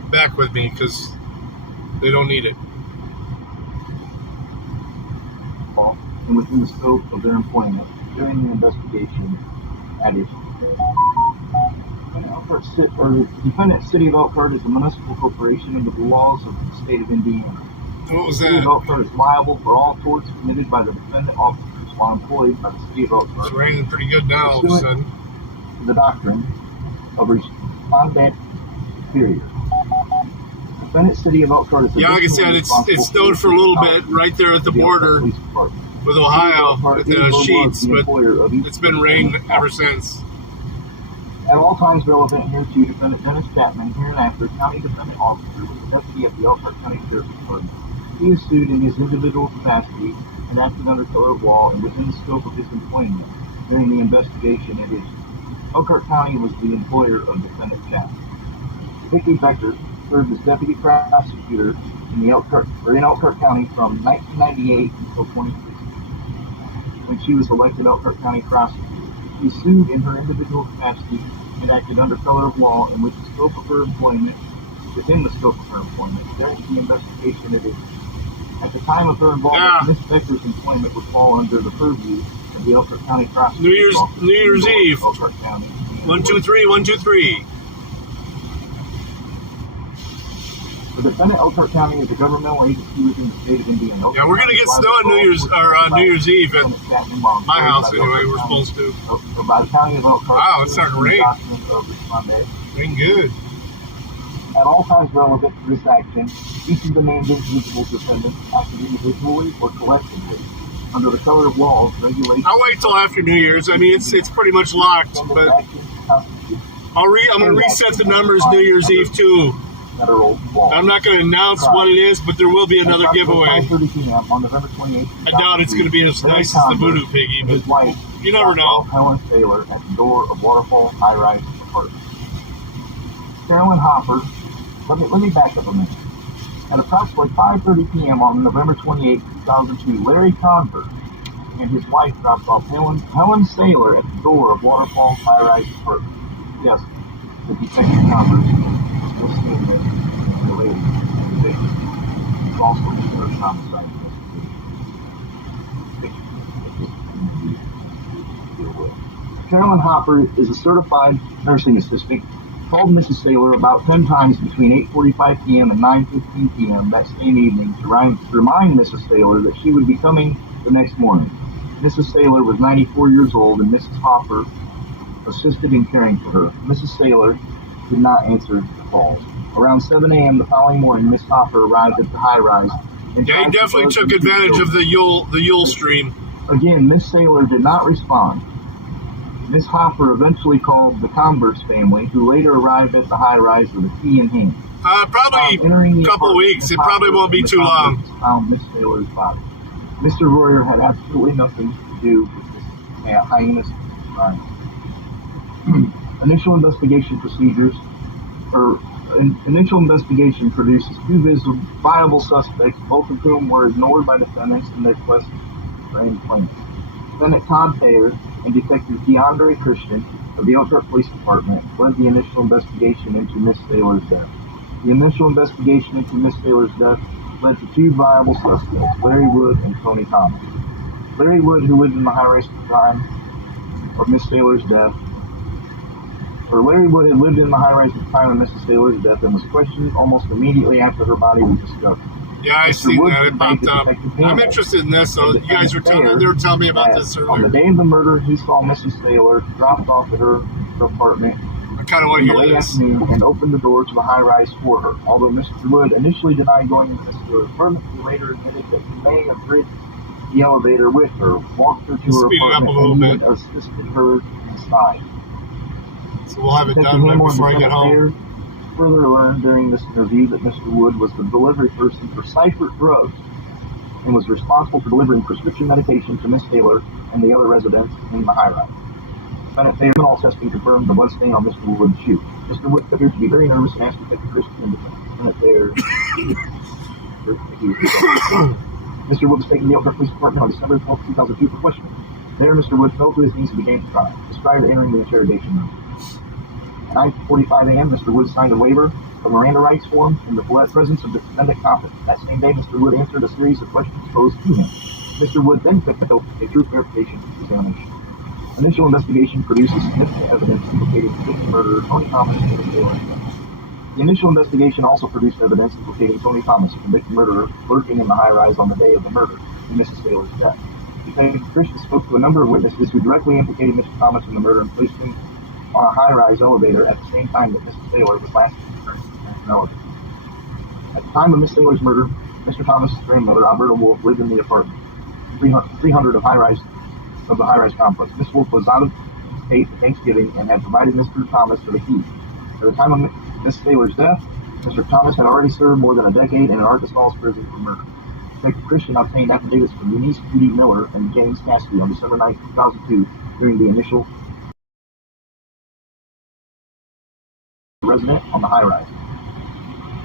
back with me because they don't need it. And within the scope of their employment during the investigation at issue. The defendant, City of Elkhart, is a municipal corporation under the laws of the state of Indiana. What was the City that? of Elkhart is liable for all torts committed by the defendant officers while employed by the City of Elkhart. It's raining pretty good now, all of a sudden. To the doctrine of respondent superior. Defendant, City of Elkhart is like I said, it snowed for a little bit right there at the border with Ohio at the Sheets, but it's been raining ever since. At all times relevant here to Defendant Dennis Chapman, hereinafter County Defendant Officer with the Deputy at the Elkhart County Sheriff's Department. He is sued in his individual capacity and acted under color of law and within the scope of his employment during the investigation at issue. Elkhart County was the employer of Defendant Chapman. Vicki Becker served as Deputy Prosecutor in Elkhart County from 1998 until 2016, when she was elected Elkhart County Prosecutor. She sued in her individual capacity and acted under color of law in which the scope of her employment, within the scope of her employment, during the investigation at issue. At the time of her involvement, Ms. Becker's employment would fall under the purview of the Elkhart County Prosecutor's Office. New Year's Eve. Elkhart County. 1, 2, 3, 1, 2, 3. The defendant, Elkhart County, is a governmental agency within the state of Indiana. Yeah, we're gonna get snow on New Year's Eve at my house anyway. We're supposed to. By the County of Elkhart. Wow, it's starting to rain. Rain good. At all times relevant to this action, each of the named individual defendants acted individually or collectively under the color of laws, regulations. I'll wait till after New Year's. I mean, it's pretty much locked, but I'm gonna reset the numbers New Year's Eve too. I'm not going to announce what it is, but there will be another giveaway. I doubt it's going to be as nice as the Voodoo Piggy, but you never know. Helen Taylor at the door of Waterfall High-Rise Apartment. Carolyn Hopper, let me back up a minute. At approximately 5:30 p.m. on November 28, 2002, Larry Conver and his wife dropped off Helen Saylor at the door of Waterfall High-Rise Apartment. Yes, the Detective Conver was seeing the lady. It's also a homicide investigation. Carolyn Hopper is a certified nursing assistant, called Mrs. Saylor about 10 times between 8:45 p.m. and 9:15 p.m. that same evening to remind Mrs. Saylor that she would be coming the next morning. Mrs. Saylor was 94 years old, and Mrs. Hopper assisted in caring for her. Mrs. Saylor did not answer the calls. Around 7 a.m. the following morning, Miss Hopper arrived at the high-rise. Yeah, he definitely took advantage of the Yule stream. Again, Miss Saylor did not respond. Miss Hopper eventually called the Converse family, who later arrived at the high-rise with a key in hand. Probably a couple of weeks. It probably won't be too long. Found Miss Saylor's body. Mr. Royer had absolutely nothing to do with this heinous crime. Initial investigation produces two viable suspects, both of whom were ignored by defendants in their quest for any claims. Lieutenant Todd Thayer and Detective DeAndre Christian of the Elkhart Police Department led the initial investigation into Miss Saylor's death. The initial investigation into Miss Saylor's death led to two viable suspects, Larry Wood and Tony Thomas. Larry Wood, who lived in the high-rise at the time of Miss Saylor's death, Larry Wood had lived in the high-rise at the time of Mrs. Saylor's death and was questioned almost immediately after her body was discovered. Yeah, I see that. It popped up. I'm interested in this. So you guys were telling me about this earlier. On the day of the murder, he saw Mrs. Saylor dropped off at her apartment I kind of want to in the late afternoon and opened the door to the high-rise for her. Although Mr. Wood initially denied going into Mrs. Saylor's apartment, he later admitted that he may have ridden the elevator with her, walked her to her apartment, and even assisted her inside. So we'll have it done right before I get home. Further learned during this interview that Mr. Wood was the delivery person for Seifert Drugs and was responsible for delivering prescription medication to Miss Saylor and the other residents in the high-rise. Lieutenant Thayer, all testing confirmed the blood stain on Mr. Wood's shoe. Mr. Wood appeared to be very nervous and asked Detective Christian and Lieutenant Thayer. Mr. Wood was taken to the Elkhart Police Department on December 12, 2002 for questioning. There, Mr. Wood fell to his knees and began to cry, just prior to entering the interrogation room. At 9:45 a.m., Mr. Wood signed a waiver of Miranda rights form in the presence of the defendant Coffin. That same day, Mr. Wood answered a series of questions posed to him. Mr. Wood then took a truth verification examination. Initial investigation produces significant evidence implicating the victim murderer Tony Thomas and Miss Saylor. The initial investigation also produced evidence implicating Tony Thomas, the convicted murderer, lurking in the high-rise on the day of the murder and Mrs. Saylor's death. Detective Christian spoke to a number of witnesses who directly implicated Mr. Thomas in the murder and placed him on a high-rise elevator at the same time that Mrs. Saylor was last returned an elevator. At the time of Miss Saylor's murder, Mr. Thomas' grandmother, Alberta Wolf, lived in the apartment 300 of the high-rise complex. Miss Wolf was out of state for Thanksgiving and had provided Mr. Thomas with a key. At the time of Miss Saylor's death, Mr. Thomas had already served more than a decade in an Arkansas prison for murder. Detective Christian obtained affidavits from Eunice Judy Miller and James Cassidy on December 9, 2002 during the initial resident on the high-rise.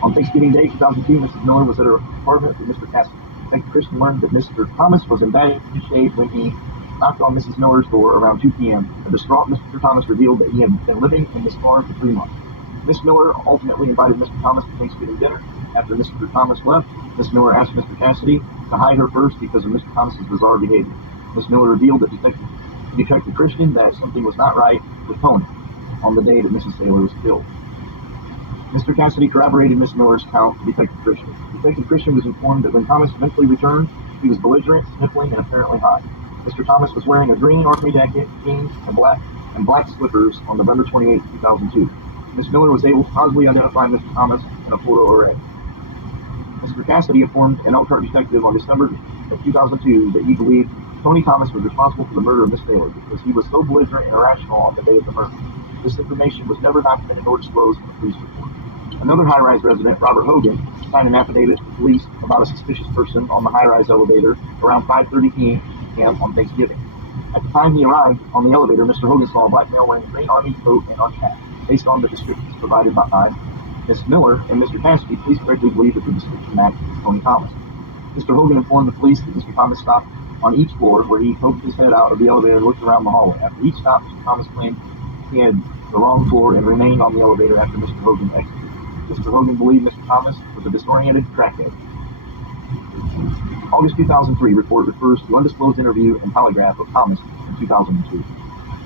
On Thanksgiving Day 2002, Mrs. Miller was at her apartment with Mr. Cassidy. Detective Christian learned that Mr. Thomas was in bad shape when he knocked on Mrs. Miller's door around 2 p.m. A distraught Mr. Thomas revealed that he had been living in this farm for 3 months. Miss Miller ultimately invited Mr. Thomas to Thanksgiving dinner. After Mr. Thomas left, Miss Miller asked Mr. Cassidy to hide her first because of Mr. Thomas's bizarre behavior. Miss Miller revealed to Detective Christian that something was not right with Tony on the day that Mrs. Saylor was killed. Mr. Cassidy corroborated Miss Miller's account to Detective Christian. Detective Christian was informed that when Thomas eventually returned, he was belligerent, sniffling, and apparently high. Mr. Thomas was wearing a green army jacket, jeans, and black slippers on November 28, 2002. Miss Miller was able to positively identify Mr. Thomas in a photo array. Mr. Cassidy informed an Elkhart detective on December of 2002 that he believed Tony Thomas was responsible for the murder of Miss Saylor because he was so belligerent and irrational on the day of the murder. This information was never documented or disclosed in the police report. Another high-rise resident, Robert Hogan, signed an affidavit to police about a suspicious person on the high-rise elevator around 5:30 p.m. on Thanksgiving. At the time he arrived on the elevator, Mr. Hogan saw a black male wearing a green army coat and uncapped. Based on the descriptions provided by Miss Miller and Mr. Cassidy, police correctly believed that the description matched Tony Thomas. Mr. Hogan informed the police that Mr. Thomas stopped on each floor where he poked his head out of the elevator and looked around the hallway. After each stop, Mr. Thomas claimed he had the wrong floor and remained on the elevator after Mr. Hogan exited. Mr. Hogan believed Mr. Thomas was a disoriented crackhead. August 2003 report refers to undisclosed interview and polygraph of Thomas in 2002.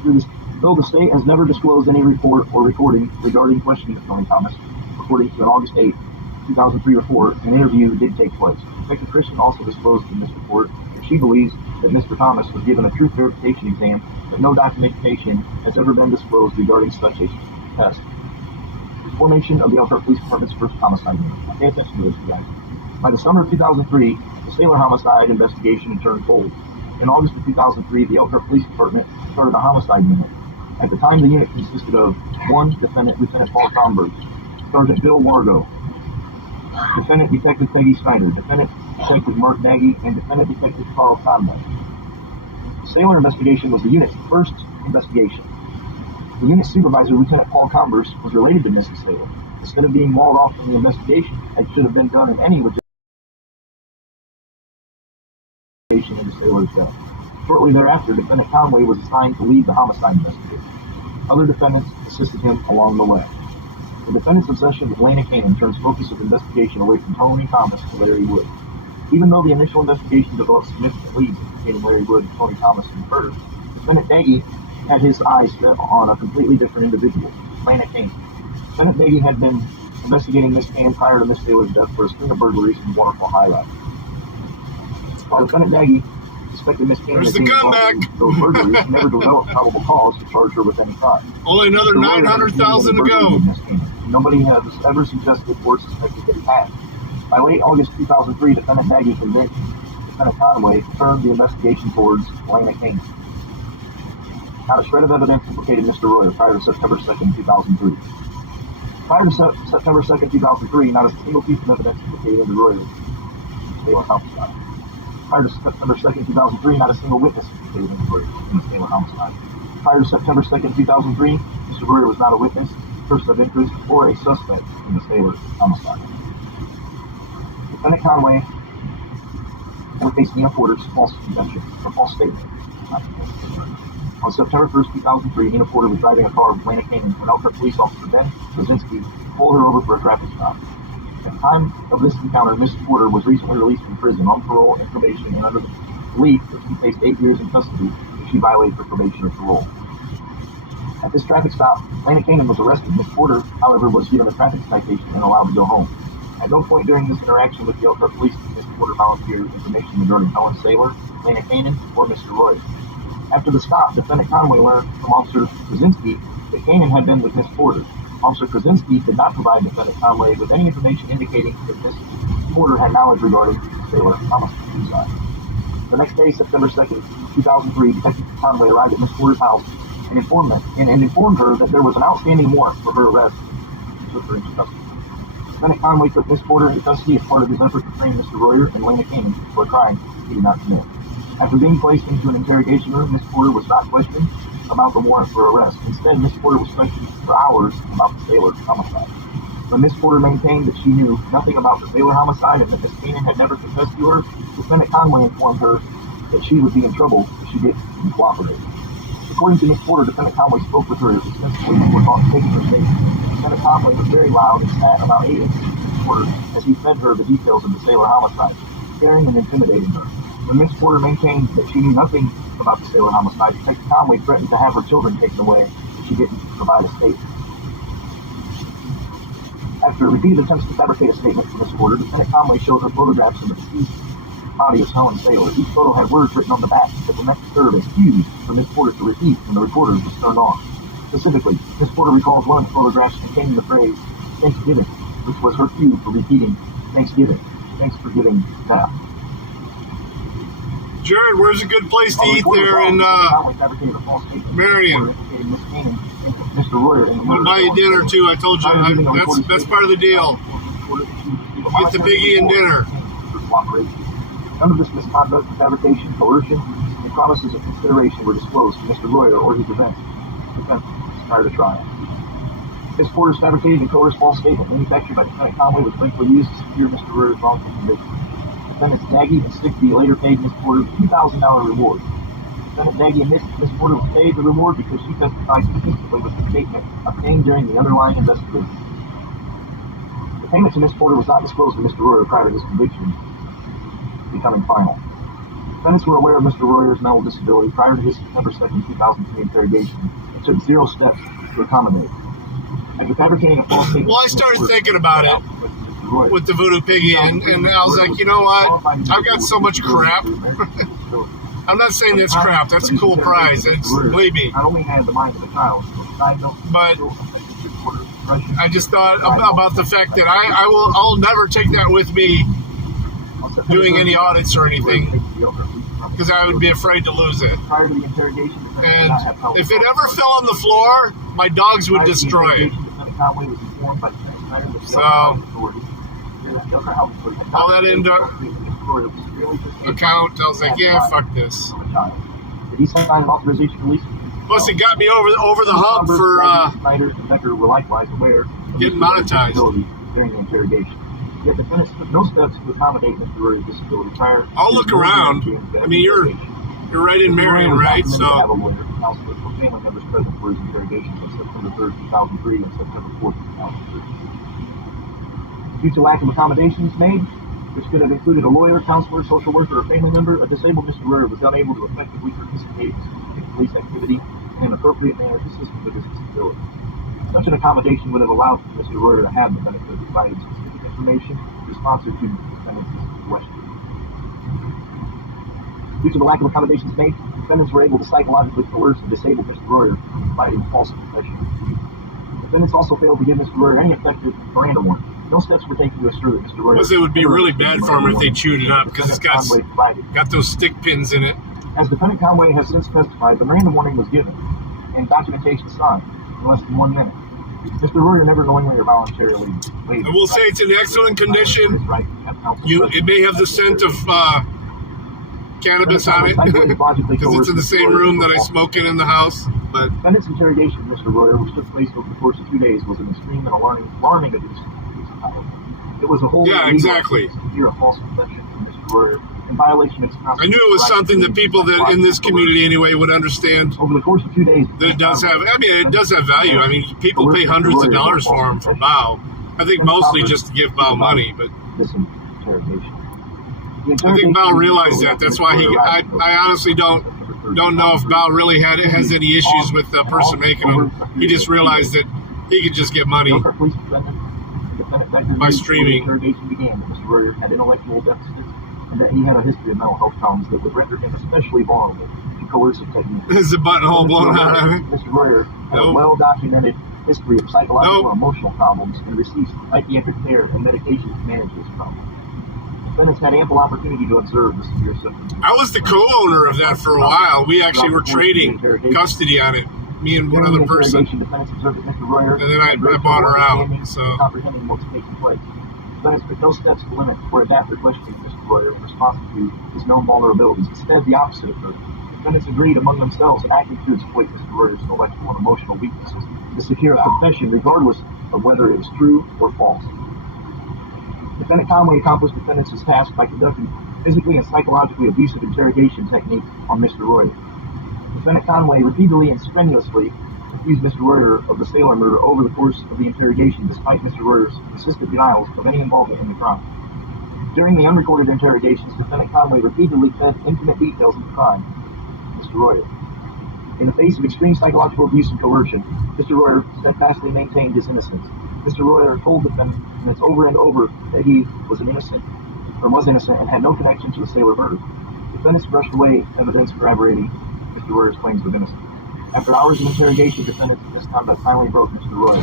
Through this Though the state has never disclosed any report or recording regarding questioning of Tony Thomas, according to an August 8, 2003 report, an interview did take place. Detective Christian also disclosed in this report that she believes that Mr. Thomas was given a truth verification exam, but no documentation has ever been disclosed regarding such a test. Formation of the Elkhart Police Department's first homicide unit. Now pay attention to this, you guys. By the summer of 2003, the Sailor homicide investigation turned cold. In August of 2003, the Elkhart Police Department started a homicide unit. At the time, the unit consisted of one defendant, Lieutenant Paul Comberg, Sergeant Bill Wargo, Defendant Detective Peggy Snyder, Defendant Detective Mark Nagy, and Defendant Detective Carl Conway. The Sailor investigation was the unit's first investigation. The unit supervisor, Lieutenant Paul Combers, was related to Mrs. Sailor. Instead of being walled off from the investigation, as should have been done in any legitimate investigation into Sailor's death. Shortly thereafter, Defendant Conway was assigned to lead the homicide investigation. Other defendants assisted him along the way. The defendant's obsession with Lena Cannon turns focus of investigation away from Tony Thomas to Larry Wood. Even though the initial investigation developed significant leads implicating Larry Wood and Tony Thomas in the murder, Defendant Nagy had his eyes set on a completely different individual, Lena Cannon. Defendant Nagy had been investigating Miss Cannon prior to Miss Sailor's death for a string of burglaries in Waterfall Highlight. While Defendant Nagy suspected Miss Cannon There's of being the comeback. involved in those burglaries, he never developed probable cause to charge her with any crime. Only another 900,000 to go. Nobody has ever suggested or suspected that he had. By late August 2003, Defendant Nagy convinced Defendant Conway to turn the investigation towards Lena Cannon. Not a shred of evidence implicated Mr. Royer prior to September 2nd, 2003. Prior to September 2nd, 2003, not a single piece of evidence implicated Mr. Royer in Sailor homicide. Prior to September 2nd, 2003, not a single witness implicated Mr. Royer in the Sailor homicide. Prior to September 2nd, 2003, Mr. Royer was not a witness, person of interest, or a suspect in the Sailor homicide. Defendant Conway never faced Nina Porter's false confession or false statement. On September 1st, 2003, Nina Porter was driving a car with Lena Cannon when Elkhart police officer Ben Krasinski pulled her over for a traffic stop. At the time of this encounter, Miss Porter was recently released from prison on parole and probation and under the belief that she faced 8 years in custody if she violated her probation or parole. At this traffic stop, Lena Cannon was arrested. Miss Porter, however, was given a traffic citation and allowed to go home. At no point during this interaction with the Elkhart police did Miss Porter volunteer information regarding Helen Sailor, Lena Cannon, or Mr. Royer. After the stop, Defendant Conway learned from Officer Krasinski that Cannon had been with Miss Porter. Officer Krasinski did not provide Defendant Conway with any information indicating that Miss Porter had knowledge regarding Sailor homicide. The next day, September 2nd, 2003, Detective Conway arrived at Miss Porter's house and informed her that there was an outstanding warrant for her arrest and took her into custody. Defendant Conway took Miss Porter into custody as part of his effort to frame Mr. Royer and Lena Cannon for a crime he did not commit. After being placed into an interrogation room, Miss Porter was not questioned about the warrant for arrest. Instead, Miss Porter was questioned for hours about the Sailor homicide. When Miss Porter maintained that she knew nothing about the Sailor homicide and that Miss Cannon had never confessed to her, Defendant Conway informed her that she would be in trouble if she didn't cooperate. According to Miss Porter, Defendant Conway spoke with her extensively before taking her statement. Defendant Conway was very loud and sat about 8 inches from Miss Porter as he fed her the details of the Sailor homicide, scaring and intimidating her. When Miss Porter maintained that she knew nothing about the Sailor homicide, Detective Conway threatened to have her children taken away if she didn't provide a statement. After repeated attempts to fabricate a statement from Miss Porter, Defendant Conway showed her photographs of the deceased body of Helen Sailor. Each photo had words written on the back that were meant to serve as cues for Miss Porter to repeat when the recorder was turned on. Specifically, Miss Porter recalls one of the photographs containing the phrase Thanksgiving, which was her cue for repeating Thanksgiving. Thanks for giving that. Jared, where's a good place to eat there in Marion? Mr. Royer, I'll buy you dinner too. I told you that's part of the deal. Get the biggie and dinner. None of this misconduct, fabrication, coercion, and promises of consideration were disclosed to Mr. Royer or his defense prior to trial. Miss Porter's fabricated and coerced false statement manufactured by Defendant Conway was eventually used to secure Mr. Royer's wrongful conviction. Defendants Nagy and Stickby later paid Miss Porter a $2,000 reward. Defendant Nagy admits that Miss Porter was paid the reward because she testified consistently with the statement obtained during the underlying investigation. The payment to Miss Porter was not disclosed to Mr. Royer prior to his conviction becoming final. Defendants were aware of Mr. Royer's mental disability prior to his September 2nd, 2003 interrogation and and took 0 steps to accommodate. After fabricating a false statement, Well, I started thinking about it with the Voodoo Piggy, and I was like, you know what? I've got so much crap. I'm not saying that's crap. That's a cool prize. It's, believe me. Not only had the mind of a child, but I just thought about the fact that I'll never take that with me doing any audits or anything, because I would be afraid to lose it. And if it ever fell on the floor, my dogs would destroy it. So all that into account, I was like, yeah, fuck this. Plus, it got me over the hump for getting monetized during the interrogation. Yet defendants took no steps to accommodate Mr. Royer's disability prior. I'll look around. I mean, you're right in Marion, right? So. Counselor for family members present for his interrogations on September 3rd, 2003 and September 4th, 2003. Due to lack of accommodations made, which could have included a lawyer, counselor, social worker, or family member, a disabled Mr. Royer was unable to effectively participate in police activity in an appropriate manner consistent with his disability. Such an accommodation would have allowed Mr. Royer to have the benefit of providing specific information responsive to the defendant's question. Due to the lack of accommodations made, defendants were able to psychologically coerce and disable Mr. Royer from providing false confession. Defendants also failed to give Mr. Royer any effective Miranda warning. No steps were taken to assure that Mr. Royer... Because it would be really bad for him if they chewed it up, because it's got those stick pins in it. As Defendant Conway has since testified, the Miranda warning was given, and documentation signed, in less than 1 minute. Mr. Royer never knowingly or voluntarily waived. I will say it's in excellent condition. It may have the scent of cannabis on it, because it's in the same room that I smoke in the house. But defendant's interrogation of Mr. Royer, which took place over the course of 2 days, was an extreme and alarming abuse. It was a whole exactly. Hear a false confession from Mr. Royer in violation of his I knew it was something that people that in this community anyway would understand. Over the course of 2 days, that it does have. I mean, it does have value. I mean, people pay hundreds of dollars for him for Bao. I think mostly just to give Bao money, but this interrogation. I think Bao realized that. That's why he. I honestly don't know if Bao really has any issues with the person making them. He just realized that he could just get money by streaming. Interrogation began that Mr. Royer had intellectual deficits and that he had a history of mental health problems that would render him especially vulnerable to coercive techniques. Is the buttonhole blown out of it? Mr. Royer had a well-documented history of psychological and emotional problems and received psychiatric care and medication to manage this problem. Defendants had ample opportunity to observe the severe symptoms. I was the co-owner of that for a while. We actually were trading custody on it. Me and one other person. And then I bought her out. So comprehending what's taking place. Defendants took no steps to limit or adapt their questioning to Mr. Royer in response to his known vulnerabilities. Instead, the opposite occurred. Defendants agreed among themselves and acted to exploit Mr. Royer's intellectual and emotional weaknesses to secure a confession regardless of whether it was true or false. Defendant Conway accomplished defendants' task by conducting physically and psychologically abusive interrogation techniques on Mr. Royer. Defendant Conway repeatedly and strenuously accused Mr. Royer of the Sailor murder over the course of the interrogation, despite Mr. Royer's insistent denials of any involvement in the crime. During the unrecorded interrogations, Defendant Conway repeatedly fed intimate details of the crime to Mr. Royer. In the face of extreme psychological abuse and coercion, Mr. Royer steadfastly maintained his innocence. Mr. Royer told defendants over and over that he was innocent and had no connection to the Sailor murder. Defendants brushed away evidence corroborating Mr. Royer's claims of innocence. After hours of interrogation, defendants misconduct finally broke Mr. Royer.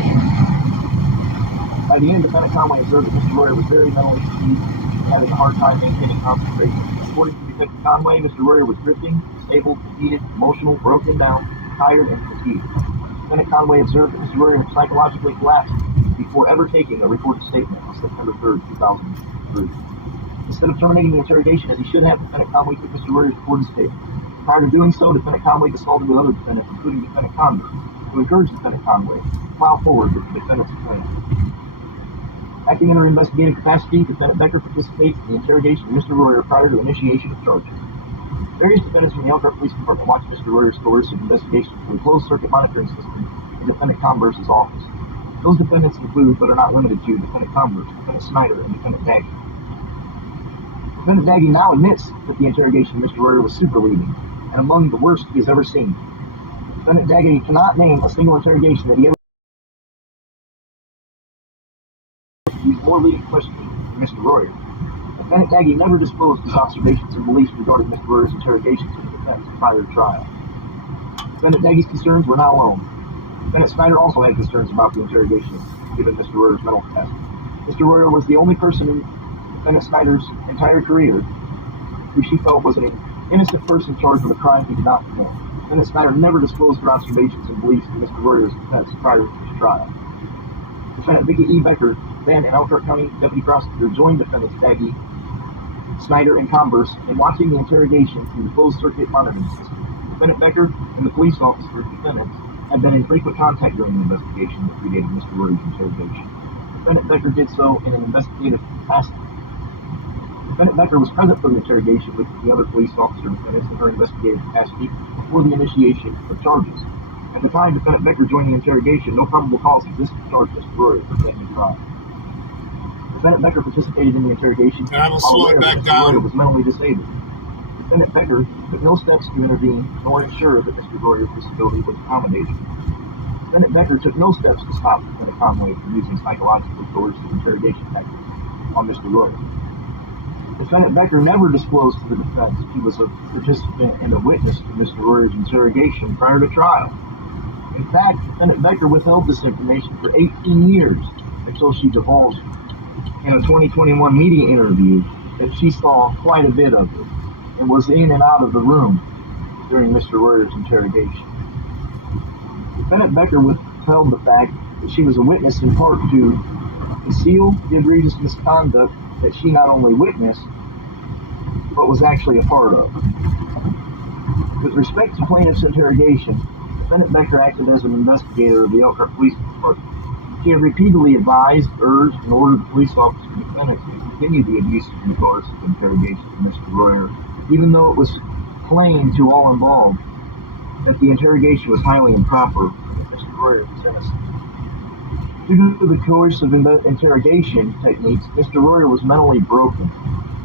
By the end, Defendant Conway observed that Mr. Royer was very mentally fatigued and having a hard time maintaining concentration. According to Detective Conway, Mr. Royer was drifting, disabled, defeated, emotional, broken down, tired, and fatigued. Defendant Conway observed that Mr. Royer had psychologically collapsed before ever taking a recorded statement on September 3rd, 2003. Instead of terminating the interrogation as he should have, Defendant Conway took Mr. Royer's recorded statement. Prior to doing so, Defendant Conway consulted with other defendants, including Defendant Conway, to encourage Defendant Conway to plow forward with the defendant's plan. Acting in her investigative capacity, Defendant Becker participated in the interrogation of Mr. Royer prior to initiation of charges. Various defendants from the Elkhart Police Department watched Mr. Royer's coercive investigation through a closed-circuit monitoring system in Defendant Converse's office. Those defendants include, but are not limited to, Defendant Converse, Defendant Snyder, and Defendant Daggy. Defendant Daggy now admits that the interrogation of Mr. Royer was super-leading and among the worst he has ever seen. Defendant Daggett cannot name a single interrogation that he ever used more leading questioning than Mr. Royer. Defendant Daggett never disclosed his observations and beliefs regarding Mr. Royer's interrogations to the defense prior to trial. Defendant Daggett's concerns were not alone. Defendant Snyder also had concerns about the interrogation given Mr. Royer's mental capacity. Mr. Royer was the only person in Defendant Snyder's entire career who she felt was an innocent person charged with a crime he did not commit. Defendant Snyder never disclosed her observations and beliefs to Mr. Royer's defense prior to his trial. Defendant Vicki E. Becker, then an Elkhart County deputy prosecutor, joined Defendants Daggett, Snyder, and Converse in watching the interrogation through the closed-circuit monitoring system. Defendant Becker and the police officer defendants had been in frequent contact during the investigation that predated Mr. Royer's interrogation. Defendant Becker did so in an investigative capacity. Defendant Becker was present for the interrogation with the other police officer defendants in her investigative capacity before the initiation of charges. At the time Defendant Becker joined the interrogation, no probable cause existed to charge Mr. Royer for taking the crime. Defendant Becker participated in the interrogation and I will slow it back down. Royer was mentally disabled. Defendant Becker took no steps to intervene nor ensure that Mr. Royer's disability was accommodated. Defendant Becker took no steps to stop Defendant Conway from using psychologically coercive interrogation tactics on Mr. Royer. Defendant Becker never disclosed to the defense he was a participant and a witness to Mr. Royer's interrogation prior to trial. In fact, Defendant Becker withheld this information for 18 years until she divulged in a 2021 media interview that she saw quite a bit of it and was in and out of the room during Mr. Royer's interrogation. Defendant Becker withheld the fact that she was a witness in part to conceal the egregious misconduct that she not only witnessed, but was actually a part of. With respect to plaintiff's interrogation, Defendant Becker acted as an investigator of the Elkhart Police Department. She had repeatedly advised, urged, and ordered the police officer and defendants to continue the abusive and coercive interrogation of Mr. Royer, even though it was plain to all involved that the interrogation was highly improper and that Mr. Royer was innocent. Due to the coercive interrogation techniques, Mr. Royer was mentally broken,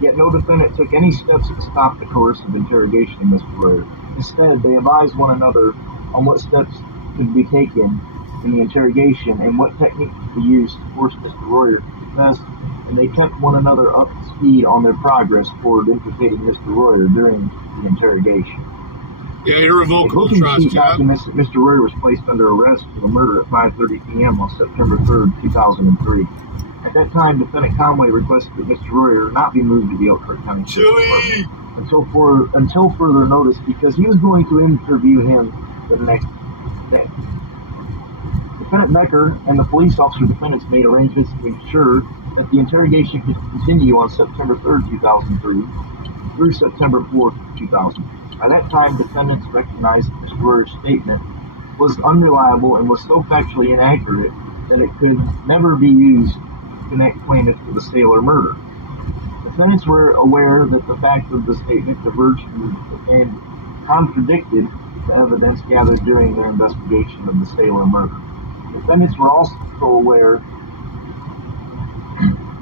yet no defendant took any steps to stop the coercive interrogation of Mr. Royer. Instead, they advised one another on what steps could be taken in the interrogation and what techniques to be used to force Mr. Royer to confess, and they kept one another up to speed on their progress toward implicating Mr. Royer during the interrogation. Yeah, irrevocable trust, documents that Mr. Royer was placed under arrest for the murder at 5:30 p.m. on September 3rd, 2003. At that time, Defendant Conway requested that Mr. Royer not be moved to the Elkhart County Sheriff's Department until further notice because he was going to interview him the next day. Defendant Becker and the police officer defendants made arrangements to ensure that the interrogation could continue on September 3rd, 2003 through September 4th, 2003. By that time, defendants recognized that Mr. Royer's statement was unreliable and was so factually inaccurate that it could never be used to connect plaintiff to the Saylor murder. Defendants were aware that the fact of the statement diverged and contradicted the evidence gathered during their investigation of the Saylor murder. Defendants were also aware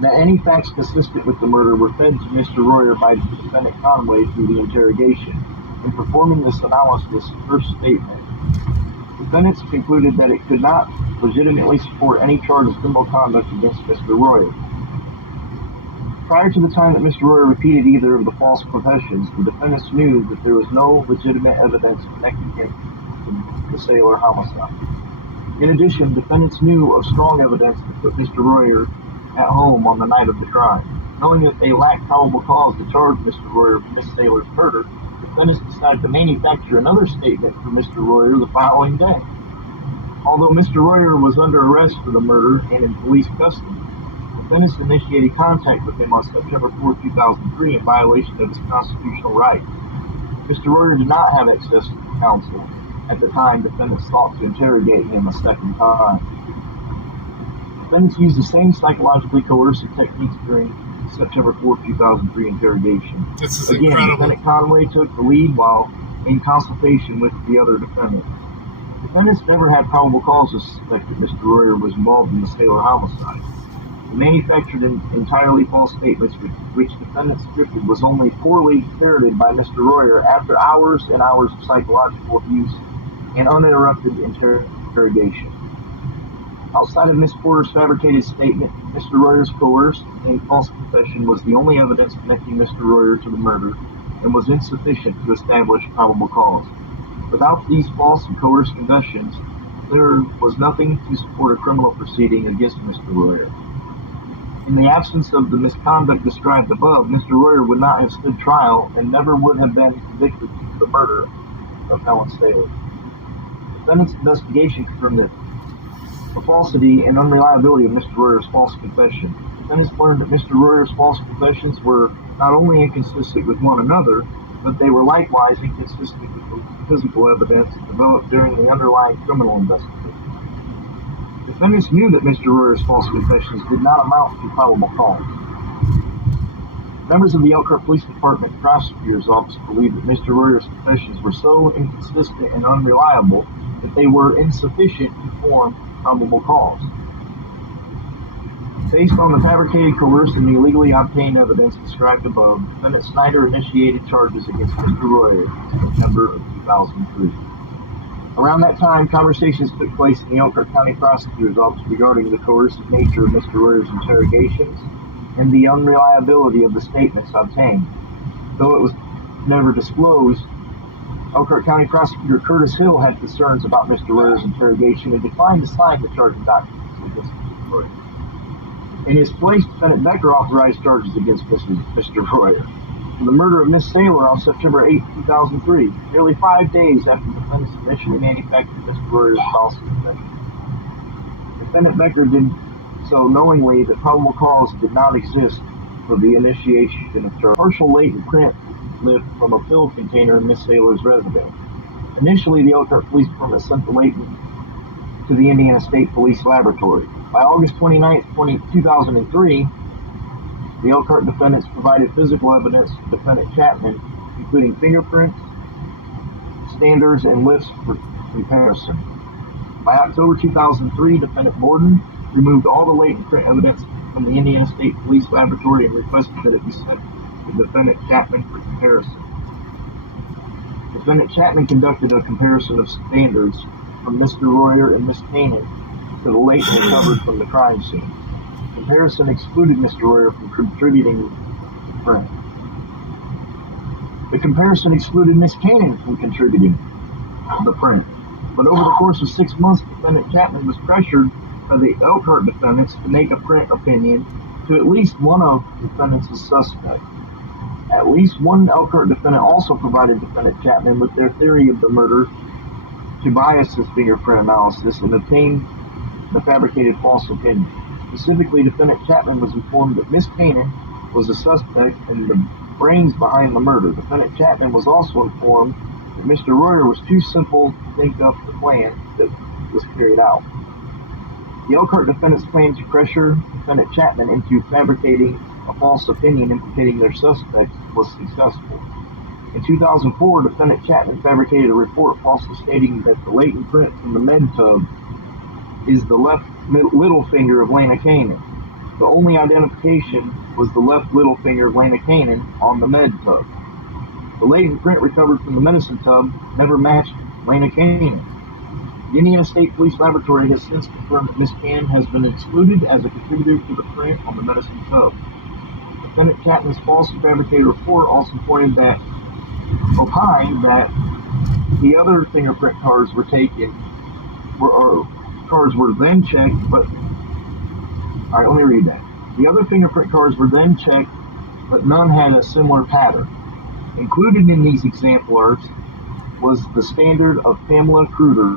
that any facts consistent with the murder were fed to Mr. Royer by Defendant Conway through the interrogation. In performing this analysis first statement, defendants concluded that it could not legitimately support any charge of criminal conduct against Mr. Royer. Prior to the time that Mr. Royer repeated either of the false confessions, the defendants knew that there was no legitimate evidence connecting him to the Saylor homicide. In addition, defendants knew of strong evidence that put Mr. Royer at home on the night of the crime. Knowing that they lacked probable cause to charge Mr. Royer for Miss Saylor's murder, defendants decided to manufacture another statement for Mr. Royer the following day. Although Mr. Royer was under arrest for the murder and in police custody, defendants initiated contact with him on September 4, 2003 in violation of his constitutional right. Mr. Royer did not have access to counsel at the time defendants sought to interrogate him a second time. Defendants used the same psychologically coercive techniques during September 4, 2003 interrogation. This is Again, incredible. Defendant Conway took the lead while in consultation with the other defendants. Defendants never had probable cause to suspect that Mr. Royer was involved in the Saylor homicide. The manufactured and entirely false statements which defendants scripted was only poorly ferreted by Mr. Royer after hours and hours of psychological abuse and uninterrupted interrogation. Outside of Miss Porter's fabricated statement, Mr. Royer's coerced and false confession was the only evidence connecting Mr. Royer to the murder and was insufficient to establish probable cause. Without these false and coerced confessions, there was nothing to support a criminal proceeding against Mr. Royer. In the absence of the misconduct described above, Mr. Royer would not have stood trial and never would have been convicted of the murder of Helen Saylor. The defendant's investigation confirmed that the falsity and unreliability of Mr. Royer's false confession. Defendants learned that Mr. Royer's false confessions were not only inconsistent with one another, but they were likewise inconsistent with the physical evidence developed during the underlying criminal investigation. Defendants knew that Mr. Royer's false confessions did not amount to probable cause. Members of the Elkhart Police Department Prosecutor's Office believed that Mr. Royer's confessions were so inconsistent and unreliable that they were insufficient to form probable cause. Based on the fabricated, coerced, and illegally obtained evidence described above, Defendant Snyder initiated charges against Mr. Royer in September of 2003. Around that time, conversations took place in the Elkhart County Prosecutor's Office regarding the coercive nature of Mr. Royer's interrogations and the unreliability of the statements obtained. Though it was never disclosed, Elkhart County Prosecutor Curtis Hill had concerns about Mr. Royer's interrogation and declined to sign the charging documents against Mr. Royer. In his place, Defendant Becker authorized charges against Mr. Royer for the murder of Miss Saylor on September 8, 2003, nearly 5 days after the defendants initially manufactured Mr. Royer's false confession. Defendant Becker did so knowingly that probable cause did not exist for the initiation of charges. Partial latent print lived from a filled container in Miss Saylor's residence. Initially, the Elkhart Police Department sent the latent to the Indiana State Police Laboratory. By August 29, 2003, the Elkhart defendants provided physical evidence to Defendant Chapman, including fingerprints, standards, and lifts for comparison. By October 2003, Defendant Borden removed all the latent print evidence from the Indiana State Police Laboratory and requested that it be sent to Defendant Chapman for comparison. Defendant Chapman conducted a comparison of standards from Mr. Royer and Miss Kanan to the latent recovered from the crime scene. Comparison excluded Mr. Royer from contributing the print. The comparison excluded Miss Kanan from contributing the print. But over the course of 6 months, Defendant Chapman was pressured by the Elkhart defendants to make a print opinion to at least one of the defendants as suspect. At least one Elkhart defendant also provided Defendant Chapman with their theory of the murder to bias his fingerprint analysis and obtain the fabricated false opinion. Specifically, Defendant Chapman was informed that Miss Kanan was the suspect and the brains behind the murder. Defendant Chapman was also informed that Mr. Royer was too simple to think up the plan that was carried out. The Elkhart defendants planned to pressure Defendant Chapman into fabricating a false opinion implicating their suspect was successful. In 2004, Defendant Chapman fabricated a report falsely stating that the latent print from the med tub is the left little finger of Lena Kanan. The only identification was the left little finger of Lena Kanan on the med tub. The latent print recovered from the medicine tub never matched Lena Kanan. The Indiana State Police Laboratory has since confirmed that Miss Kanan has been excluded as a contributor to the print on the medicine tub. Defendant Chapman's false fabricated report also opined that the other fingerprint cards were taken, cards were then checked, but alright, let me read that. The other fingerprint cards were then checked, but none had a similar pattern. Included in these exemplars was the standard of Pamela Kruder,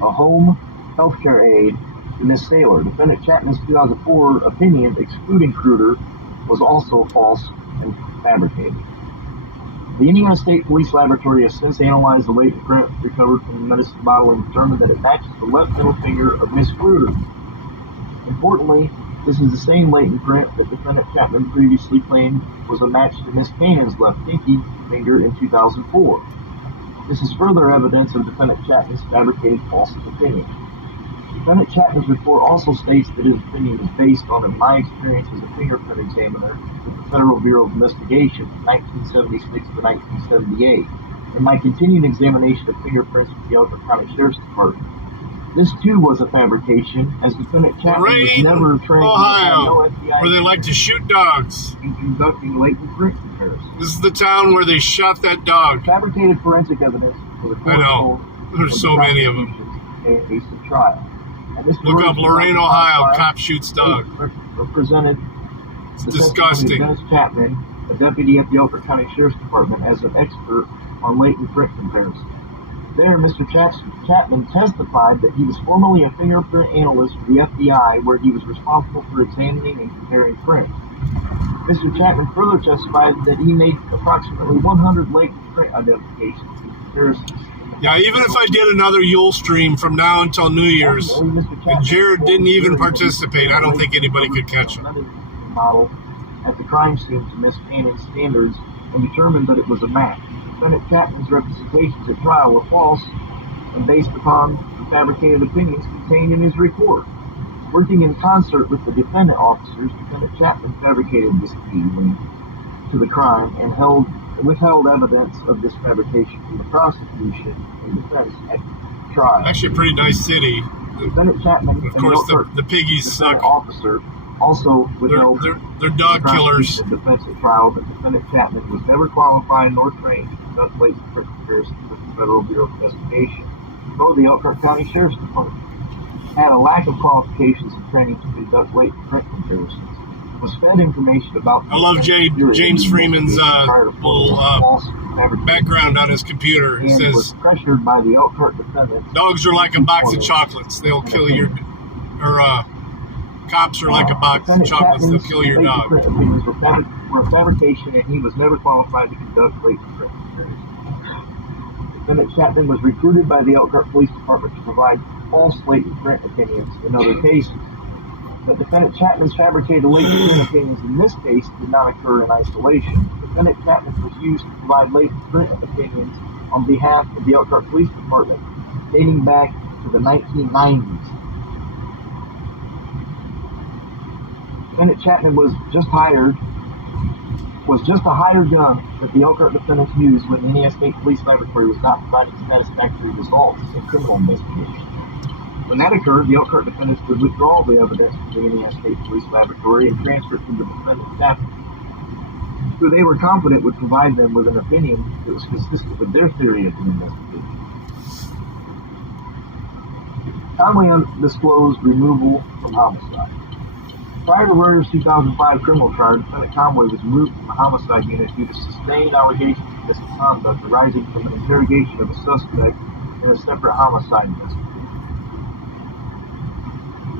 a home healthcare aide to Miss Saylor. Defendant Chapman's 2004 opinion, excluding Kruder, was also false and fabricated. The Indiana State Police Laboratory has since analyzed the latent print recovered from the medicine bottle and determined that it matches the left middle finger of Miss Kruder. Importantly, this is the same latent print that Defendant Chapman previously claimed was a match to Miss Kanan's left pinky finger in 2004. This is further evidence of Defendant Chapman's fabricated false opinion. Defendant Chapman's report also states that his opinion is based on my experience as a fingerprint examiner with the Federal Bureau of Investigation from 1976 to 1978. In my continued examination of fingerprints with the Elkhart County Sheriff's Department, this too was a fabrication, as Lieutenant Chapman was never trained Ohio, where they like to shoot dogs. In conducting latent print comparisons. This is the town where they shot that dog. Fabricated forensic evidence was a I know. There's so many of them. Case of trial. And this Look up Lorain, Ohio. Cop shoots dog. Represented it's disgusting. Dennis Chapman, a deputy at the Elkhart County Sheriff's Department, as an expert on latent print comparison. There, Mr. Chapman testified that he was formerly a fingerprint analyst for the FBI, where he was responsible for examining and comparing prints. Mr. Chapman further testified that he made approximately 100 latent print identifications and comparisons. Yeah, even if I did another Yule stream from now until New Year's, and Jared didn't even participate, I don't think anybody could catch him. Model at the crime scene to Miss Cannon's standards and determined that it was a match. Lieutenant Chapman's representations at trial were false and based upon the fabricated opinions contained in his report. Working in concert with the defendant officers, Lieutenant Chapman fabricated this key link to the crime and withheld evidence of this fabrication from the prosecution and defense at trial. Actually, a pretty nice city. Lieutenant Chapman, of course, the piggies suck. Officer also withheld they're dog killers. The defense at trial that Lieutenant Chapman was never qualified nor trained to conduct latent print comparisons with the Federal Bureau of Investigation, nor the Elkhart County Sheriff's Department. Had a lack of qualifications and training to conduct latent print comparisons. Was fed information about. I love James Freeman's little background on his computer. It says, was pressured by the Elkhart defendants. Dogs are like a box of chocolates. They'll kill your. Cops are like a box of chocolates. They'll kill your dog. Opinions were a fabrication, and he was never qualified to conduct latent print comparisons. Lieutenant Chapman was recruited by the Elkhart Police Department to provide false latent print opinions in other cases. But Defendant Chapman's fabricated latent print opinions in this case did not occur in isolation. Defendant Chapman was used to provide latent print opinions on behalf of the Elkhart Police Department dating back to the 1990s. Defendant Chapman was just a hired gun that the Elkhart defendants used when the Indiana State Police Laboratory was not providing satisfactory results in criminal investigations. When that occurred, the Elkhart defendants would withdraw the evidence from the Indiana State Police Laboratory and transfer it to the defendant Chapman, who they were confident would provide them with an opinion that was consistent with their theory of the investigation. Conway undisclosed removal from homicide. Prior to Royer's 2005 criminal charge, Lieutenant Conway was removed from the homicide unit due to sustained allegations of misconduct arising from an interrogation of a suspect in a separate homicide investigation.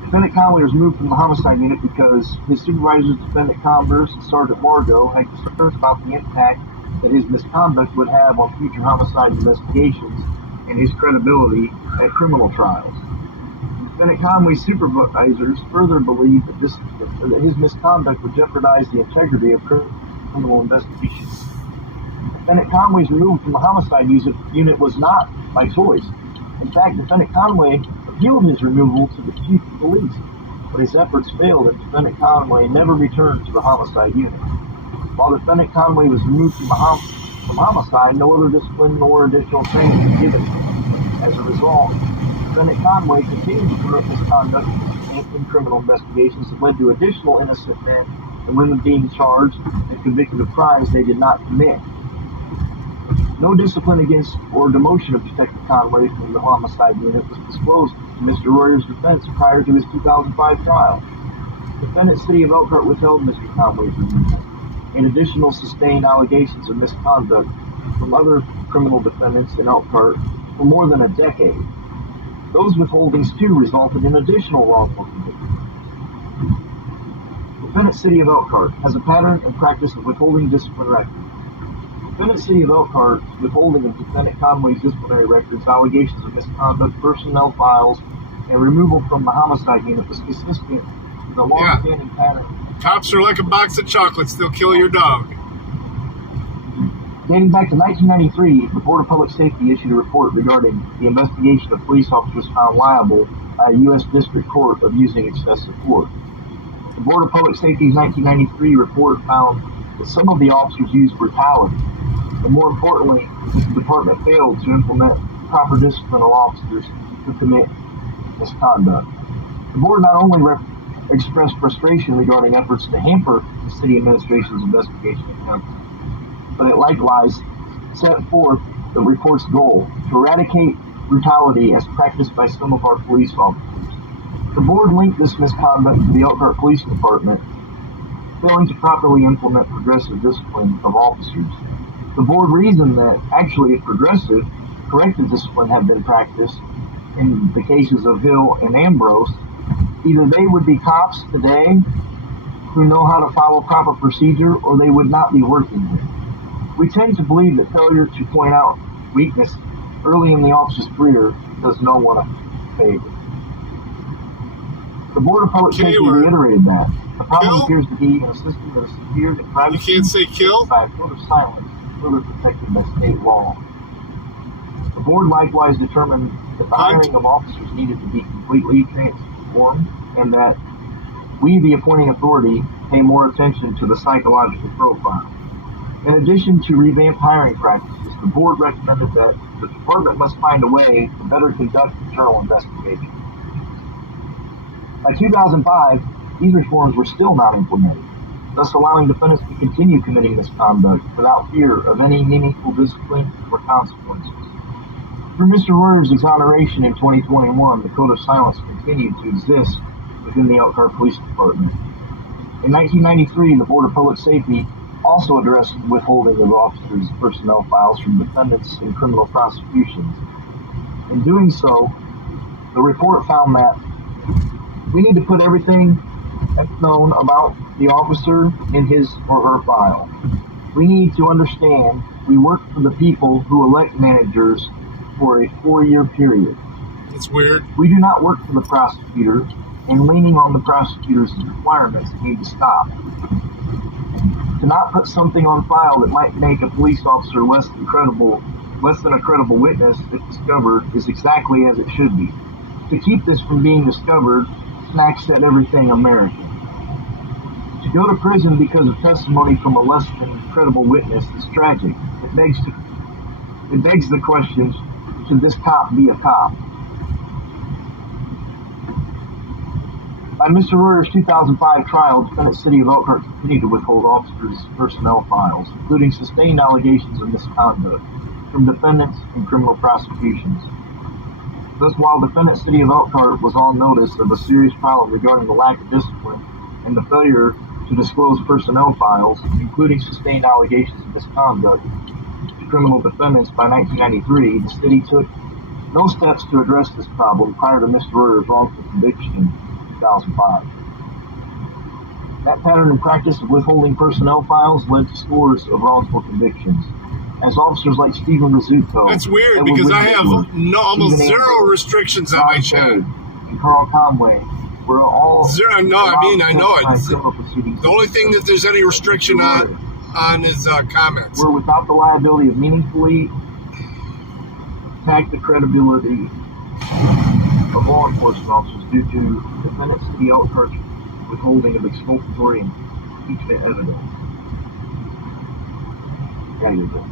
Lieutenant Conway was moved from the homicide unit because his supervisors, Defendant Converse and Sergeant Margot, had concerns about the impact that his misconduct would have on future homicide investigations and his credibility at criminal trials. Lieutenant Conway's supervisors further believed that his misconduct would jeopardize the integrity of criminal investigations. Defendant Conway's removal from the homicide unit was not by choice. In fact, Defendant Conway appealed his removal to the chief of police, but his efforts failed and Defendant Conway never returned to the homicide unit. While Defendant Conway was removed from homicide, no other discipline nor additional training was given him. As a result, Defendant Conway continued to commit misconduct in criminal investigations that led to additional innocent men and women being charged and convicted of crimes they did not commit. No discipline against or demotion of Detective Conway from the homicide unit was disclosed to Mr. Royer's defense prior to his 2005 trial. The defendant City of Elkhart withheld Mr. Conway's removal and additional sustained allegations of misconduct from other criminal defendants in Elkhart for more than a decade. Those withholdings, too, resulted in additional wrongful convictions. Defendant City of Elkhart has a pattern and practice of withholding discipline records. Defendant City of Elkhart's withholding of Defendant Conway's disciplinary records, allegations of misconduct, personnel files, and removal from the homicide unit was consistent with a long-standing pattern. Cops are like a box of chocolates. They'll kill your dog. Dating back to 1993, the Board of Public Safety issued a report regarding the investigation of police officers found liable by a U.S. District Court of using excessive force. The Board of Public Safety's 1993 report found that some of the officers used brutality, And more importantly, the department failed to implement proper discipline of officers who commit misconduct. The board not only expressed frustration regarding efforts to hamper the city administration's investigation of conduct, but it likewise set forth the report's goal to eradicate brutality as practiced by some of our police officers. The board linked this misconduct to the Elkhart Police Department failing to properly implement progressive discipline of officers. The board reasoned that actually if progressive, corrective discipline had been practiced in the cases of Hill and Ambrose, either they would be cops today who know how to follow proper procedure, or they would not be working here. We tend to believe that failure to point out weakness early in the officer's career does no one a favor. The Board of Public Safety reiterated that. The problem appears to be in a system that is secured and private. You can't say kill? By a code of silence, further protected by state law. The board likewise determined that the hiring of officers needed to be completely transformed, and that we, the appointing authority, pay more attention to the psychological profile. In addition to revamped hiring practices, the board recommended that the department must find a way to better conduct internal investigations. By 2005, these reforms were still not implemented, thus allowing defendants to continue committing misconduct without fear of any meaningful discipline or consequences. Through Mr. Royer's exoneration in 2021, the Code of Silence continued to exist within the Elkhart Police Department. In 1993, the Board of Public Safety also addressed withholding of officers' personnel files from defendants in criminal prosecutions. In doing so, the report found that we need to put everything that's known about the officer in his or her file. We need to understand we work for the people who elect managers for a 4-year period. It's weird. We do not work for the prosecutor, and leaning on the prosecutor's requirements need to stop. To not put something on file that might make a police officer less than a credible witness if discovered is exactly as it should be. To keep this from being discovered smacks at everything American. To go to prison because of testimony from a less than credible witness is tragic. It begs the question, should this cop be a cop? By Mr. Royer's 2005 trial, defendant City of Elkhart continued to withhold officers' personnel files, including sustained allegations of misconduct from defendants in criminal prosecutions. Thus, while defendant City of Elkhart was on notice of a serious problem regarding the lack of discipline and the failure to disclose personnel files, including sustained allegations of misconduct to criminal defendants by 1993, the city took no steps to address this problem prior to Mr. Royer's wrongful conviction in 2005. That pattern and practice of withholding personnel files led to scores of wrongful convictions. As officers like Stephen Rizzuto, that's weird because I have almost zero restrictions on my chat. And Carl Conway were all zero. No, I know it. The only thing that there's any restriction on is comments. We're without the liability of meaningfully impact the credibility of law enforcement officers due to defendant City Elkhart withholding of exculpatory and impeachment evidence. There you go.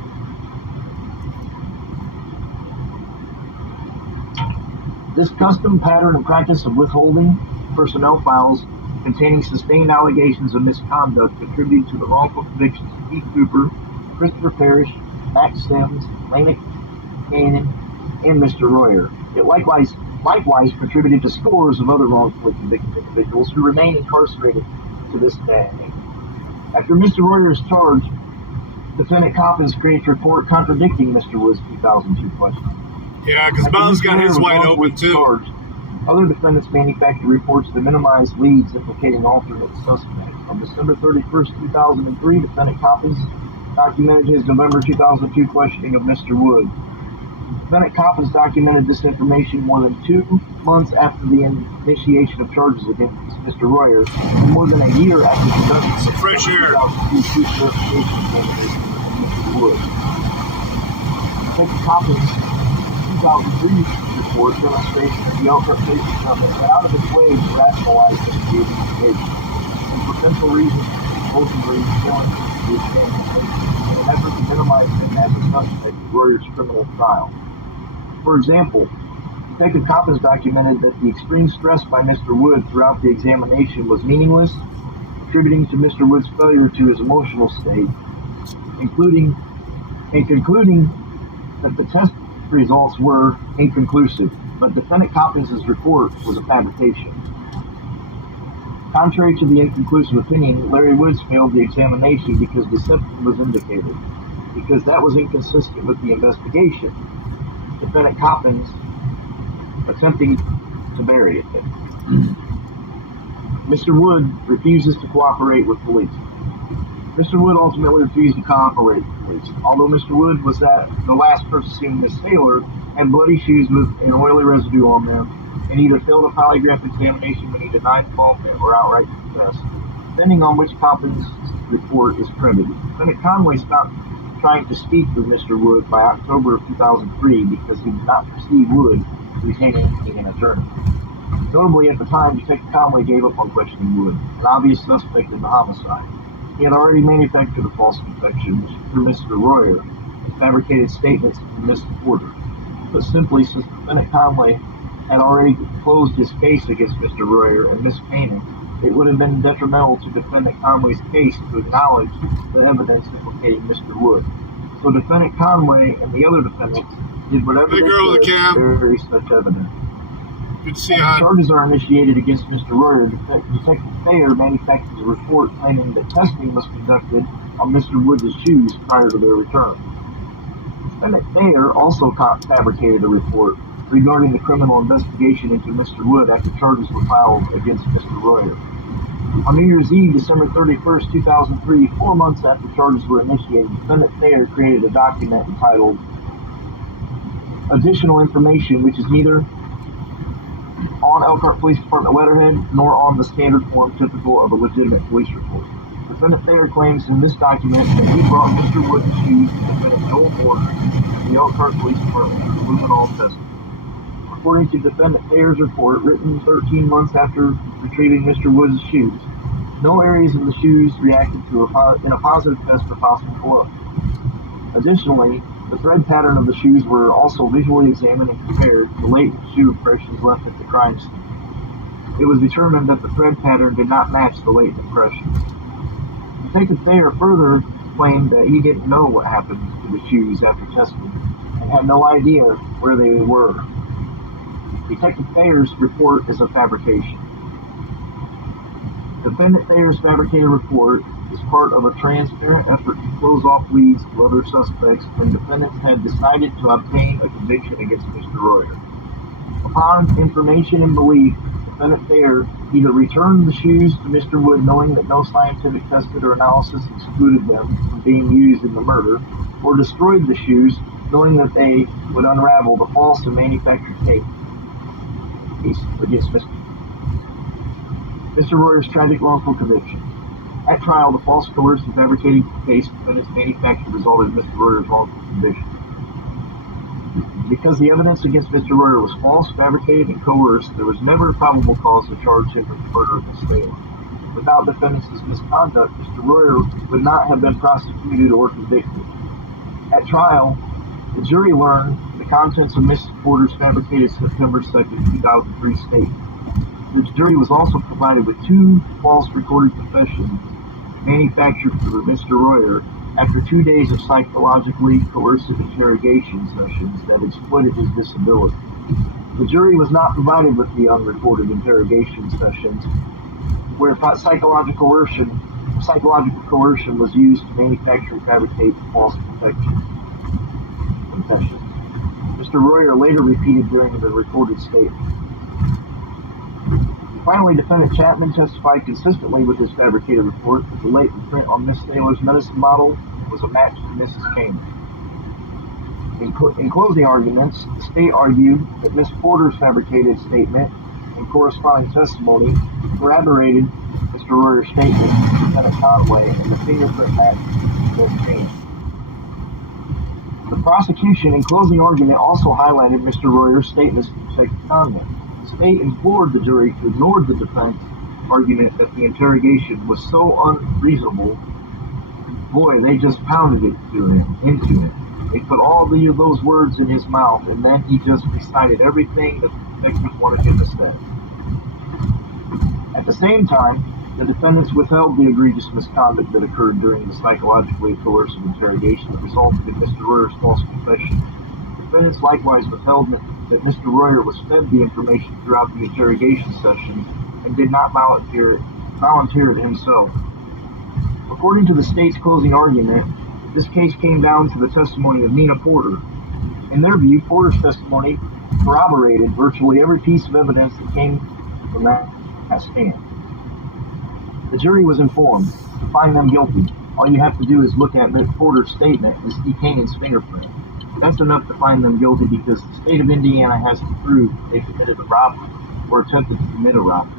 This custom pattern and practice of withholding personnel files containing sustained allegations of misconduct contributed to the wrongful convictions of Keith Cooper, Christopher Parrish, Max Sims, Lena Cannon, and Mr. Royer. It likewise contributed to scores of other wrongfully convicted individuals who remain incarcerated to this day. After Mr. Royer is charged, Defendant Coppins creates a report contradicting Mr. Wood's 2002 question. Yeah, because Bob's got his wide open too. Charged, other defendants manufactured reports to minimize leads implicating alternate suspects. On December 31st, 2003, Defendant Coppins documented his November 2002 questioning of Mr. Wood. Defendant Coppins documented this information more than 2 months after the initiation of charges against Mr. Royer, and more than a year after the conduction of fresh air. 2002 verification examination of Mr. Wood. Defendant Coppins' 2003 report demonstrates that the Elkhart Police Department went out of its way to rationalize Mr. Wood's investigation. And potential reasons ultimately failing to the examination. In an effort to minimize him as a suspect in Royer's criminal trial. For example, Detective Coppins documented that the extreme stress by Mr. Wood throughout the examination was meaningless, contributing to Mr. Wood's failure to his emotional state, concluding that the test results were inconclusive, but Defendant Coppins' report was a fabrication. Contrary to the inconclusive opinion, Larry Woods failed the examination because deception was indicated, because that was inconsistent with the investigation. Defendant Coppins attempting to bury it. Mr. Wood refuses to cooperate with police. Mr. Wood ultimately refused to cooperate with police. Although Mr. Wood was the last person seen Miss Taylor, had bloody shoes with an oily residue on them, and either failed a polygraph examination when he denied involvement or outright confessed, depending on which Coppins' report is credited. Defendant Conway stopped trying to speak with Mr. Wood by October of 2003 because he did not perceive Wood retaining an attorney. Notably, at the time, Detective Conway gave up on questioning Wood, an obvious suspect in the homicide. He had already manufactured a false confession through Mr. Royer and fabricated statements from Mr. Porter. But simply, since Defendant Conway had already closed his case against Mr. Royer and Miss Painting, it would have been detrimental to Defendant Conway's case to acknowledge the evidence implicating Mr. Wood. So Defendant Conway and the other defendants did whatever they could to bury such evidence. Charges are initiated against Mr. Royer. Detective Thayer manufactures a report claiming that testing was conducted on Mr. Woods' shoes prior to their return. Defendant Thayer also fabricated a report regarding the criminal investigation into Mr. Wood after charges were filed against Mr. Royer. On New Year's Eve, December 31st, 2003, 4 months after charges were initiated, Defendant Thayer created a document entitled Additional Information, which is neither on Elkhart Police Department letterhead nor on the standard form typical of a legitimate police report. Defendant Thayer claims in this document that he brought Mr. Wood's shoes to Defendant Joel Porter to the Elkhart Police Department for luminol testing. According to Defendant Thayer's report, written 13 months after retrieving Mr. Woods' shoes, no areas of the shoes reacted to in a positive test for possible blood. Additionally, the thread pattern of the shoes were also visually examined and compared to latent shoe impressions left at the crime scene. It was determined that the thread pattern did not match the latent impressions. Detective Thayer further claimed that he didn't know what happened to the shoes after testing and had no idea where they were. Detective Thayer's report is a fabrication. Defendant Thayer's fabricated report is part of a transparent effort to close off leads to other suspects when defendants had decided to obtain a conviction against Mr. Royer. Upon information and belief, Defendant Thayer either returned the shoes to Mr. Wood knowing that no scientific tested or analysis excluded them from being used in the murder, or destroyed the shoes knowing that they would unravel the false and manufactured case against Mr. Royer's tragic wrongful conviction. At trial, the false coercive fabricated case defendants manufactured resulted in Mr. Royer's wrongful conviction. Because the evidence against Mr. Royer was false, fabricated, and coerced, there was never a probable cause to charge him with the murder of Miss Taylor. Without defendants' misconduct, Mr. Royer would not have been prosecuted or convicted. At trial, the jury learned the contents of Mrs. Porter's fabricated September 2nd, 2003 statement. The jury was also provided with 2 false recorded confessions manufactured for Mr. Royer after 2 days of psychologically coercive interrogation sessions that exploited his disability. The jury was not provided with the unrecorded interrogation sessions where psychological coercion was used to manufacture and fabricate false confessions. Mr. Royer later repeated during the recorded statement. Finally, Defendant Chapman testified consistently with his fabricated report that the latent print on Miss Taylor's medicine bottle was a match to Mrs. Kamen. In closing arguments, the state argued that Miss Porter's fabricated statement and corresponding testimony corroborated Mr. Royer's statement to Lieutenant Conway and the fingerprint match to Miss Kamen. The prosecution, in closing argument, also highlighted Mr. Royer's statements to Detective Conway. The state implored the jury to ignore the defense argument that the interrogation was so unreasonable Boy, they just pounded it into him. They put all those words in his mouth, and then he just recited everything that the detectives wanted him to say. At the same time, the defendants withheld the egregious misconduct that occurred during the psychologically coercive interrogation that resulted in Mr. Royer's false confession. Defendants likewise withheld that Mr. Royer was fed the information throughout the interrogation session and did not volunteer it himself. According to the state's closing argument, this case came down to the testimony of Nina Porter. In their view, Porter's testimony corroborated virtually every piece of evidence that came from that stand. The jury was informed to find them guilty. All you have to do is look at Ms. Porter's statement and Steve Kanan's fingerprint. That's enough to find them guilty because the state of Indiana has to prove they committed a robbery or attempted to commit a robbery.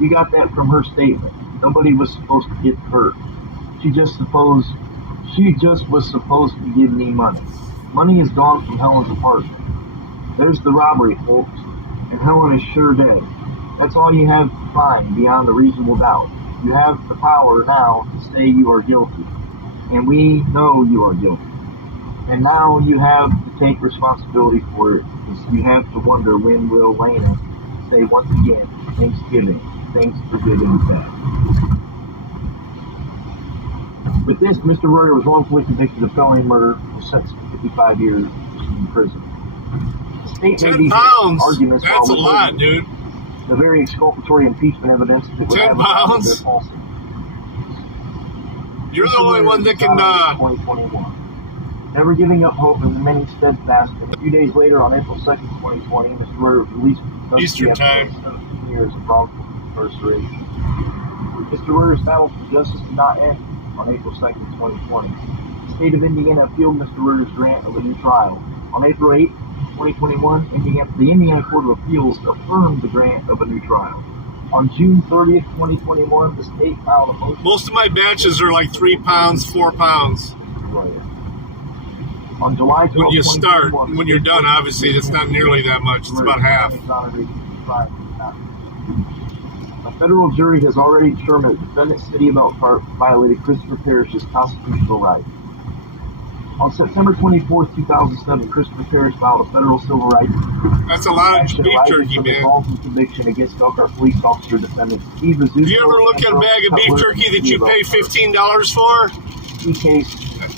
You got that from her statement. Nobody was supposed to get hurt. She just was supposed to give me money. Money is gone from Helen's apartment. There's the robbery, folks, and Helen is sure dead. That's all you have to find beyond a reasonable doubt. You have the power now to say you are guilty, and we know you are guilty. And now you have to take responsibility for it, because you have to wonder when will Lena say once again, Thanksgiving, thanks for giving back. With this, Mr. Royer was wrongfully convicted of felony murder and was sentenced to 55 years in prison. The state 10 pounds? That's a lot, dude. The very exculpatory impeachment evidence that would 10 pounds? You're the only one that can, 2021. Never giving up hope and remaining steadfast. And a few days later, on April 2nd, 2020, Mr. Royer was released from Eastern time. 17 years of wrongful incarceration. Mr. Royer's battle for justice did not end on April 2nd, 2020. The state of Indiana appealed Mr. Royer's grant of a new trial. On April 8th, 2021, the Indiana Court of Appeals affirmed the grant of a new trial. On June 30th, 2021, the state filed a motion. Most of my batches are like 3 pounds, 4 pounds. On July 12th, when you start, when you're done, obviously, it's not nearly that much. It's about half. A federal jury has already determined that the defendant, City of Elkhart, violated Christopher Parrish's constitutional right. On September 24th, 2007, Christopher Parrish filed a federal civil rights. That's a lot of beef jerky, man. Conviction against Elkhart police officer defendant Steve Rizzuto. Do you ever look at a bag of beef jerky that you pay $15 for?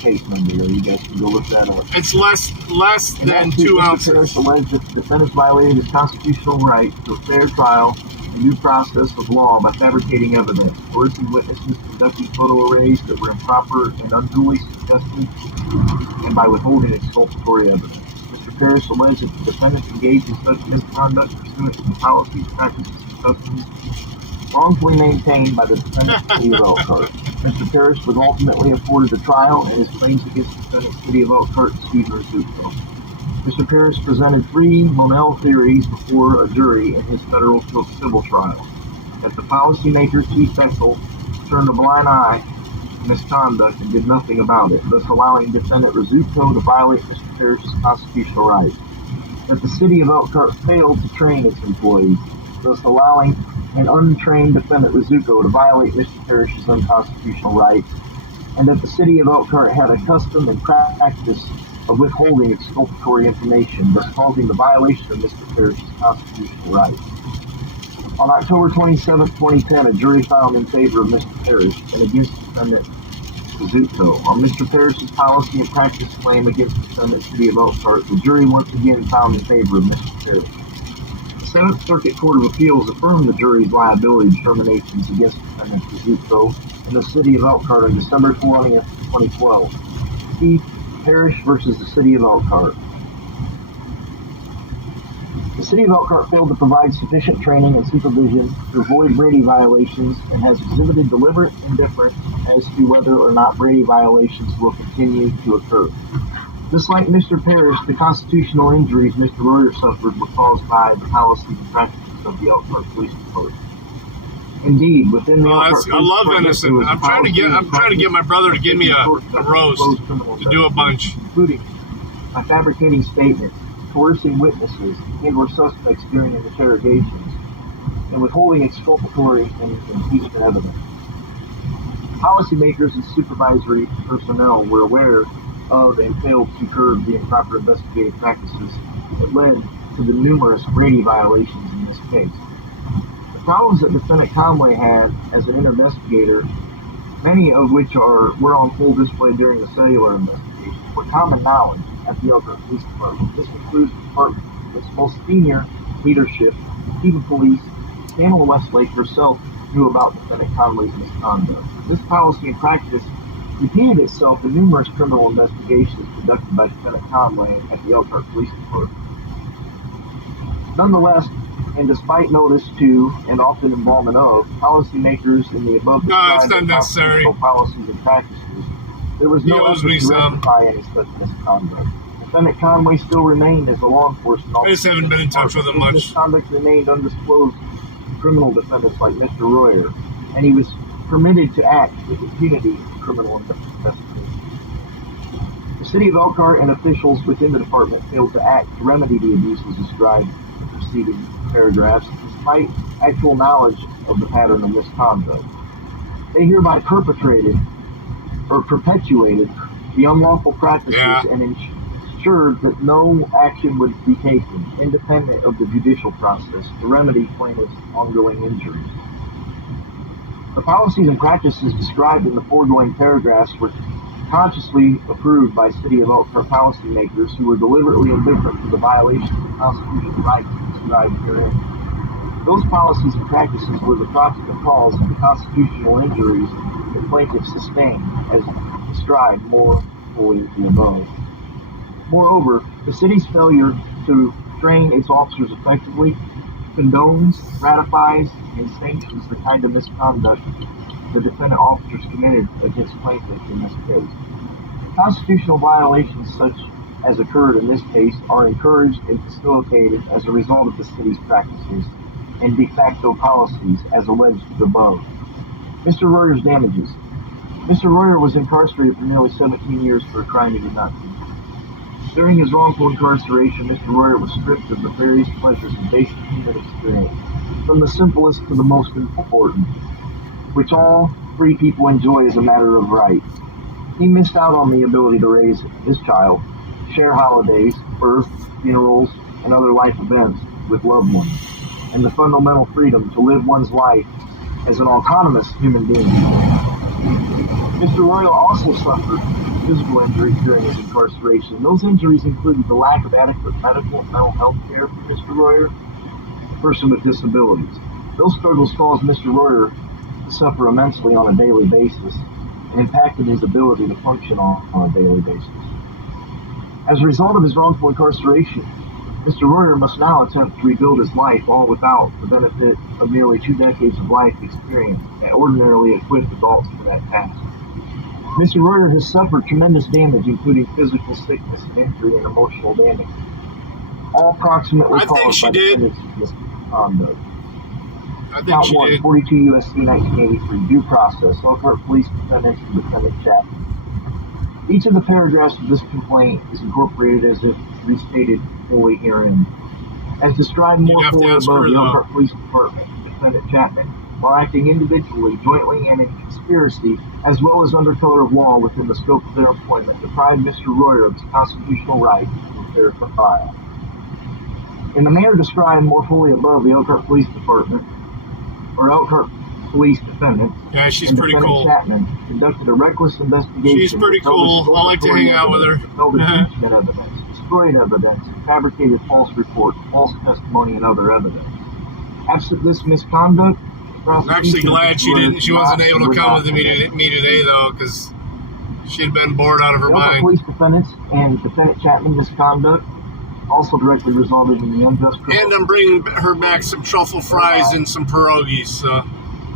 Case number. You guys can go look that up. It's less than 2 ounces. Parrish alleged that the defendant violated his constitutional right to a fair trial and due process of law by fabricating evidence, coercing witnesses, conducting photo arrays that were improper and unduly suggested, and by withholding exculpatory evidence. Mr. Parrish alleged that the defendant engaged in such misconduct pursuant to the policies, practices, and customs wrongfully maintained by the defendant, City of Elkhart. Mr. Parrish was ultimately afforded a trial, and his claims against the defendant, City of Elkhart, and Steve Rizzuto. Mr. Parrish presented 3 Monell theories before a jury in his federal civil trial. That the policymaker, Chief Bechtel, turned a blind eye to misconduct and did nothing about it, thus allowing defendant Rizzuto to violate Mr. Parrish's constitutional right. That the City of Elkhart failed to train its employees, thus allowing an untrained defendant Rizzuto to violate Mr. Parrish's unconstitutional right, and that the City of Elkhart had a custom and practice of withholding exculpatory information, thus causing the violation of Mr. Parrish's constitutional right. On October 27, 2010, a jury found in favor of Mr. Parrish and against defendant Rizzuto. On Mr. Parrish's policy and practice claim against defendant City of Elkhart, the jury once again found in favor of Mr. Parrish. The 7th Circuit Court of Appeals affirmed the jury's liability determinations against defendant Rizzuto in the City of Elkhart on December 20th, 2012. Steve Parrish versus the City of Elkhart. The City of Elkhart failed to provide sufficient training and supervision to avoid Brady violations and has exhibited deliberate indifference as to whether or not Brady violations will continue to occur. Just like Mr. Parrish, the constitutional injuries Mr. Royer suffered were caused by the policies and practices of the Elkhart Police Department. Indeed, within the Elkhart Police I love venison. I'm trying to get my brother to give me a roast to do a bunch, including by fabricating statements, coercing witnesses and/or suspects during interrogations, and withholding exculpatory and impeachment evidence. Policymakers and supervisory personnel were aware of and failed to curb the improper investigative practices that led to the numerous Brady violations in this case. The problems that Defendant Conway had as an investigator, many of which were on full display during the cellular investigation, were common knowledge at the Elkhart Police Department. This includes the department's most senior leadership, chief of police, Pamela Westlake herself knew about Defendant Conway's misconduct. This policy and practice repeated itself in numerous criminal investigations conducted by Defendant Conway at the Elkhart Police Department. Nonetheless, and despite notice to and often involvement of policymakers in the above described constitutional policies and practices, there was no effort to rectify any such misconduct. Defendant Conway still remained as a law enforcement officer. I just haven't been in touch with him much. Misconduct remained undisclosed to criminal defendants like Mr. Royer, and he was permitted to act with impunity in criminal investigations. The City of Elkhart and officials within the department failed to act to remedy the abuses described in the preceding paragraphs, despite actual knowledge of the pattern of misconduct. They hereby perpetrated or perpetuated the unlawful practices and ensured that no action would be taken, independent of the judicial process, to remedy plaintiff's ongoing injuries. The policies and practices described in the foregoing paragraphs were consciously approved by City of Elkhart policymakers who were deliberately indifferent to the violations of constitutional rights described herein. Those policies and practices were the proximate cause of the constitutional injuries the plaintiff sustained, as described more fully above. Moreover, the city's failure to train its officers effectively condones, ratifies, and sanctions the kind of misconduct the defendant officers committed against plaintiff in this case. Constitutional violations such as occurred in this case are encouraged and facilitated as a result of the city's practices and de facto policies as alleged above. Mr. Royer's damages. Mr. Royer was incarcerated for nearly 17 years for a crime he did not commit. During his wrongful incarceration, Mr. Royer was stripped of the various pleasures of basic human experience, from the simplest to the most important, which all free people enjoy as a matter of right. He missed out on the ability to raise his child, share holidays, births, funerals, and other life events with loved ones, and the fundamental freedom to live one's life as an autonomous human being. Mr. Royer also suffered physical injuries during his incarceration. Those injuries included the lack of adequate medical and mental health care for Mr. Royer, a person with disabilities. Those struggles caused Mr. Royer to suffer immensely on a daily basis and impacted his ability to function on a daily basis. As a result of his wrongful incarceration, Mr. Royer must now attempt to rebuild his life, all without the benefit of nearly 2 decades of life experience that ordinarily equipped adults for that task. Mr. Royer has suffered tremendous damage, including physical sickness, injury, and emotional damage, all proximately caused by defendant's misconduct. Count 1, 42 U.S.C. 1983, due process, Elkhart Police Defendants and Defendant Chapman. Each of the paragraphs of this complaint is incorporated as if restated fully herein. As described more fully above, the Elkhart Police Department, Defendant Chapman, while acting individually, jointly, and in conspiracy, as well as under color of law within the scope of their employment, deprived Mr. Royer of his constitutional right to a fair trial. In the manner described more fully above, the Elkhart Police Department, or Elkhart Police Defendant, she's pretty cool. Chapman conducted a reckless investigation. She's pretty cool. I like to hang out with her. Impeachment evidence, destroyed evidence, and fabricated false reports, false testimony, and other evidence. Absent this misconduct, I'm actually glad she wasn't able to come with me today, though, because she'd been bored out of her mind. Police defendants and Defendant Chapman misconduct also directly resulted in the unjust. And I'm bringing her back some truffle fries and some pierogies. So.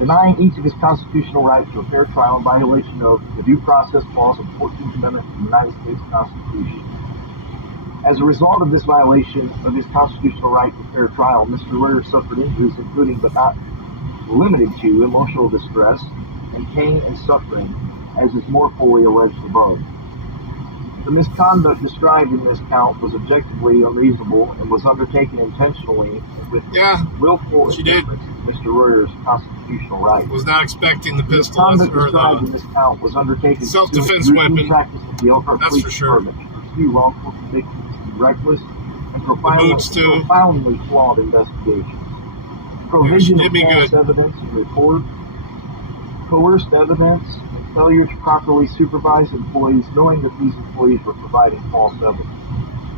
Denying each of his constitutional rights to a fair trial in violation of the due process clause of the 14th Amendment to the United States Constitution. As a result of this violation of his constitutional right to fair trial, Mr. Royer suffered injuries including but not limited to emotional distress and pain and suffering, as is more fully alleged above. The misconduct described in this count was objectively unreasonable and was undertaken intentionally with willful indifference to Mr. Royer's constitutional rights. Was not expecting the pistol Misconduct or described in the this count was undertaken self-defense weapon. practice of the Elkhart That's Police for sure. Department to pursue wrongful convictions and reckless and profoundly flawed investigations. Provision of false evidence and report, coerced evidence, and failure to properly supervise employees knowing that these employees were providing false evidence.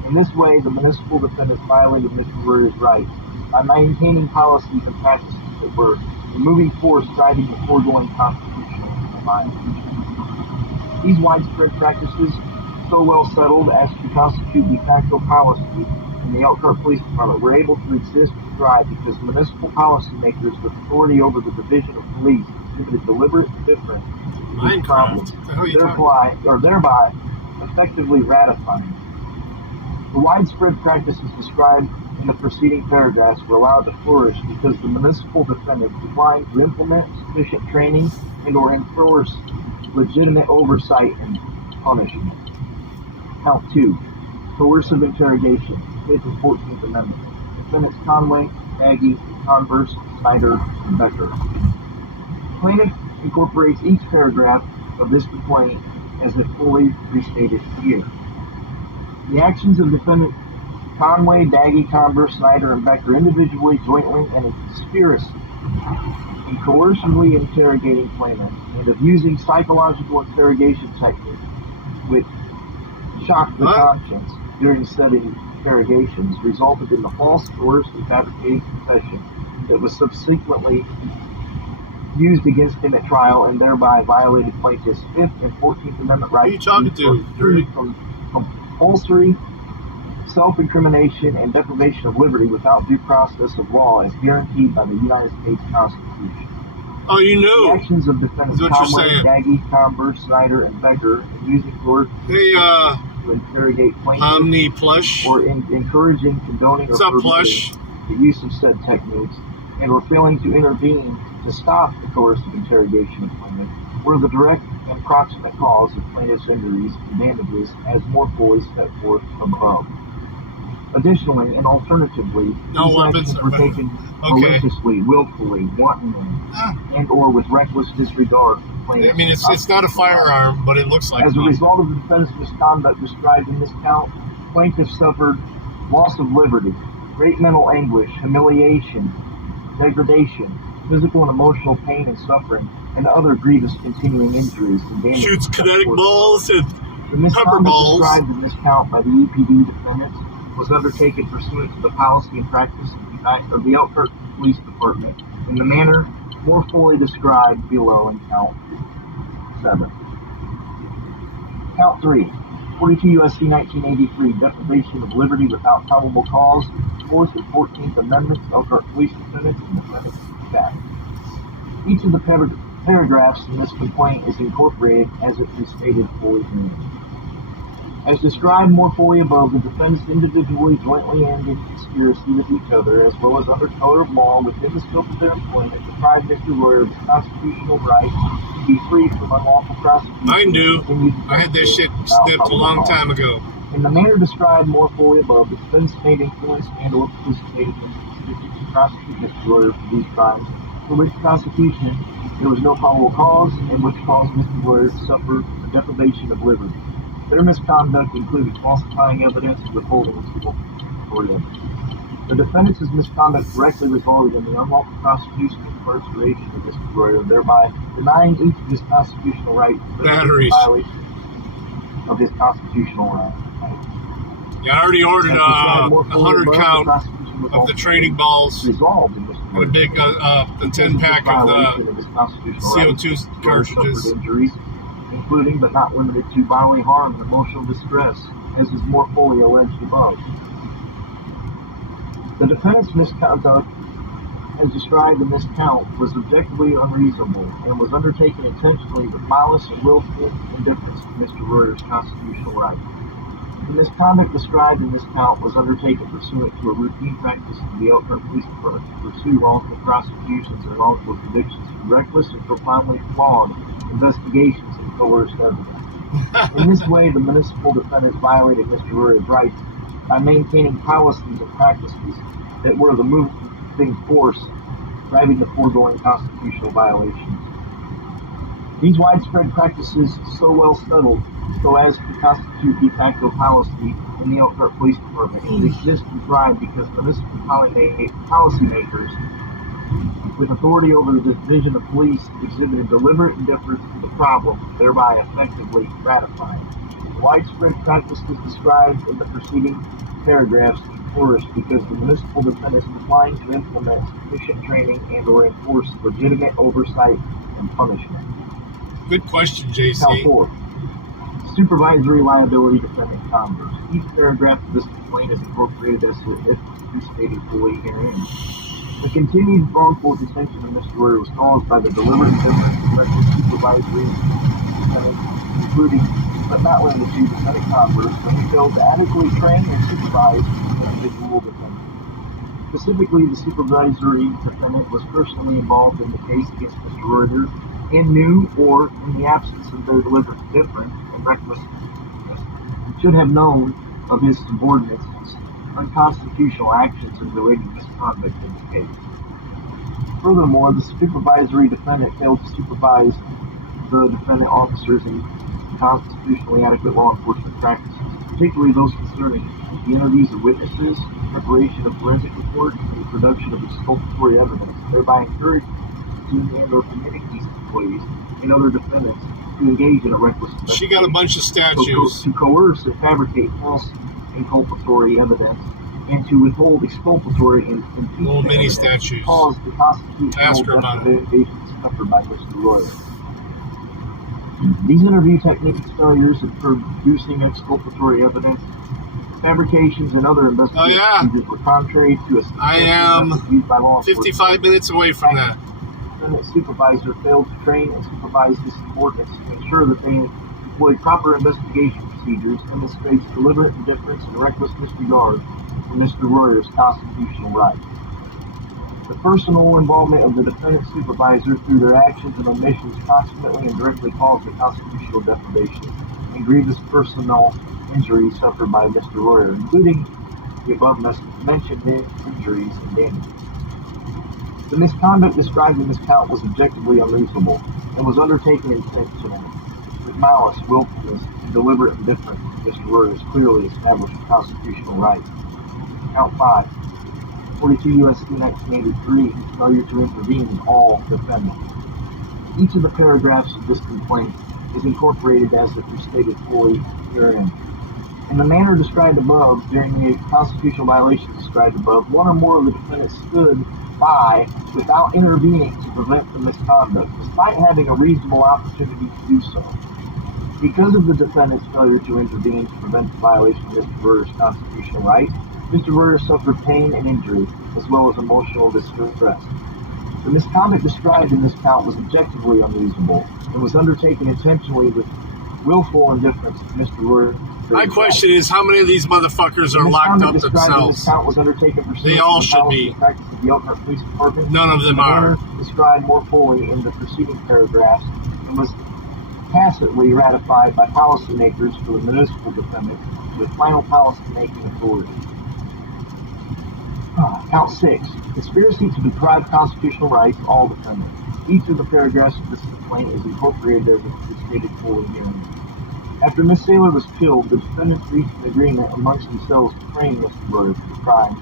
In this way, the municipal defendants violated Mr. Royer's rights by maintaining policies and practices that were moving force driving the foregoing constitutional violations. These widespread practices, so well settled as to constitute de facto policy in the Elkhart Police Department, were able to exist and thrive because municipal policymakers with authority over the division of police exhibited deliberate indifference to these problems, thereby effectively ratifying. The widespread practices described in the preceding paragraphs were allowed to flourish because the municipal defendants declined to implement sufficient training and or enforce legitimate oversight and punishment. Count 2. Coercive interrogation. 5th and 14th Amendment. Defendants Conway, Nagy, Converse, Snyder, and Becker. Plaintiff incorporates each paragraph of this complaint as if fully restated here. The actions of defendants Conway, Daggy, Converse, Snyder, and Becker individually, jointly, and in conspiracy in coercively interrogating plaintiffs and of using psychological interrogation techniques which shocked the conscience during said interrogations resulted in the false, coerced, and fabricated confession that was subsequently used against him at trial and thereby violated plaintiff's 5th and 14th Amendment rights from compulsory self-incrimination and deprivation of liberty without due process of law as guaranteed by the United States Constitution. Oh, you knew. The actions of defendants Conway, Daggy, Converse, Snyder, and Becker in using coercion to interrogate plaintiffs or encouraging, condoning, or forbidding the use of said techniques and were failing to intervene to stop the coercive interrogation of plaintiffs were the direct and proximate cause of plaintiff's injuries and damages as more fully set forth above. Additionally, and alternatively, these actions were taken maliciously, willfully, wantonly, and or with reckless disregard for plaintiffs. I mean, it's not a firearm, but it looks like As a result of the defendant's misconduct described in this count, plaintiffs suffered loss of liberty, great mental anguish, humiliation, degradation, physical and emotional pain and suffering, and other grievous continuing injuries and damages. Shoots kinetic balls and pepper balls. The misconduct described in this count by the EPD defendants was undertaken pursuant to the policy and practice of the Elkhart Police Department in the manner more fully described below in count 7. Count 3. 42 U.S.C. 1983, deprivation of liberty without probable cause, 4th and 14th Amendments, Elkhart Police Defendants, and Defendants Act. Each of the paragraphs in this complaint is incorporated as it restated fully here. As described more fully above, the defendants individually, jointly, and in conspiracy with each other, as well as under color of law within the scope of their employment, deprived Mr. Royer of his constitutional right to be free from unlawful prosecution. I knew. I had this shit snipped a long time ago. In the manner described more fully above, the defendants made influence and or participated in conspiracy to prosecute Mr. Royer for these crimes, for which prosecution there was no probable cause, and which caused Mr. Royer to suffer a deprivation of liberty. Their misconduct included falsifying evidence and withholding evidence. The defendants' misconduct directly resulted in the unlawful prosecution and incarceration of Mr. Royer, thereby denying each of his constitutional rights for violation of his constitutional rights. Yeah, I already ordered 100 count of the training balls and a big a 10-pack of the CO2 cartridges. Including but not limited to bodily harm and emotional distress, as is more fully alleged above. The defendant's misconduct, as described in this count, was objectively unreasonable and was undertaken intentionally with malice and willful indifference to Mr. Royer's constitutional rights. The misconduct described in this count was undertaken pursuant to a routine practice of the Elkhart Police Department to pursue wrongful prosecutions and wrongful convictions for reckless and profoundly flawed investigations and coerced evidence. In this way, the municipal defendants violated Mr. Royer's rights by maintaining policies and practices that were the moving force driving the foregoing constitutional violations. These widespread practices, so well settled so as to constitute de facto policy in the Elkhart Police Department, exist and thrive because municipal policymakers with authority over the division of police exhibited deliberate indifference to the problem, thereby effectively ratifying. Widespread practices described in the preceding paragraphs flourished because the municipal defendants declined to implement sufficient training and or enforce legitimate oversight and punishment. Good question, JC. Count 4. Supervisory liability defendant converse. Each paragraph of this complaint is incorporated as if stated fully herein. The continued wrongful detention of Mr. Royer was caused by the deliberate indifference of elected supervisory defendants, including, but not limited to, defendant converse, when he failed to adequately train and supervise the individual defendant. Specifically, the supervisory defendant was personally involved in the case against Mr. Royer and knew, or in the absence of their deliberate indifference and recklessness, should have known of his subordinates' unconstitutional actions and related misconduct in the case. Furthermore, the supervisory defendant failed to supervise the defendant officers in constitutionally adequate law enforcement practices, particularly those concerning the interviews of witnesses, preparation of forensic reports, and the production of exculpatory evidence, thereby encouraging and or permitting these employees and other defendants to engage in a reckless investigation. She got a bunch of statues. To coerce and fabricate false inculpatory evidence and to withhold exculpatory and little mini statues. Cause the constitutional deprivations suffered by Mr. Royer. These interview techniques failures in producing exculpatory evidence, fabrications, and other investigations procedures were contrary to a I am used by law 55 minutes away from that. The supervisor failed to train and supervise his subordinates to ensure that they employed proper investigation procedures, demonstrates deliberate indifference and reckless disregard for Mr. Royer's constitutional rights. The personal involvement of the defendant supervisor through their actions and omissions constantly and directly caused the constitutional deprivation and grievous personal injuries suffered by Mr. Royer, including the above mentioned injuries and damages. The misconduct described in this count was objectively unreasonable and was undertaken intentionally, with malice, willfulness, and deliberate indifference to Mr. Royer's clearly established constitutional rights. Count 5. 42 U.S.C. 1983, failure to intervene in all defendants. Each of the paragraphs of this complaint is incorporated as if stated fully herein. In the manner described above, during the constitutional violations described above, one or more of the defendants stood by without intervening to prevent the misconduct, despite having a reasonable opportunity to do so. Because of the defendant's failure to intervene to prevent the violation of Mr. Royer's constitutional rights, Mr. Royer suffered pain and injury, as well as emotional distress. The misconduct described in this count was objectively unreasonable and was undertaken intentionally with willful indifference to Mr. Royer. My question is, how many of these motherfuckers are locked up themselves? Was undertaken they all should be. None of them are. Described more fully in the preceding paragraphs and was tacitly ratified by policymakers for the municipal defendants with final policy-making authority. Count 6. Conspiracy to deprive constitutional rights all defendants. Each of the paragraphs of this complaint is incorporated as it's stated fully herein. After Miss Saylor was killed, the defendants reached an agreement amongst themselves to frame Mr. Royer for the crime,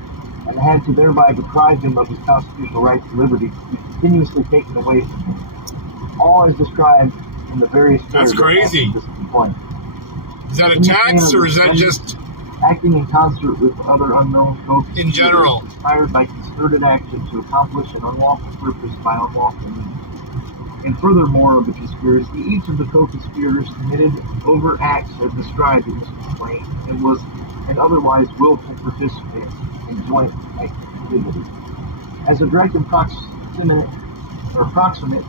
and had to thereby deprive him of his constitutional rights and liberty to be continuously taken away from him. All as described in the various paragraphs of this complaint. Is that a tax, or is that just acting in concert with other unknown folks in general, inspired by concerted action to accomplish an unlawful purpose by unlawful means? And furthermore of the conspiracy, each of the co-conspirators committed overt acts as described in this complaint and was an otherwise willful participant in joint activity. As a direct and proximate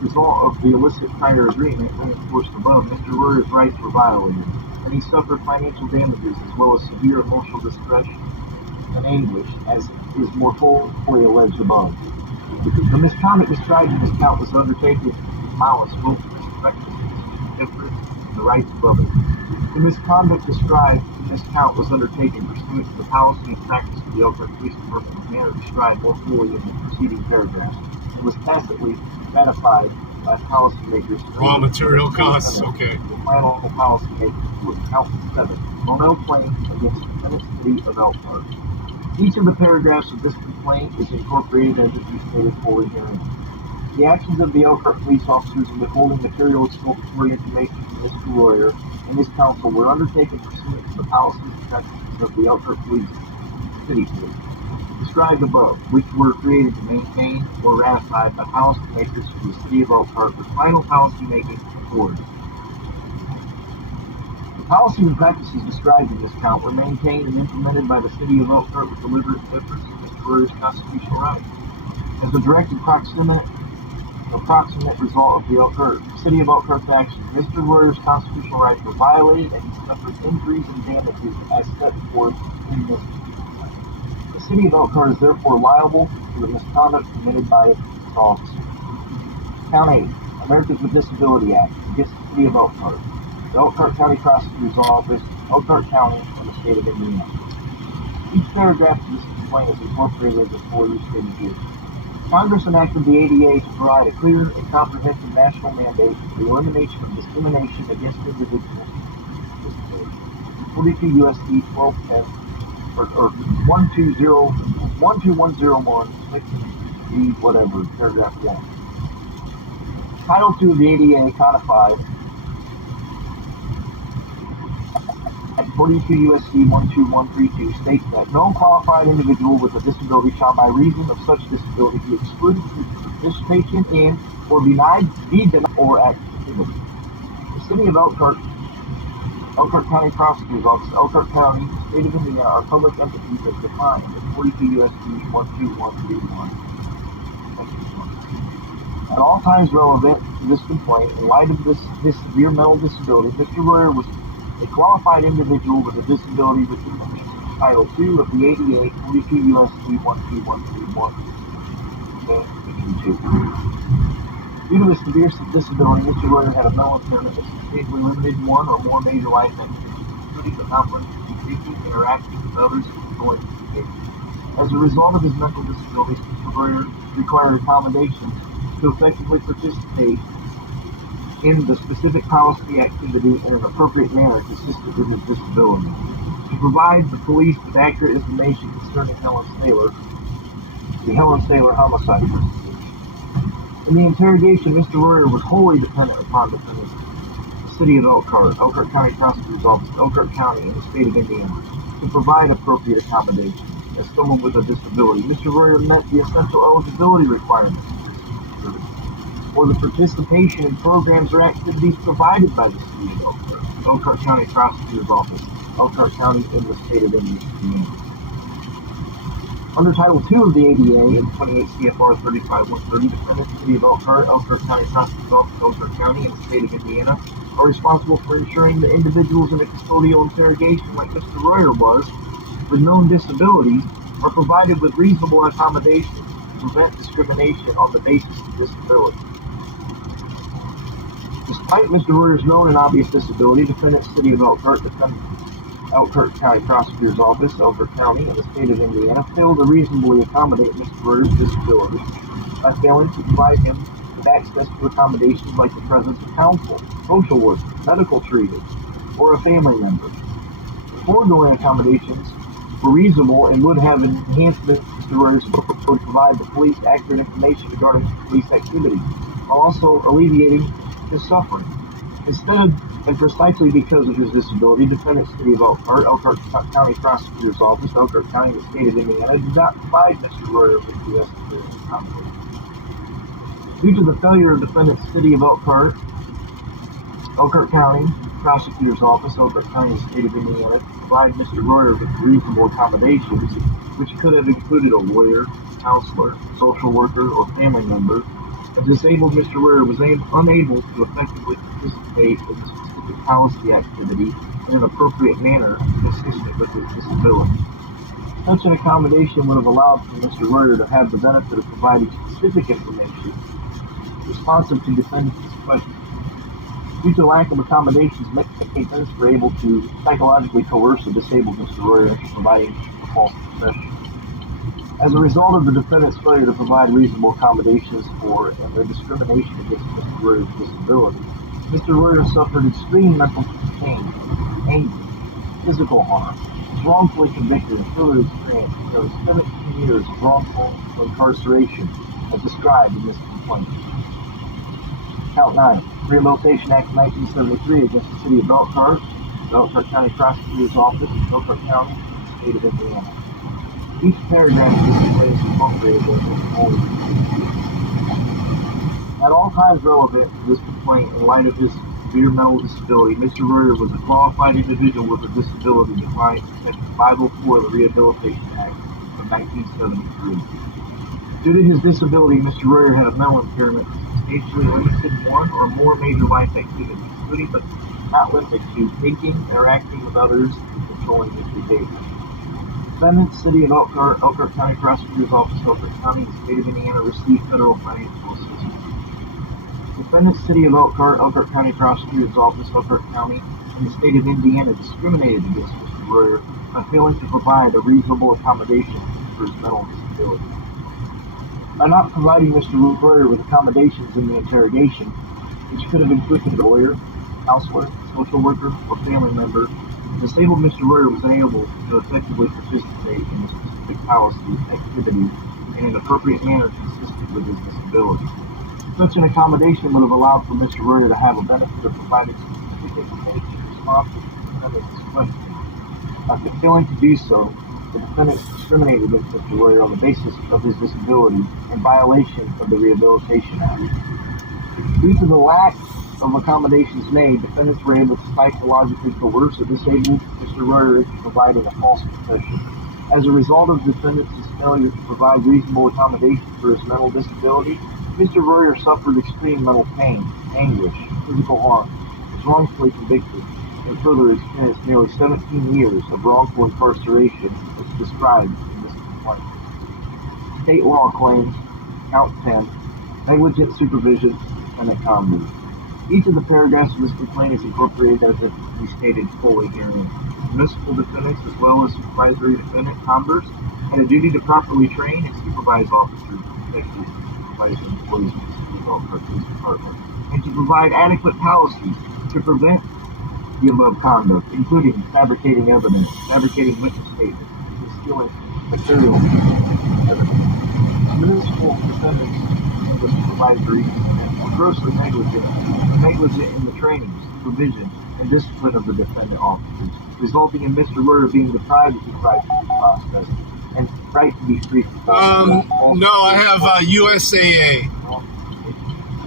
result of the illicit prior agreement reinforced above, Mr. Royer's rights were violated, and he suffered financial damages as well as severe emotional distress and anguish, as is more fully alleged above. The misconduct described in this count was undertaken with malice, willfulness, recklessness, indifference, the rights of others. The misconduct described in this count was undertaken pursuant to the policy and practice of the Elkhart Police Department in the manner described more fully in the preceding paragraphs. It was tacitly ratified by policymakers. Raw material costs, okay. The final policymakers would count 7. Monell claim against the Senate City of Elkhart. Each of the paragraphs of this complaint is incorporated as it is stated fully herein. The actions of the Elkhart police officers in withholding material exculpatory information from Mr. Royer and his counsel were undertaken pursuant to the policies and practices of the Elkhart City Police, described above, which were created to maintain or ratified by policymakers for the City of Elkhart with final policy-making authority. The policies and practices described in this count were maintained and implemented by the City of Elkhart with deliberate indifference to Mr. Royer's constitutional rights. As a direct approximate result of the City of Elkhart's actions, Mr. Royer's constitutional rights were violated and he suffered injuries and damages as set forth in this complaint. The City of Elkhart is therefore liable for the misconduct committed by its officers. Count 8, Americans with Disability Act against the City of Elkhart. The Elkhart County Prosecutor's Office, Elkhart County, and the State of Indiana. Each paragraph of this complaint is incorporated as before stated here. Congress enacted the ADA to provide a clear and comprehensive national mandate for the elimination of discrimination against individuals with disabilities. 42 U.S.C. 1210 or 12101, whatever, paragraph 1. Title 2 of the ADA codified at 42 U.S.C. 12132 states that no qualified individual with a disability shall by reason of such disability be excluded from participation in or be denied or activity. The City of Elkhart County Prosecutor's Office, Elkhart County, State of Indiana are public entities as defined in 42 U.S.C. 12131. At all times relevant to this complaint, in light of this severe mental disability, Mr. Royer was a qualified individual with a disability within the meaning of Title II of the ADA, 42 U.S.C. 12131. Due to his severe disability, Mr. Royer had a mental impairment that substantially limited one or more major life activities, including but not limited to thinking, interacting with others, and controlling behavior. As a result of his mental disabilities, Mr. Royer required accommodations to effectively participate in the specific policy activity in an appropriate manner consistent with his disability. To provide the police with accurate information concerning the Helen Saylor homicide investigation. In the interrogation, Mr. Royer was wholly dependent upon the City of Elkhart, Elkhart County Prosecutor's Office, Elkhart County, and the State of Indiana to provide appropriate accommodations. As someone with a disability, Mr. Royer met the essential eligibility requirements or the participation in programs or activities provided by the City of Elkhart, Elkhart County Prosecutor's Office, Elkhart County, and the State of Indiana. Under Title II of the ADA in 28 CFR 35130, defendants, City of Elkhart, Elkhart County Prosecutor's Office, Elkhart County, and the State of Indiana are responsible for ensuring that individuals in a custodial interrogation, like Mr. Royer was, with known disabilities, are provided with reasonable accommodations to prevent discrimination on the basis of disability. Despite Mr. Royer's known and obvious disability, defendants, City of Elkhart, Elkhart County Prosecutor's Office, Elkhart County, and the State of Indiana failed to reasonably accommodate Mr. Royer's disability by failing to provide him with access to accommodations like the presence of counsel, social work, medical treatment, or a family member. The foregoing accommodations were reasonable and would have enhanced Mr. Royer's ability to provide the police accurate information regarding police activity, while also alleviating his suffering. Instead, and precisely because of his disability, defendant, City of Elkhart, Elkhart County Prosecutor's Office, Elkhart County, and the State of Indiana did not provide Mr. Royer with the necessary accommodation. Due to the failure of defendant's City of Elkhart, Elkhart County Prosecutor's Office, Elkhart County, and the State of Indiana to provide Mr. Royer with reasonable accommodations, which could have included a lawyer, counselor, social worker, or family member, a disabled Mr. Royer was unable to effectively participate in the specific policy activity in an appropriate manner consistent with his disability. Such an accommodation would have allowed for Mr. Royer to have the benefit of providing specific information responsive to defendant's questions. Due to lack of accommodations, defendants were able to psychologically coerce a disabled Mr. Royer into providing a false confession. As a result of the defendant's failure to provide reasonable accommodations for and their discrimination against Mr. Royer's disability, Mr. Royer suffered extreme mental pain, anger, physical harm, was wrongfully convicted and further experienced nearly 17 years of wrongful incarceration as described in this complaint. Count 9. Rehabilitation Act 1973 against the City of Elkhart, the Elkhart County Prosecutor's Office, Elkhart County, State of Indiana. Each paragraph of this complaint is incorporated in only. At all times relevant to this complaint in light of his severe mental disability, Mr. Royer was a qualified individual with a disability defined in Section 504 of the Rehabilitation Act of 1973. Due to his disability, Mr. Royer had a mental impairment substantially limited one or more major life activities, including but not limited to thinking, interacting with others, and controlling his behavior. Defendant, City of Elkhart, Elkhart County Prosecutor's Office, Elkhart County, and State of Indiana received federal financial assistance. Defendant, City of Elkhart, Elkhart County Prosecutor's Office, Elkhart County, and the State of Indiana discriminated against Mr. Royer by failing to provide a reasonable accommodation for his mental disability. By not providing Mr. Royer with accommodations in the interrogation, which could have included a lawyer, counselor, social worker, or family member, disabled Mr. Royer was unable to effectively participate in the specific policy activity in an appropriate manner consistent with his disability. Such an accommodation would have allowed for Mr. Royer to have a benefit of providing specific information responsive to the defendant's question. By failing to do so, the defendant discriminated against Mr. Royer on the basis of his disability in violation of the Rehabilitation Act. Due to the lack of accommodations made, defendants were able to psychologically coerce a disabled Mr. Royer into providing a false confession. As a result of the defendant's failure to provide reasonable accommodation for his mental disability, Mr. Royer suffered extreme mental pain, anguish, physical harm, was wrongfully convicted, and further experienced nearly 17 years of wrongful incarceration, which is described in this complaint. State law claims, count 10, negligent supervision, defendant conduct. Each of the paragraphs of this complaint is incorporated as if we stated fully herein. Municipal defendants, as well as supervisory defendant converse, had a duty to properly train and supervise officers, especially supervising employees of the Elkhart Police Department, and to provide adequate policies to prevent the above conduct, including fabricating evidence, fabricating witness statements, and stealing material evidence. Municipal defendants and the supervisory were grossly negligent in the training, supervision, and discipline of the defendant officers, resulting in Mr. Royer being deprived of his right to due process and right to be free from no, I have USAA,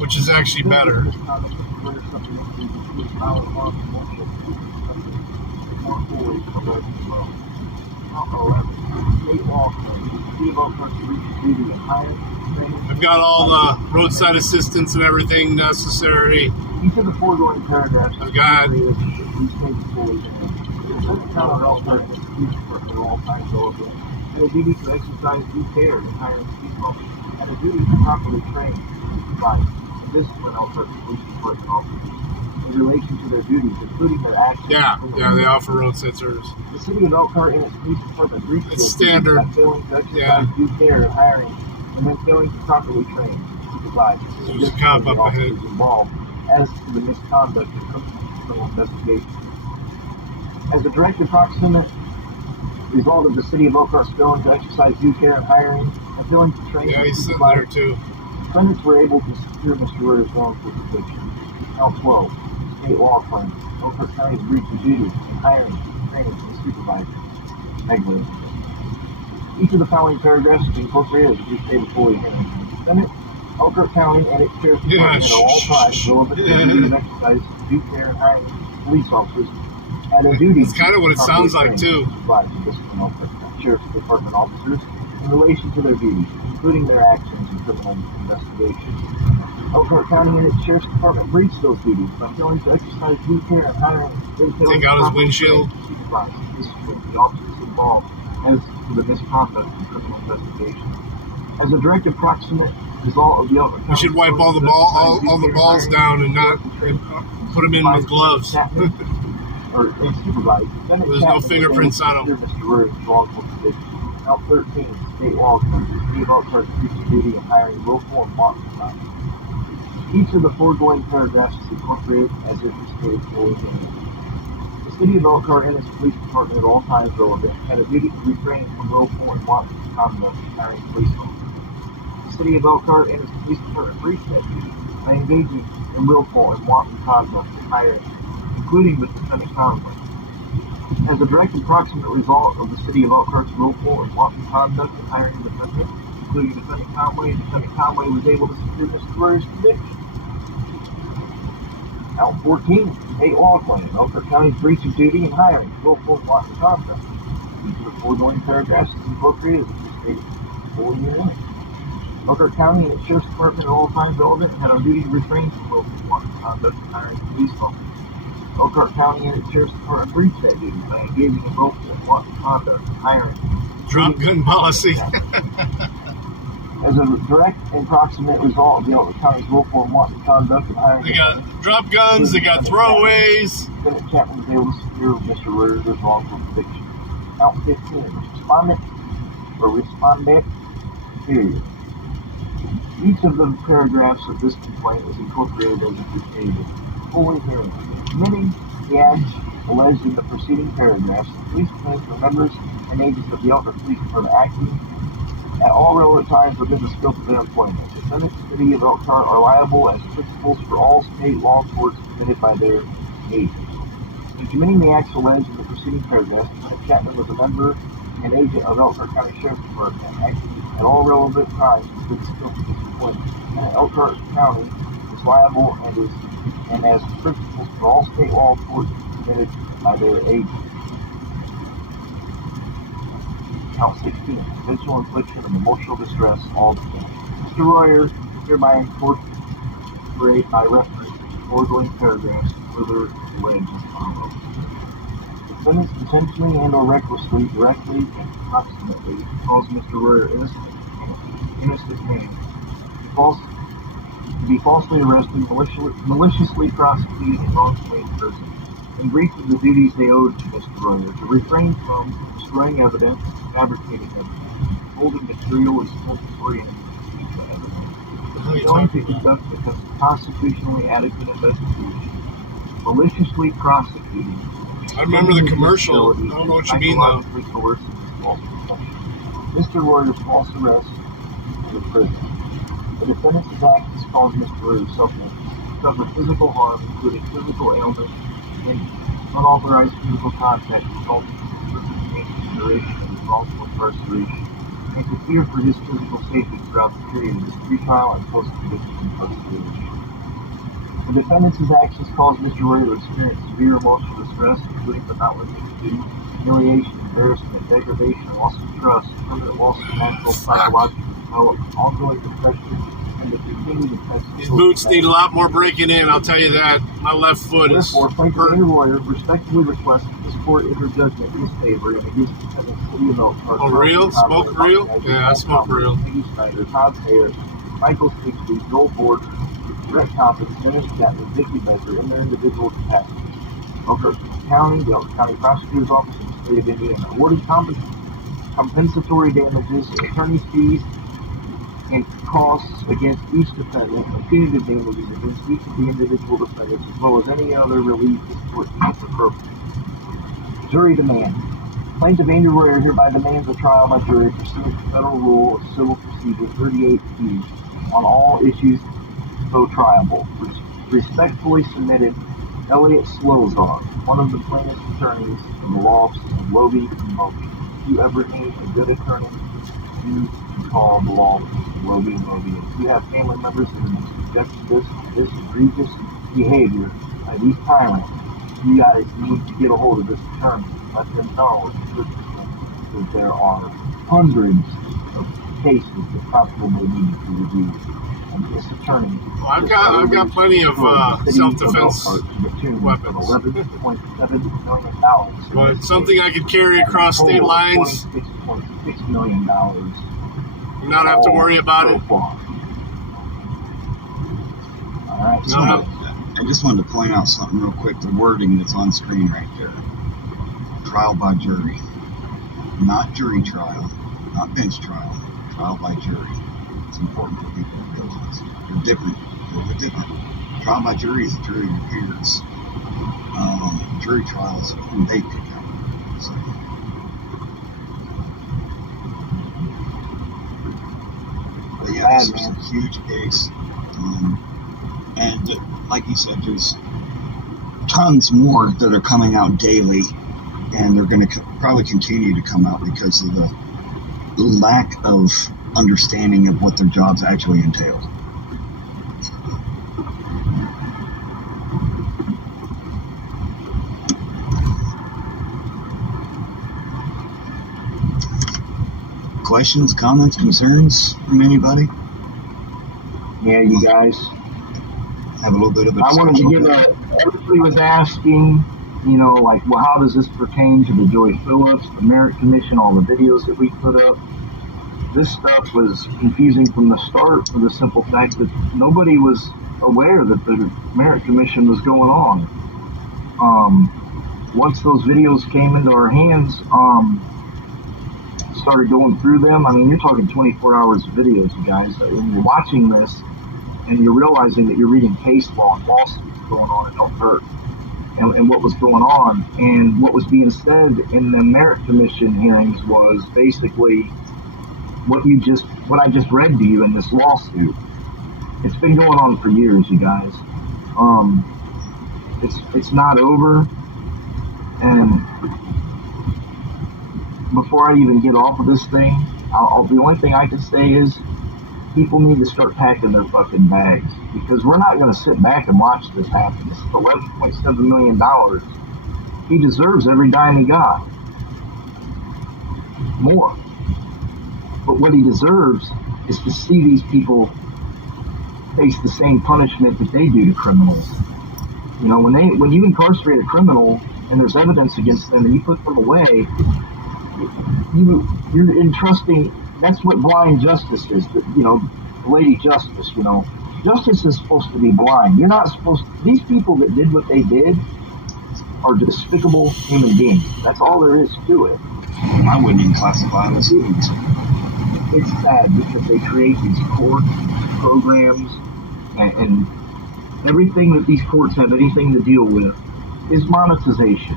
which is actually better. I've got all the roadside assistance and everything necessary. Each of the foregoing paragraphs I've got and a duty to exercise due care in hiring people, and a duty to properly train, supervise, and discipline Elkhart Police Department officers in relation to their duties, including their actions. Yeah, they offer roadside service. The City of Elkhart and its police department breached it's those standard. duties by failing to exercise due care in hiring, and then failing to properly train, supervise, and There's a cop discipline the up ahead. officers involved as to the misconduct in criminal investigation. As a direct and proximate result of the City of Elkhart failing to exercise due care in hiring and failing to train Yeah, and he's sitting supervise, there too. defendants were able to secure Mr. Royer's wrongful conviction. Count 12, state law claim, Elkhart County's breach of duty in hiring, training, and supervising. Negligence. Each of the following paragraphs is incorporated as we stated fully here. The defendant, Elkhart County, and its sheriff's department at all times relevant to the duty of exercise due care in hiring police officers had a duty. It's kind of what it sounds like too. Supervise and discipline Elkhart Sheriff's Department officers in relation to their duties, including their actions in criminal investigations. Elkhart County and its Sheriff's Department breached those duties by failing to exercise due care and hiring. Take out his windshield. Supervise and discipline the officers involved as to the misconduct in criminal investigations. As a direct and proximate result of the Elk We should wipe all the balls down and not put them in with gloves. Or supervised. There's no fingerprints on them. Mr. Root's wrongful conviction. Now 13, state law claims the city of Elk Park increasing duty and hiring willful and wanton conduct. Each of the foregoing paragraphs is incorporated as if the state fully handled. The city of Elk Park and its police department at all times relevant had a duty to refrain from willful and wanton conduct in hiring police officers. The city of Elk Park and its police department breached that duty by engaging in willful and wanton conduct in hiring, including with Lieutenant Conway. As a direct and proximate result of the city of Elk Park's willful and wanton conduct in hiring the defendant, including Lieutenant Conway was able to secure Mr. Royer's conviction. Now 14, state law claim. Elk Park County's breach of duty and hiring, willful and wanton conduct. Each of the foregoing paragraphs is incorporated as the state fully herein. Elk Park County and its sheriff's department at all times relevant had a duty to refrain from willful and wanton conduct in hiring police officers. Elk Park County and its sheriff's department breached that duty by engaging in willful and wanton conduct in hiring. Drop gun policy. As a direct and proximate result of the Elk Park County's willful and wanton conduct in hiring. They got drop guns, they got throwaways. Lieutenant Chapman was able to secure Mr. Royer's wrongful conviction. Count 15, respondent or respondent, period. Each of the paragraphs of this complaint was incorporated as it pertained fully hearing. Committing the acts alleged in the preceding paragraphs, the police complaints were members and agents of the Elk Park Police Department acting at all relevant times within the scope of their employment. Defendants of the city of Elk Park are liable as principals for all state law torts committed by their agents. In committing the acts alleged in the preceding paragraphs, Lieutenant Chapman was a member and agent of Elk Park County Sheriff's Department acting at all relevant times within the scope of his employment. And Elk Park County is liable and as principals for all state law torts committed by their agents. Count 16, intentional infliction of emotional distress, all defendants. Mr. Royer hereby incorporate by reference the foregoing paragraphs further alleged as follows. Defendants intentionally and or recklessly, directly and approximately cause Mr. Royer innocent man to be falsely arrested, maliciously prosecuted, and wrongfully imprisoned. In breach of the duties they owed to Mr. Royer, to refrain from destroying evidence, fabricating evidence, holding material exculpatory and impeachment evidence, failing to conduct a constitutionally adequate investigation, maliciously prosecuting. I remember the commercial. I don't know what you mean though. Mr. Royer's false arrest and imprisonment. The defendant's act has caused Mr. Royer to suffer physical harm, including physical ailment and unauthorized physical contact, resulting in consideration of his wrongful incarceration, and to fear for his physical safety throughout the period of his pre-trial and post-conviction incarceration. The defendant's actions caused Mr. Royer to experience severe emotional distress, including but not limited to humiliation, embarrassment, degradation, loss of trust, permanent loss of natural psychological development, ongoing depression, and the continued intensity. These boots need a lot more breaking in, I'll tell you that. My left foot is hurt. Therefore, Plaintiff Royer respectfully requests that this court enter judgment in his favor and against the defendant's city of Elk Park. Oh, real? Smoke real? Yeah, I smoke real. Peggy Snyder, Todd Thayer, Michael Stixley, Joel Ford, Brett Tompkins, Dennis Chapman, Vicki Becker, in their individual capacities. Elk Park County, the Elk County Prosecutor's Office, and the State of Indiana awarded compensatory damages, attorney's fees, and costs against each defendant, and punitive damages against each of the individual defendants, as well as any other relief this court deems appropriate. Jury demand. Plaintiff Andrew Royer hereby demands a trial by jury pursuant to Federal Rule of Civil Procedure 38P on all issues so triable. Respectfully submitted, Elliot Slozar, one of the plaintiff's attorneys in the law office of Loby and Moby. If you ever need a good attorney, you can call the law office of Loby and Moby. If you have family members that have been subjected to this egregious behavior by these tyrants, you guys need to get a hold of this attorney. Let them know that there are hundreds of cases that possibly may need to be reviewed. And this attorney, I've got plenty of self-defense weapons. $11.7 million. But something I could carry across state lines. $26.6 million Not have to worry about it. All right. I just wanted to point out something real quick. The wording that's on screen right there. Trial by jury. Not jury trial. Not bench trial. Trial by jury. It's important for people to realize. They're different. They're different. Trial by jury is a jury of your peers. Jury trial is who they pick out. So. But yeah, this is a huge case. And like you said, there's tons more that are coming out daily, and they're going to probably continue to come out because of the lack of understanding of what their jobs actually entail. Questions, comments, concerns from anybody? Yeah, you guys. Have a little bit of a... I wanted to give everybody was asking, you know, like, well, how does this pertain to the Joy Phillips, the Merit Commission, all the videos that we put up? This stuff was confusing from the start for the simple fact that nobody was aware that the Merit Commission was going on. Once those videos came into our hands, started going through them. I mean, you're talking 24 hours of videos, you guys. When you're watching this and you're realizing that you're reading case law and lawsuits going on at Elk Hurt and what was going on, and what was being said in the Merit Commission hearings was basically what I just read to you in this lawsuit. It's been going on for years, you guys. It's not over, and before I even get off of this thing, the only thing I can say is people need to start packing their fucking bags, because we're not going to sit back and watch this happen. This is $11.7 million. He deserves every dime he got. More. But what he deserves is to see these people face the same punishment that they do to criminals. You know, when you incarcerate a criminal and there's evidence against them and you put them away, you're entrusting. That's what blind justice is. You know, Lady Justice. You know, justice is supposed to be blind. You're not supposed to. These people that did what they did are despicable human beings. That's all there is to it. I wouldn't even classify them as humans. It's sad because they create these court programs and everything that these courts have anything to deal with is monetization.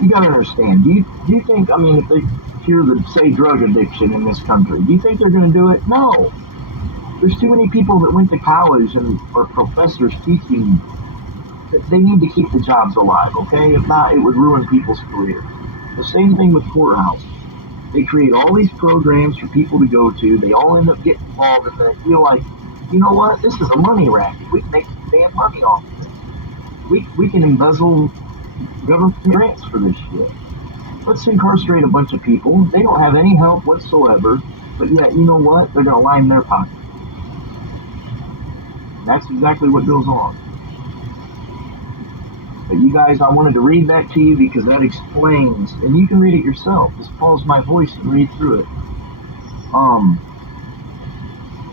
You gotta understand. Do you think, I mean, if they cure the, say, drug addiction in this country, do you think they're gonna do it? No. There's too many people that went to college and are professors teaching that they need to keep the jobs alive, okay? If not, it would ruin people's careers. The same thing with courthouse. They create all these programs for people to go to. They all end up getting involved and they feel like, you know what, this is a money racket. We can make some damn money off of this. We can embezzle government grants for this shit. Let's incarcerate a bunch of people. They don't have any help whatsoever, but yet, you know what? They're going to line their pockets. That's exactly what goes on. But you guys, I wanted to read that to you because that explains, and you can read it yourself. Just pause my voice and read through it.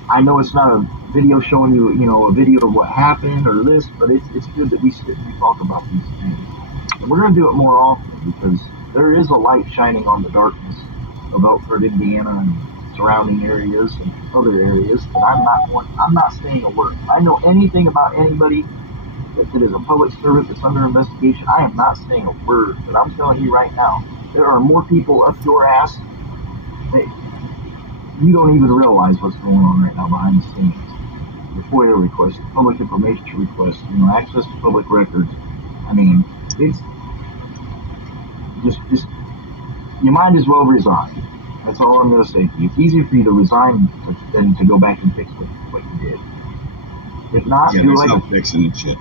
I know it's not a video showing you, you know, a video of what happened or this, but it's good that we sit and we talk about these things. And we're going to do it more often because there is a light shining on the darkness of Elk Hurt, Indiana, and surrounding areas and other areas. And I'm not saying a word. If I know anything about anybody that is a public servant that's under investigation, I am not saying a word. But I'm telling you right now, there are more people up your ass that you don't even realize what's going on right now behind the scenes. The FOIA request, the public information request, you know, access to public records. I mean, it's just you might as well resign. That's all I'm going to say to you. It's easier for you to resign than to go back and fix what you did. If not, do like no fixing the shit.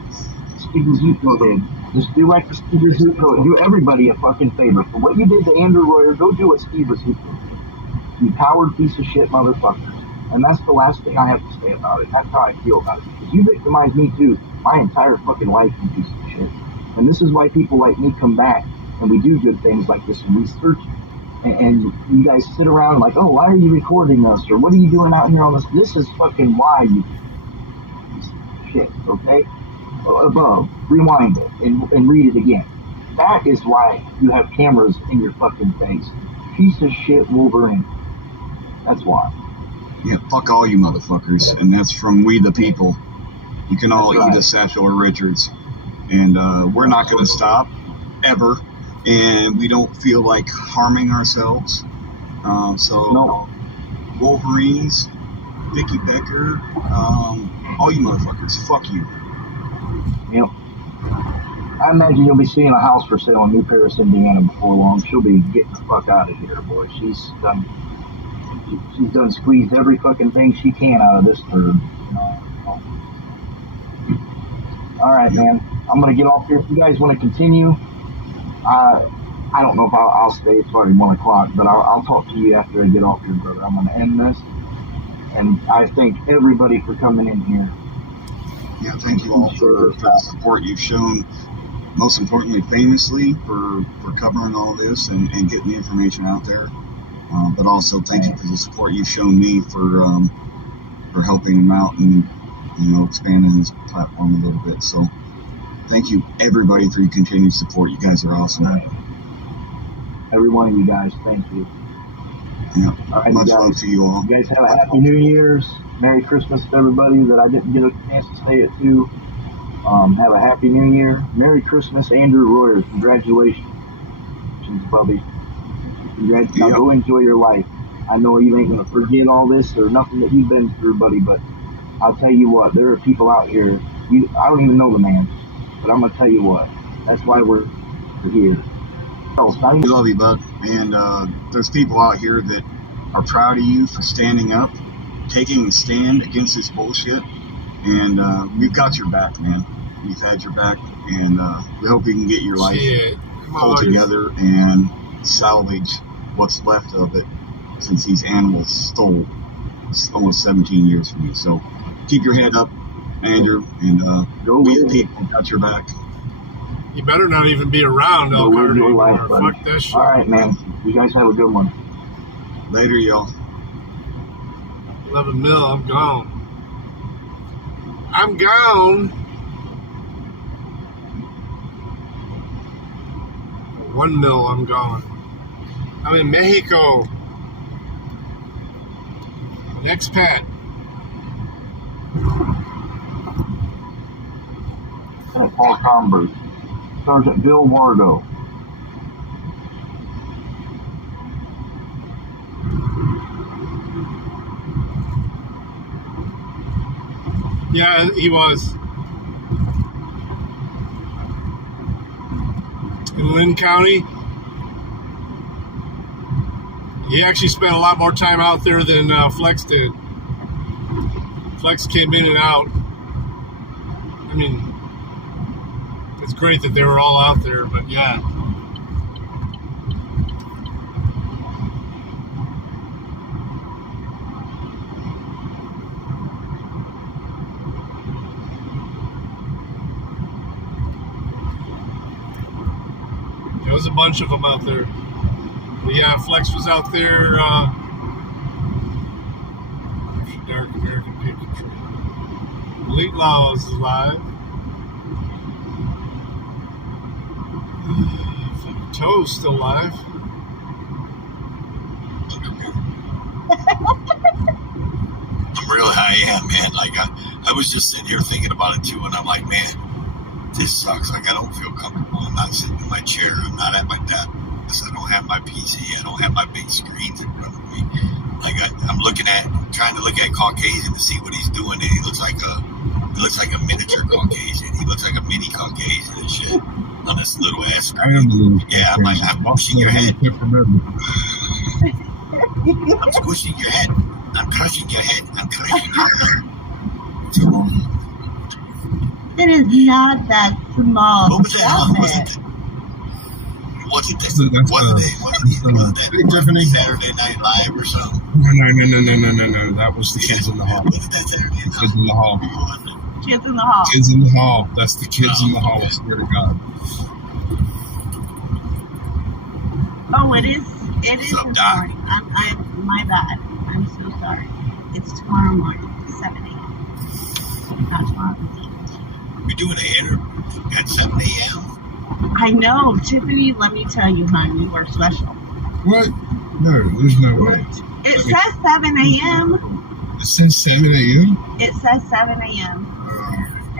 Steve Rizzuto did. Just do like Steve Rizzuto. Do everybody a fucking favor. For what you did to Andrew Royer, go do what Steve Rizzuto did. You coward piece of shit motherfucker. And that's the last thing I have to say about it. That's how I feel about it. Because you victimized me too, my entire fucking life, you piece of shit. And this is why people like me come back and we do good things like this and research and you guys sit around like, oh, why are you recording us? Or what are you doing out here on this? This is fucking why you shit, okay? Above, rewind it and read it again. That is why you have cameras in your fucking face. Piece of shit Wolverine. That's why. Yeah, fuck all you motherfuckers. And that's from We the People. You can all eat a Satchel or Richards. And we're not going to stop, ever. And we don't feel like harming ourselves. So, Wolverines, Vicky Becker, all you motherfuckers, fuck you. Yep. I imagine you'll be seeing a house for sale in New Paris, Indiana before long. She'll be getting the fuck out of here, boy. She's done squeezed every fucking thing she can out of this turd. All right, man. I'm going to get off here. If you guys want to continue, I don't know if I'll stay. It's already 1 o'clock, but I'll talk to you after I get off here, brother. I'm going to end this. And I thank everybody for coming in here. Yeah, thank you all for the support you've shown. Most importantly, famously, for covering all this and getting the information out there. But also thank you for the support you've shown me for helping him out and, expanding this platform a little bit. So thank you, everybody, for your continued support. You guys are awesome. Right. Every one of you guys, thank you. Yeah, all right, much love to you all. You guys have a happy New Year's. Merry Christmas to everybody that I didn't get a chance to say it to. Have a happy New Year. Merry Christmas, Andrew Royer. Congratulations, Bubby. Now go enjoy your life. I know you ain't going to forget all this or nothing that you've been through, buddy, but I'll tell you what, there are people out here. I don't even know the man, but I'm going to tell you what. That's why we're here. We love you, bud. And there's people out here that are proud of you for standing up, taking a stand against this bullshit. And we've got your back, man. We've had your back, and we hope you can get your life pulled together and salvage what's left of it, since these animals stole almost 17 years from you. So keep your head up, Andrew, and we the people got your back. You better not even be around Elkhart anymore. Fuck that shit. All right, man. You guys have a good one. Later, y'all. 11 mil, I'm gone. I'm gone. 1 mil, I'm gone. I'm in Mexico. An expat. Lieutenant Paul Comberg. Sergeant Bill Wardo. Yeah, he was. In Lynn County. He actually spent a lot more time out there than Flex did. Flex came in and out. I mean, it's great that they were all out there, but yeah. There was a bunch of them out there. But yeah, Flex was out there. Dark American Patriot. Elite Laws is live. Toe's still live. I am, man. Like, I was just sitting here thinking about it too, and I'm like, man, this sucks. Like, I don't feel comfortable. I'm not sitting in my chair. I'm not at my desk. I don't have my PC. I don't have my big screens in front of me. Like, I'm trying to look at Caucasian to see what he's doing, and he looks like a miniature Caucasian. He looks like a mini Caucasian and shit on this little ass screen. Yeah, I'm like, I'm pushing your head. I'm squishing your head. I'm crushing your head. I'm crushing your head. It is not that small. What was that? Wasn't that Saturday Night Live or something? No. That was the Kids in the Hall. What is that Saturday Night Kids in the Hall. Kids in the Hall. Kids in the Hall. That's the Kids in the Hall. I swear to God. Oh, it is It is What's up, this Doc? morning. I'm my bad. I'm so sorry. It's tomorrow morning, 7 a.m. Not tomorrow. We're doing an interview at 7 a.m. I know, Tiffany. Let me tell you, hon, you are special. What? No, there's no way. It says 7 a.m. It says 7 a.m.? It says 7 a.m.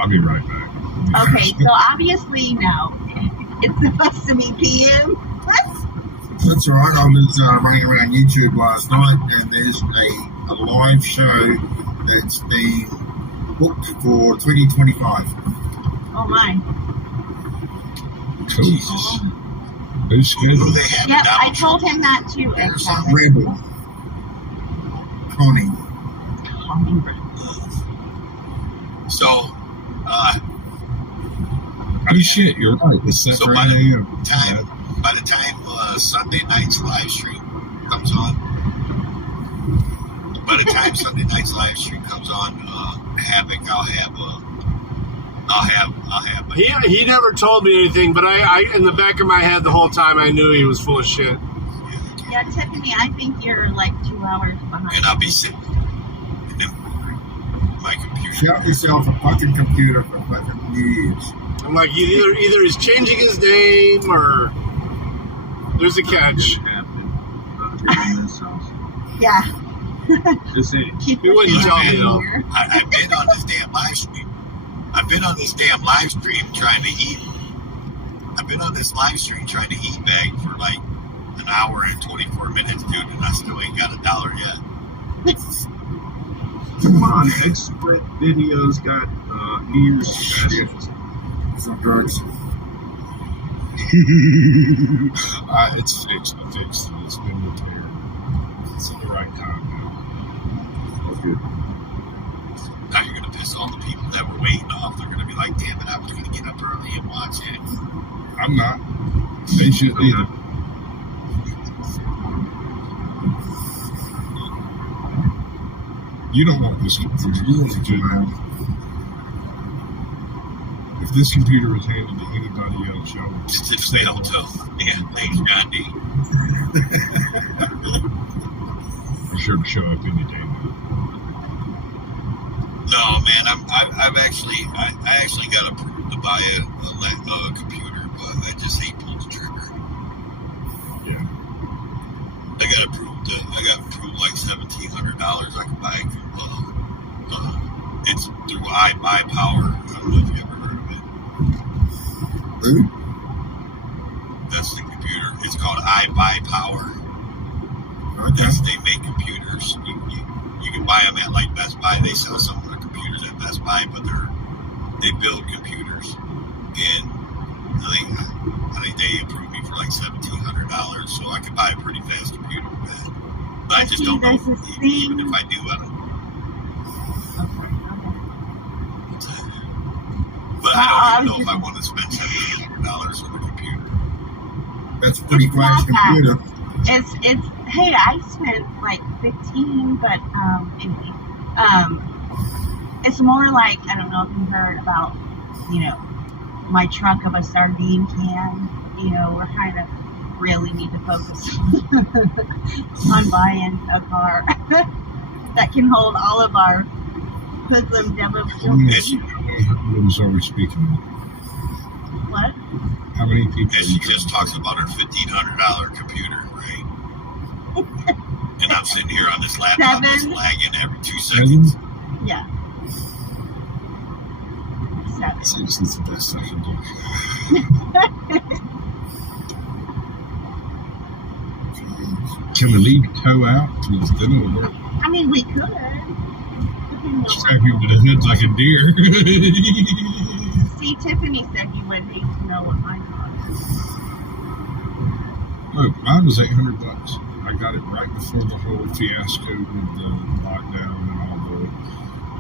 I'll be right back. Okay, so obviously no. It's supposed to be p.m. That's all right. I was running around YouTube last night, and there's a live show that's been booked for 2025. Oh my. Jesus. Who's scheduled? Yep, I told him that too. Rebel. Connie. So, Oh shit, you're right. It's set so for by 8 a.m. the time Sunday night's live stream comes on, by the time Sunday night's live stream comes on, Havoc, I'll have. He never told me anything, but I in the back of my head the whole time I knew he was full of shit. Yeah, Tiffany, I think you're like 2 hours behind. And I'll be sitting in my computer. Shut yourself a fucking computer for fucking years. I'm like, either he's changing his name or there's a catch. Yeah. He wouldn't tell me though. I've been on this damn live stream. I've been on this damn live stream trying to eat. I've been on this live stream trying to eat bag for like an hour and 24 minutes, dude, and I still ain't got $1 yet. Come on, X-Split Videos got New Year's specials. Some drugs. It's fixed. I fixed it. It's been repaired. It's at the right time now. Oh, good. Now you're gonna piss all the people that were waiting off. They're gonna be like, "Damn it, I was gonna get up early and watch it." I'm not. They shouldn't either. You don't want this computer. You want it to have. If this computer was handed to anybody else, y'all would It's failed to. Yeah, thanks, John D. be sure to show up any day now. No, man, I actually got approved to buy a computer, but I just ain't pulled the trigger. Yeah. I got approved like $1,700. I could buy it's through iBuyPower. I don't know if you ever heard of it. Who? That's the computer. It's called iBuyPower. Okay. They make computers. You can buy them at like Best Buy. They sell some of their computers at Best Buy, but they build computers. And I think they approved me for like $1,700, so I could buy a pretty fast computer with that. But I just don't know. Even if I do, I don't. But I don't even know if I want to spend $700 on a computer. That's a pretty fast computer. It's hey, I spent like 15, but anyway, it's more like, I don't know if you heard about, my truck of a sardine can. We're kind of really need to focus on buying a car that can hold all of our Muslim devil children. Who's always speaking? What? How many people? And she just talks about her $1,500 computer, right? And I'm sitting here on this laptop that's lagging every 2 seconds. Yeah. It's the best I can do. Can we leave toe out? Because then it'll work. I mean, we could. Strap you with a head like a deer. See, Tiffany said you would need to know what mine was. Look, mine was $800. I got it right before the whole fiasco with the lockdown and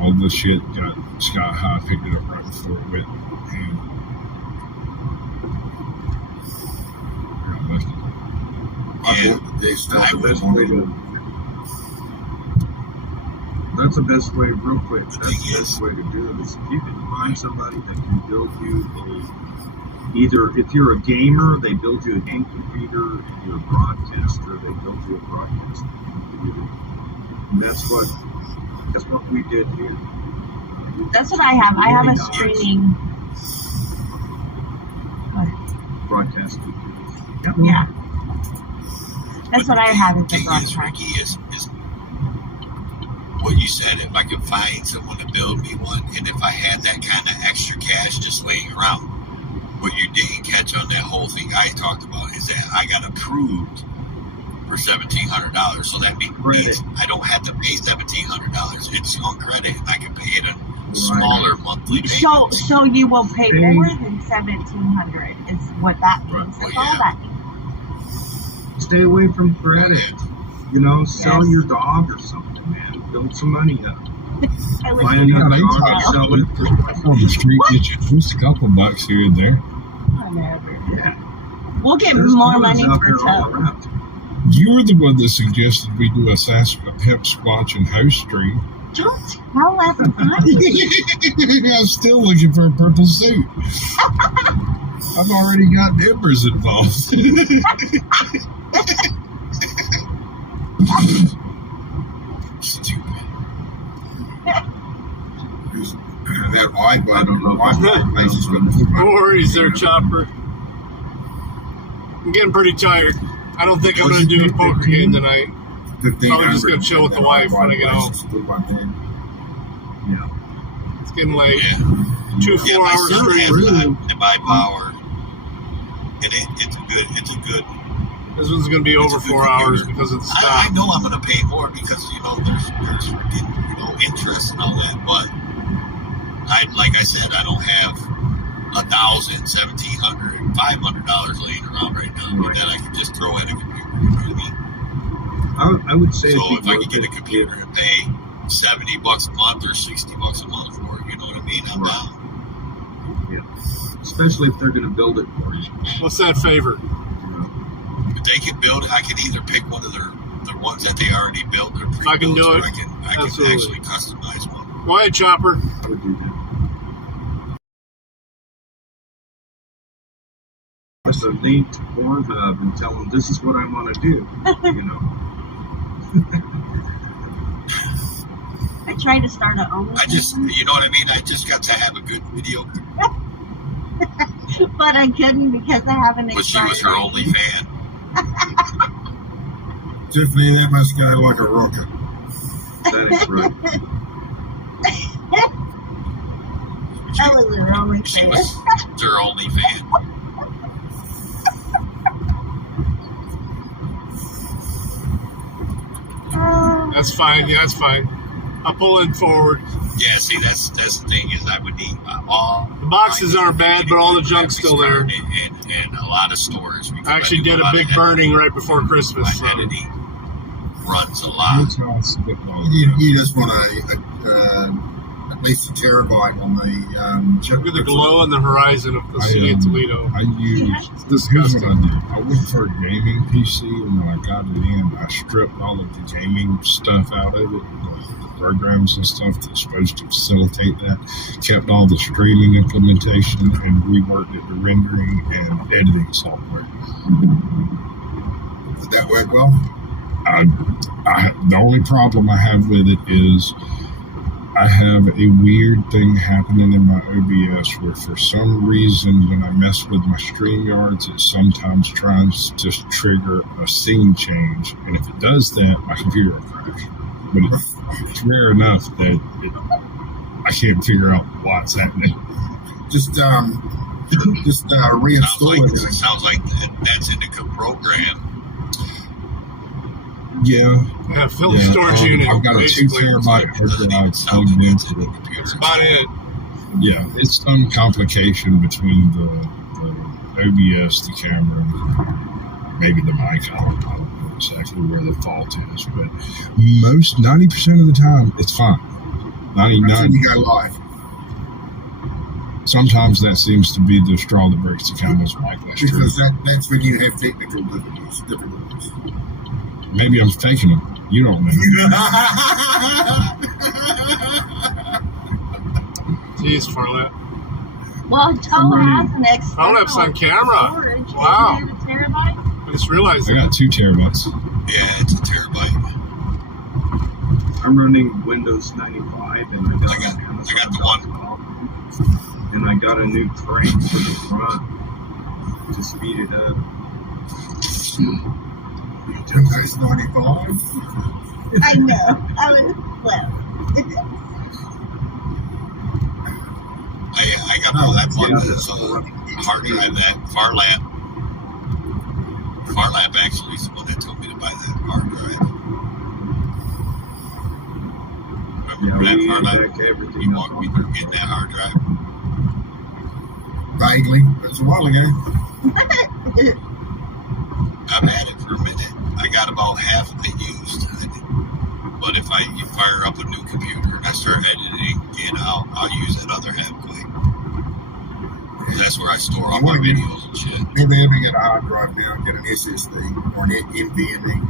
all the shit got sky high. Picked it up right before it went. And I left it. That's the best way, real quick. That's the best way to do it. Is if you can find somebody that can build you Either if you're a gamer, they build you a game computer. If you're a broadcaster, they build you a broadcast computer. And that's what we did here. That's what I have. I have a streaming broadcast computer. Yeah. That's what I have is the thing is, Ricky, is what you said. If I could find someone to build me one, and if I had that kind of extra cash just laying around, what you didn't catch on that whole thing I talked about is that I got approved for $1,700. So that means I don't have to pay $1,700. It's on credit, and I can pay it a smaller monthly payment. So you will pay more than $1,700 is what that means. That's all that means. Stay away from credit. You know, sell your dog or something, man. Build some money up. Buy another dog and sell it. On the street, get you just a couple bucks here and there. Whatever. Yeah. We'll get more money for tow. You were the one that suggested we do a pimp squatch and house stream. Don't tell everybody. I'm still looking for a purple suit. I've already got members involved. Stupid. That I don't know. No worries there, Chopper. I'm getting pretty tired. I don't think I'm going to do a poker game tonight. Probably just going to chill with the wife when I get home. Yeah. It's getting late. Yeah. 2 4-hour streams. To buy power. It's a good. This one's going to be over 4 hours because of the stock. I know I'm going to pay more because there's interest and all that, but like I said, I don't have $1,000, $1,700, $500 laying around right now that I can just throw at a computer. You know what I mean? I would say so if I could get a computer and pay $70 a month or $60 a month for it, you know what I mean? I'm down. Yeah. Especially if they're going to build it for you. What's that favor? If they can build it, I can either pick one of their ones that they already built. If I can do it. I can actually customize one. Go ahead, Chopper. I would do that. So lead to Pornhub and tell them this is what I want to do. You know. I tried to start an OnlyFans. You know what I mean? I just got to have a good video. But I couldn't because I haven't. But she was her only fan. Tiffany, that must guy like a rocket. That is right. That was her only fan. She was her only fan. That's fine. Yeah, that's fine. I'll pull it forward. Yeah, see, that's the thing is I would need all. The boxes aren't bad, but all the junk's still there. In a lot of stores. I actually did a big burning right before Christmas. My editing runs a lot. You just want at least a terabyte on the Look at the glow on the horizon of the city of Toledo. I use here's what I did. I went for a gaming PC, and when I got it in, I stripped all of the gaming stuff out of it, the programs and stuff that's supposed to facilitate that, kept all the streaming implementation, and reworked it to rendering and editing software. Did that work well? The only problem I have with it is I have a weird thing happening in my OBS where for some reason when I mess with my StreamYards, it sometimes tries to just trigger a scene change. And if it does that, my computer will crash. But it's rare enough that I can't figure out why it's happening. Just reinstall it. It sounds like that's in the program. Yeah. Fill the storage unit. I've got a 2 terabyte hard drive plugged into it. That's about it. Yeah, it's some complication between the OBS, the camera, and maybe the mic. I don't know exactly where the fault is, but 90% of the time, it's fine. 99. You got live. Sometimes that seems to be the straw that breaks the camel's back. Because that's when you have technical difficulties. Maybe I'm faking them. You don't know. Jeez, Farlett. Well, Joe has an external Phone-ap's on camera. storage. Wow. Isn't it a terabyte? I just realized I got 2 terabytes. Yeah, it's a terabyte. I'm running Windows 95, and I got the one. And I got a new crank for the front to speed it up. Windows 95. I know. I got all that one hard drive, that Farlap actually is the one that told me to buy that hard drive. Remember that Farlap? He walked me through getting that hard drive. Vaguely. It was a while ago. I've had it for a minute. I got about half of it used. But if I fire up a new computer and I start editing again, I'll use that other half quick. That's where I store all my videos and shit. Maybe let me get a hard drive now and get an SSD or an NVMe.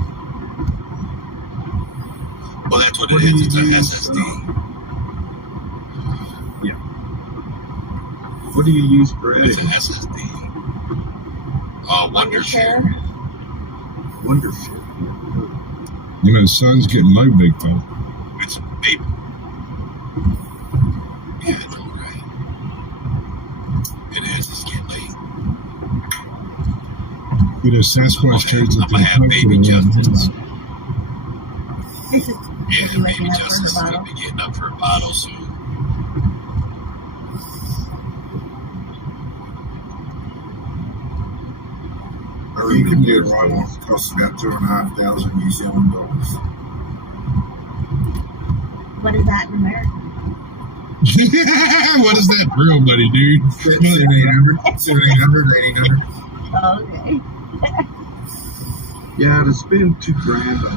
Well, that's what it is. It's an SSD. Yeah. What do you use for It's editing? an SSD. Wondershare. Wondershare. You know, the sun's getting low, big fella. It's baby. Yeah, I know, right? It is. It's getting late. You know, Sasquatch turns into I'm gonna have baby Justice. This is Yeah, pretty much baby enough Justice is for her gonna be getting up for a bottle soon. A new computer I want costs about $2,500 New Zealand dollars. What is that in America? What is that real money, dude? 1,700, 1,800. Oh, okay. Yeah, to spend $2,000 on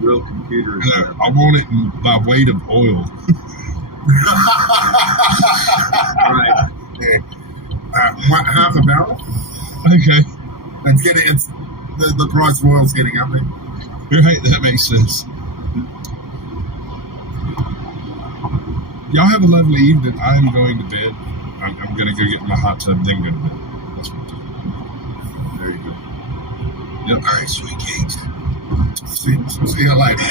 a real computer is I want it by weight of oil. right. Half a barrel. Okay. It's the price of oil's getting up there. Right, that makes sense. Y'all have a lovely evening. I am going to bed. I'm going to go get in my hot tub, then go to bed. That's what I'm doing. There you go. Yep. All right, sweet cakes. See you later.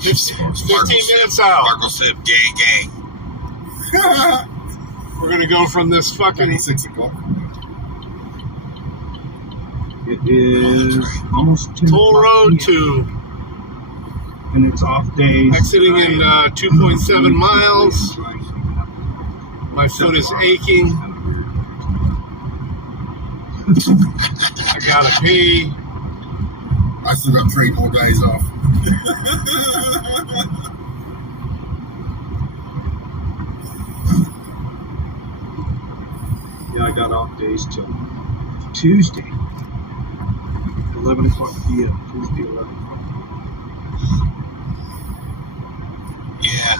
15 minutes out. Marco said, gang, gang. We're going to go from this fucking 6 o'clock. It is almost 10 Toll Road PM, to and it's off days. exiting in 2.7 miles. My foot is aching. I gotta pee. I still got 3 more days off. Yeah, I got off days till Tuesday, 11 o'clock p.m. Tuesday, 11 o'clock. Yeah.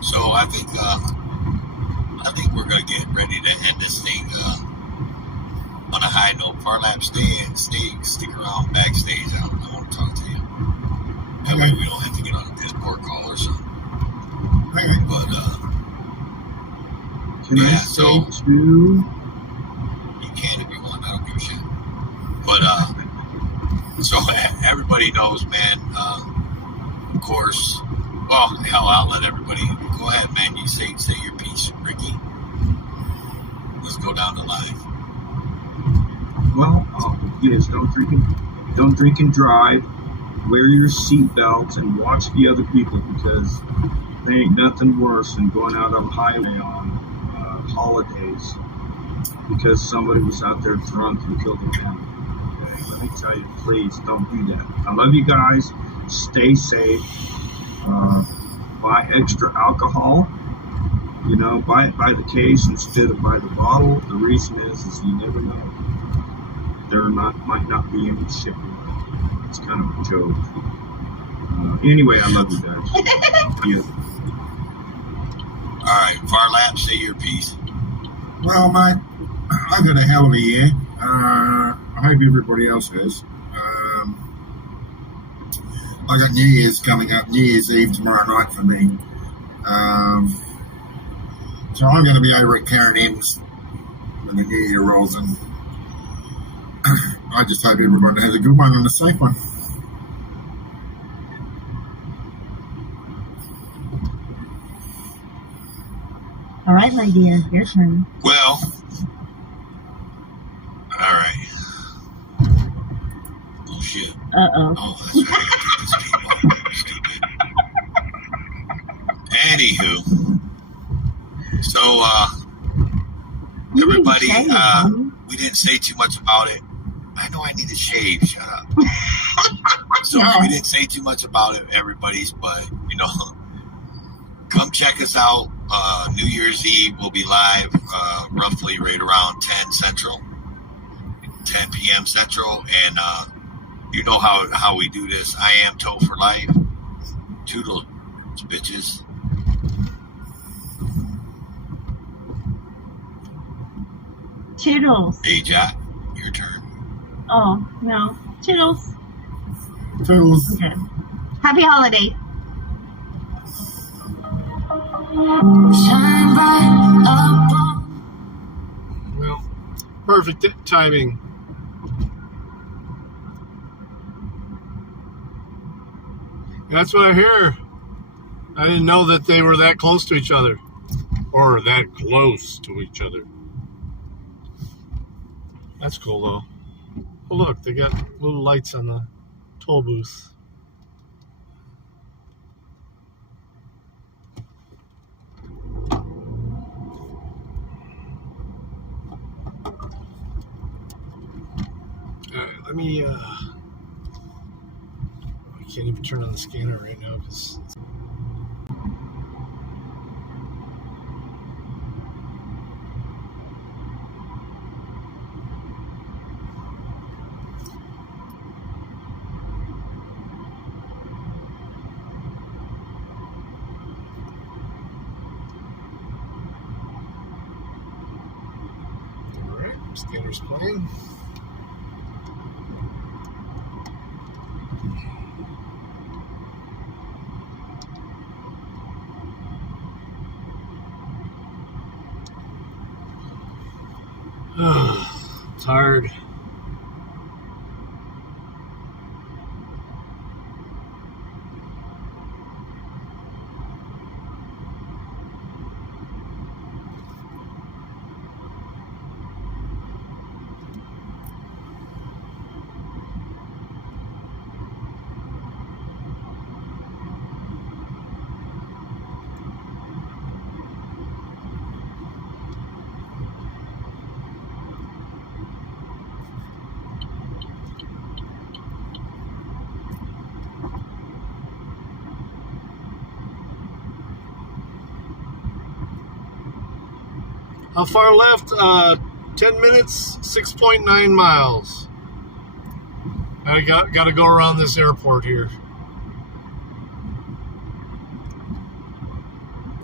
So I think we're gonna get ready to end this thing on a high note. Farlap, stick around backstage. I want to talk to you. That way we don't have to get on a Discord call or something. Okay. But Can yeah, I so say to you can if you want. I don't give a shit. But so everybody knows, man. Of course. Well, hell, I'll let everybody go ahead, man. You say your piece, Ricky. Let's go down the line. Well, yes, don't drink and drive. Wear your seatbelts and watch the other people, because there ain't nothing worse than going out on the highway on holidays because somebody was out there drunk and killed a family. Okay, let me tell you, please don't do that. I love you guys. Stay safe. Buy extra alcohol. You know, buy it by the case instead of by the bottle. The reason is you never know. There might not be any shipping. It's kind of a joke. Anyway, I love you guys. Yeah. All right, Farlap, say your piece. Well, mate, I got a hell of a year. I hope everybody else has. I got New Year's coming up, New Year's Eve tomorrow night for me. So I'm going to be irate Karen Ames when the new year rolls, and I just hope everyone has a good one and a safe one. All right, my dear, your turn. Well, all right. Oh, shit. Uh-oh. Oh, that's right. Stupid. Anywho. So, everybody, we didn't say too much about it. I know I need to shave. Shut up. So, we didn't say too much about it, everybody's, but, you know, come check us out. New Year's Eve will be live roughly right around 10 p.m. Central. And you know how we do this. I am Toe for life. Toodles, bitches. Toodles. Hey, Jack, your turn. Oh, no. Toodles. Toodles. Okay. Happy holidays. Shine bright up. Well, perfect timing. That's what I hear. I didn't know that they were that close to each other. Or that close to each other. That's cool, though. Oh, look, they got little lights on the toll booth. Let me, I can't even turn on the scanner right now because alright, scanner's playing. Tired. How far left? 10 minutes, 6.9 miles. I got to go around this airport here.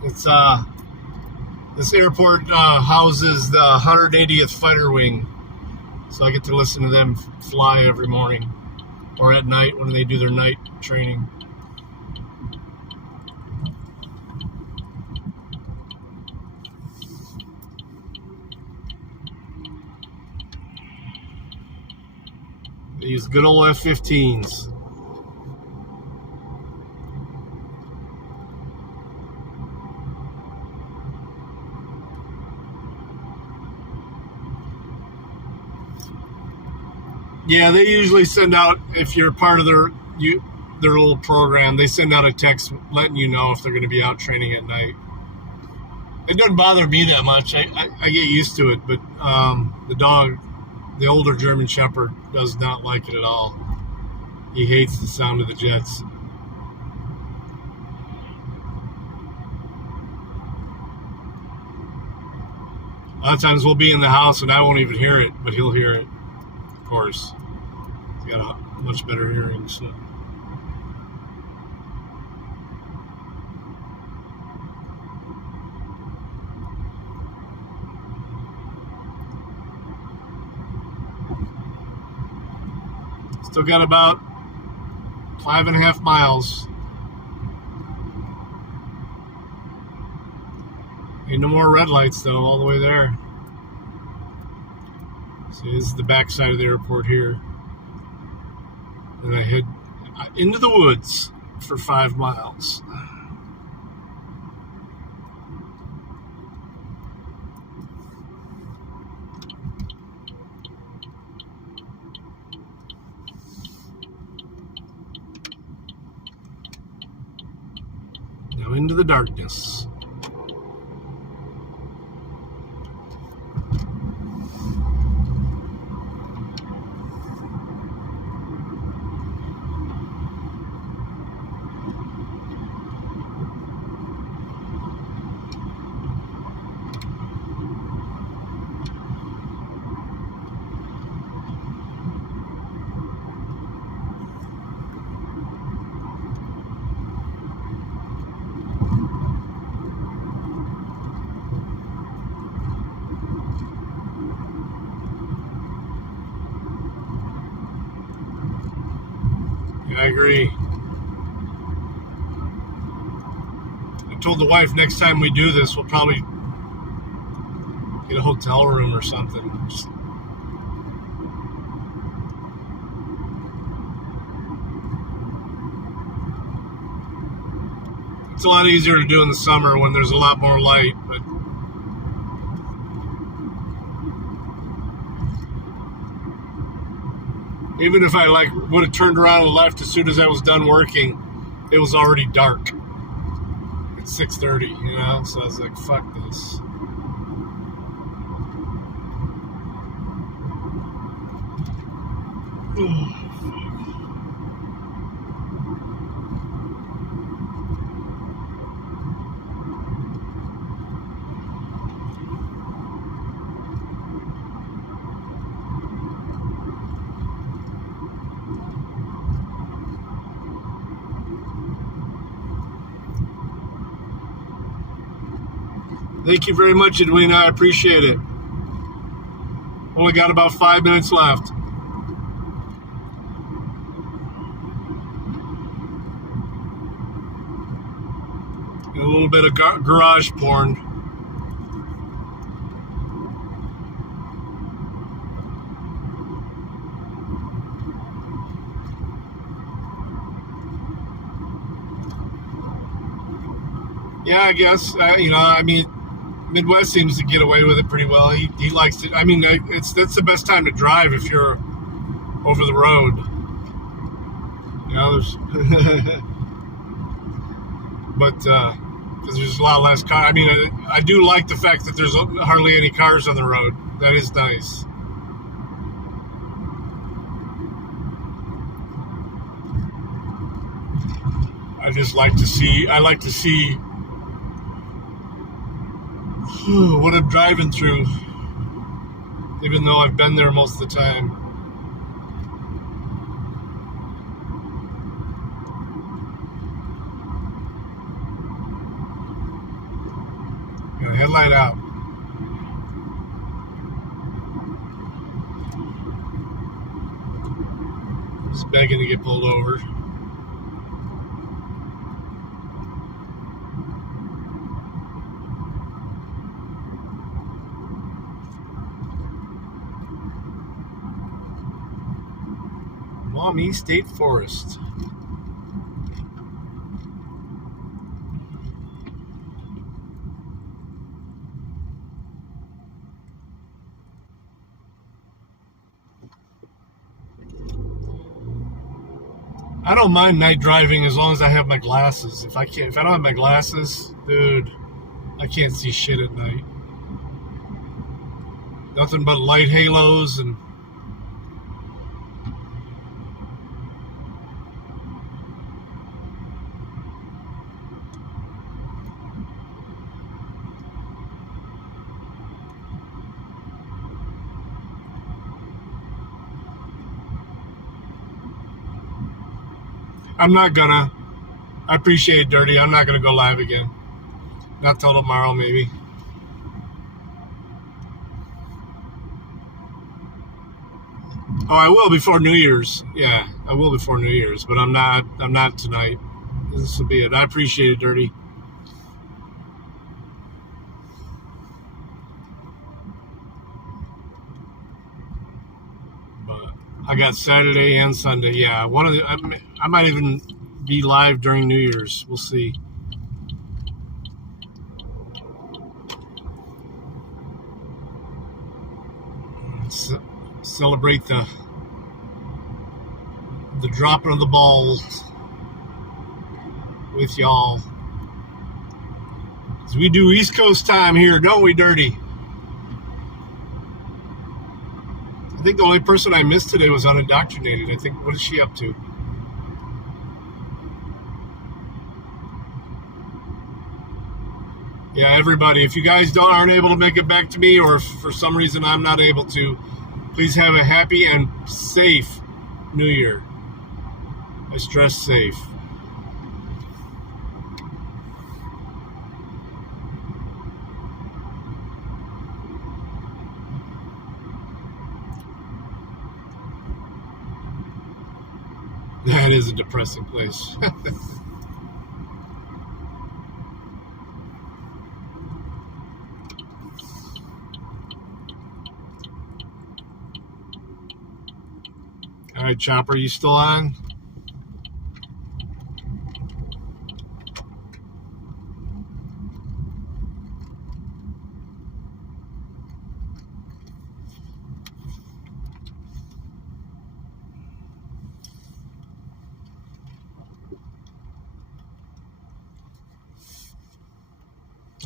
It's this airport houses the 180th Fighter Wing, so I get to listen to them fly every morning or at night when they do their night training. They use good old F-15s. Yeah, they usually send out, if you're part of their little program, they send out a text letting you know if they're going to be out training at night. It doesn't bother me that much. I get used to it, but the dog, the older German Shepherd, does not like it at all. He hates the sound of the jets. A lot of times we'll be in the house and I won't even hear it, but he'll hear it, of course. He's got a much better hearing, so. Still got about 5.5 miles. Ain't no more red lights, though, all the way there. See, this is the backside of the airport here. And I head into the woods for 5 miles. Now into the darkness. I agree. I told the wife next time we do this, we'll probably get a hotel room or something. It's a lot easier to do in the summer when there's a lot more light, but even if I would have turned around and left as soon as I was done working, it was already dark at 6:30, you know? So I was like, fuck this. Thank you very much, Edwina. I appreciate it. Only got about 5 minutes left. And a little bit of garage porn. Yeah, I guess. I mean, Midwest seems to get away with it pretty well. He likes to. I mean, that's the best time to drive if you're over the road. You know, there's but because there's a lot less cars. I mean, I do like the fact that there's hardly any cars on the road. That is nice. I just like to see. I like to see what I'm driving through, even though I've been there most of the time. Got a headlight out. Just begging to get pulled over. Maumee State Forest. I don't mind night driving as long as I have my glasses. If I don't have my glasses, dude, I can't see shit at night. Nothing but light halos and I'm not gonna. I appreciate it, Dirty. I'm not gonna go live again. Not till tomorrow, maybe. Oh, I will before New Year's. Yeah, I will before New Year's, but I'm not tonight. This will be it. I appreciate it, Dirty. I got Saturday and Sunday. Yeah, one of the. I might even be live during New Year's. We'll see. Let's celebrate the dropping of the balls with y'all. As we do East Coast time here, don't we, Dirty? I think the only person I missed today was Unindoctrinated. I think, what is she up to? Yeah, everybody, if you guys aren't able to make it back to me, or if for some reason I'm not able to, please have a happy and safe New Year. I stress safe. That is a depressing place. All right, Chopper, you still on?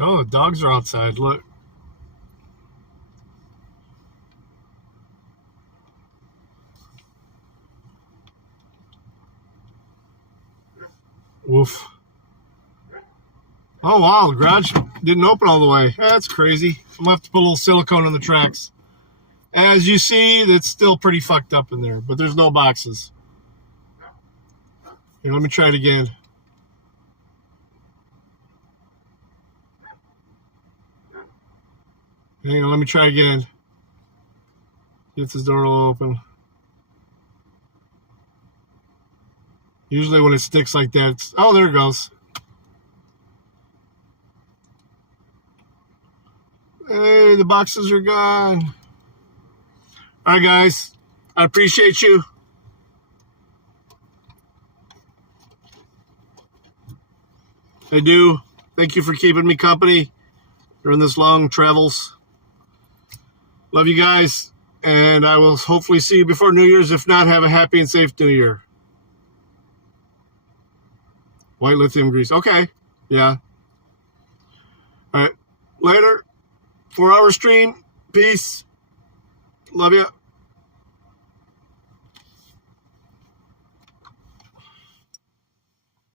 Oh, the dogs are outside. Look. Woof. Oh, wow. The garage didn't open all the way. That's crazy. I'm going to have to put a little silicone on the tracks. As you see, it's still pretty fucked up in there, but there's no boxes. Here, let me try it again. Hang on, let me try again. If this door will open. Usually when it sticks like that, it's... Oh, there it goes. Hey, the boxes are gone. All right, guys. I appreciate you. I do. Thank you for keeping me company during this long travels. Love you guys. And I will hopefully see you before New Year's. If not, have a happy and safe New Year. White lithium grease. Okay. Yeah. All right. Later. 4-hour stream. Peace. Love you.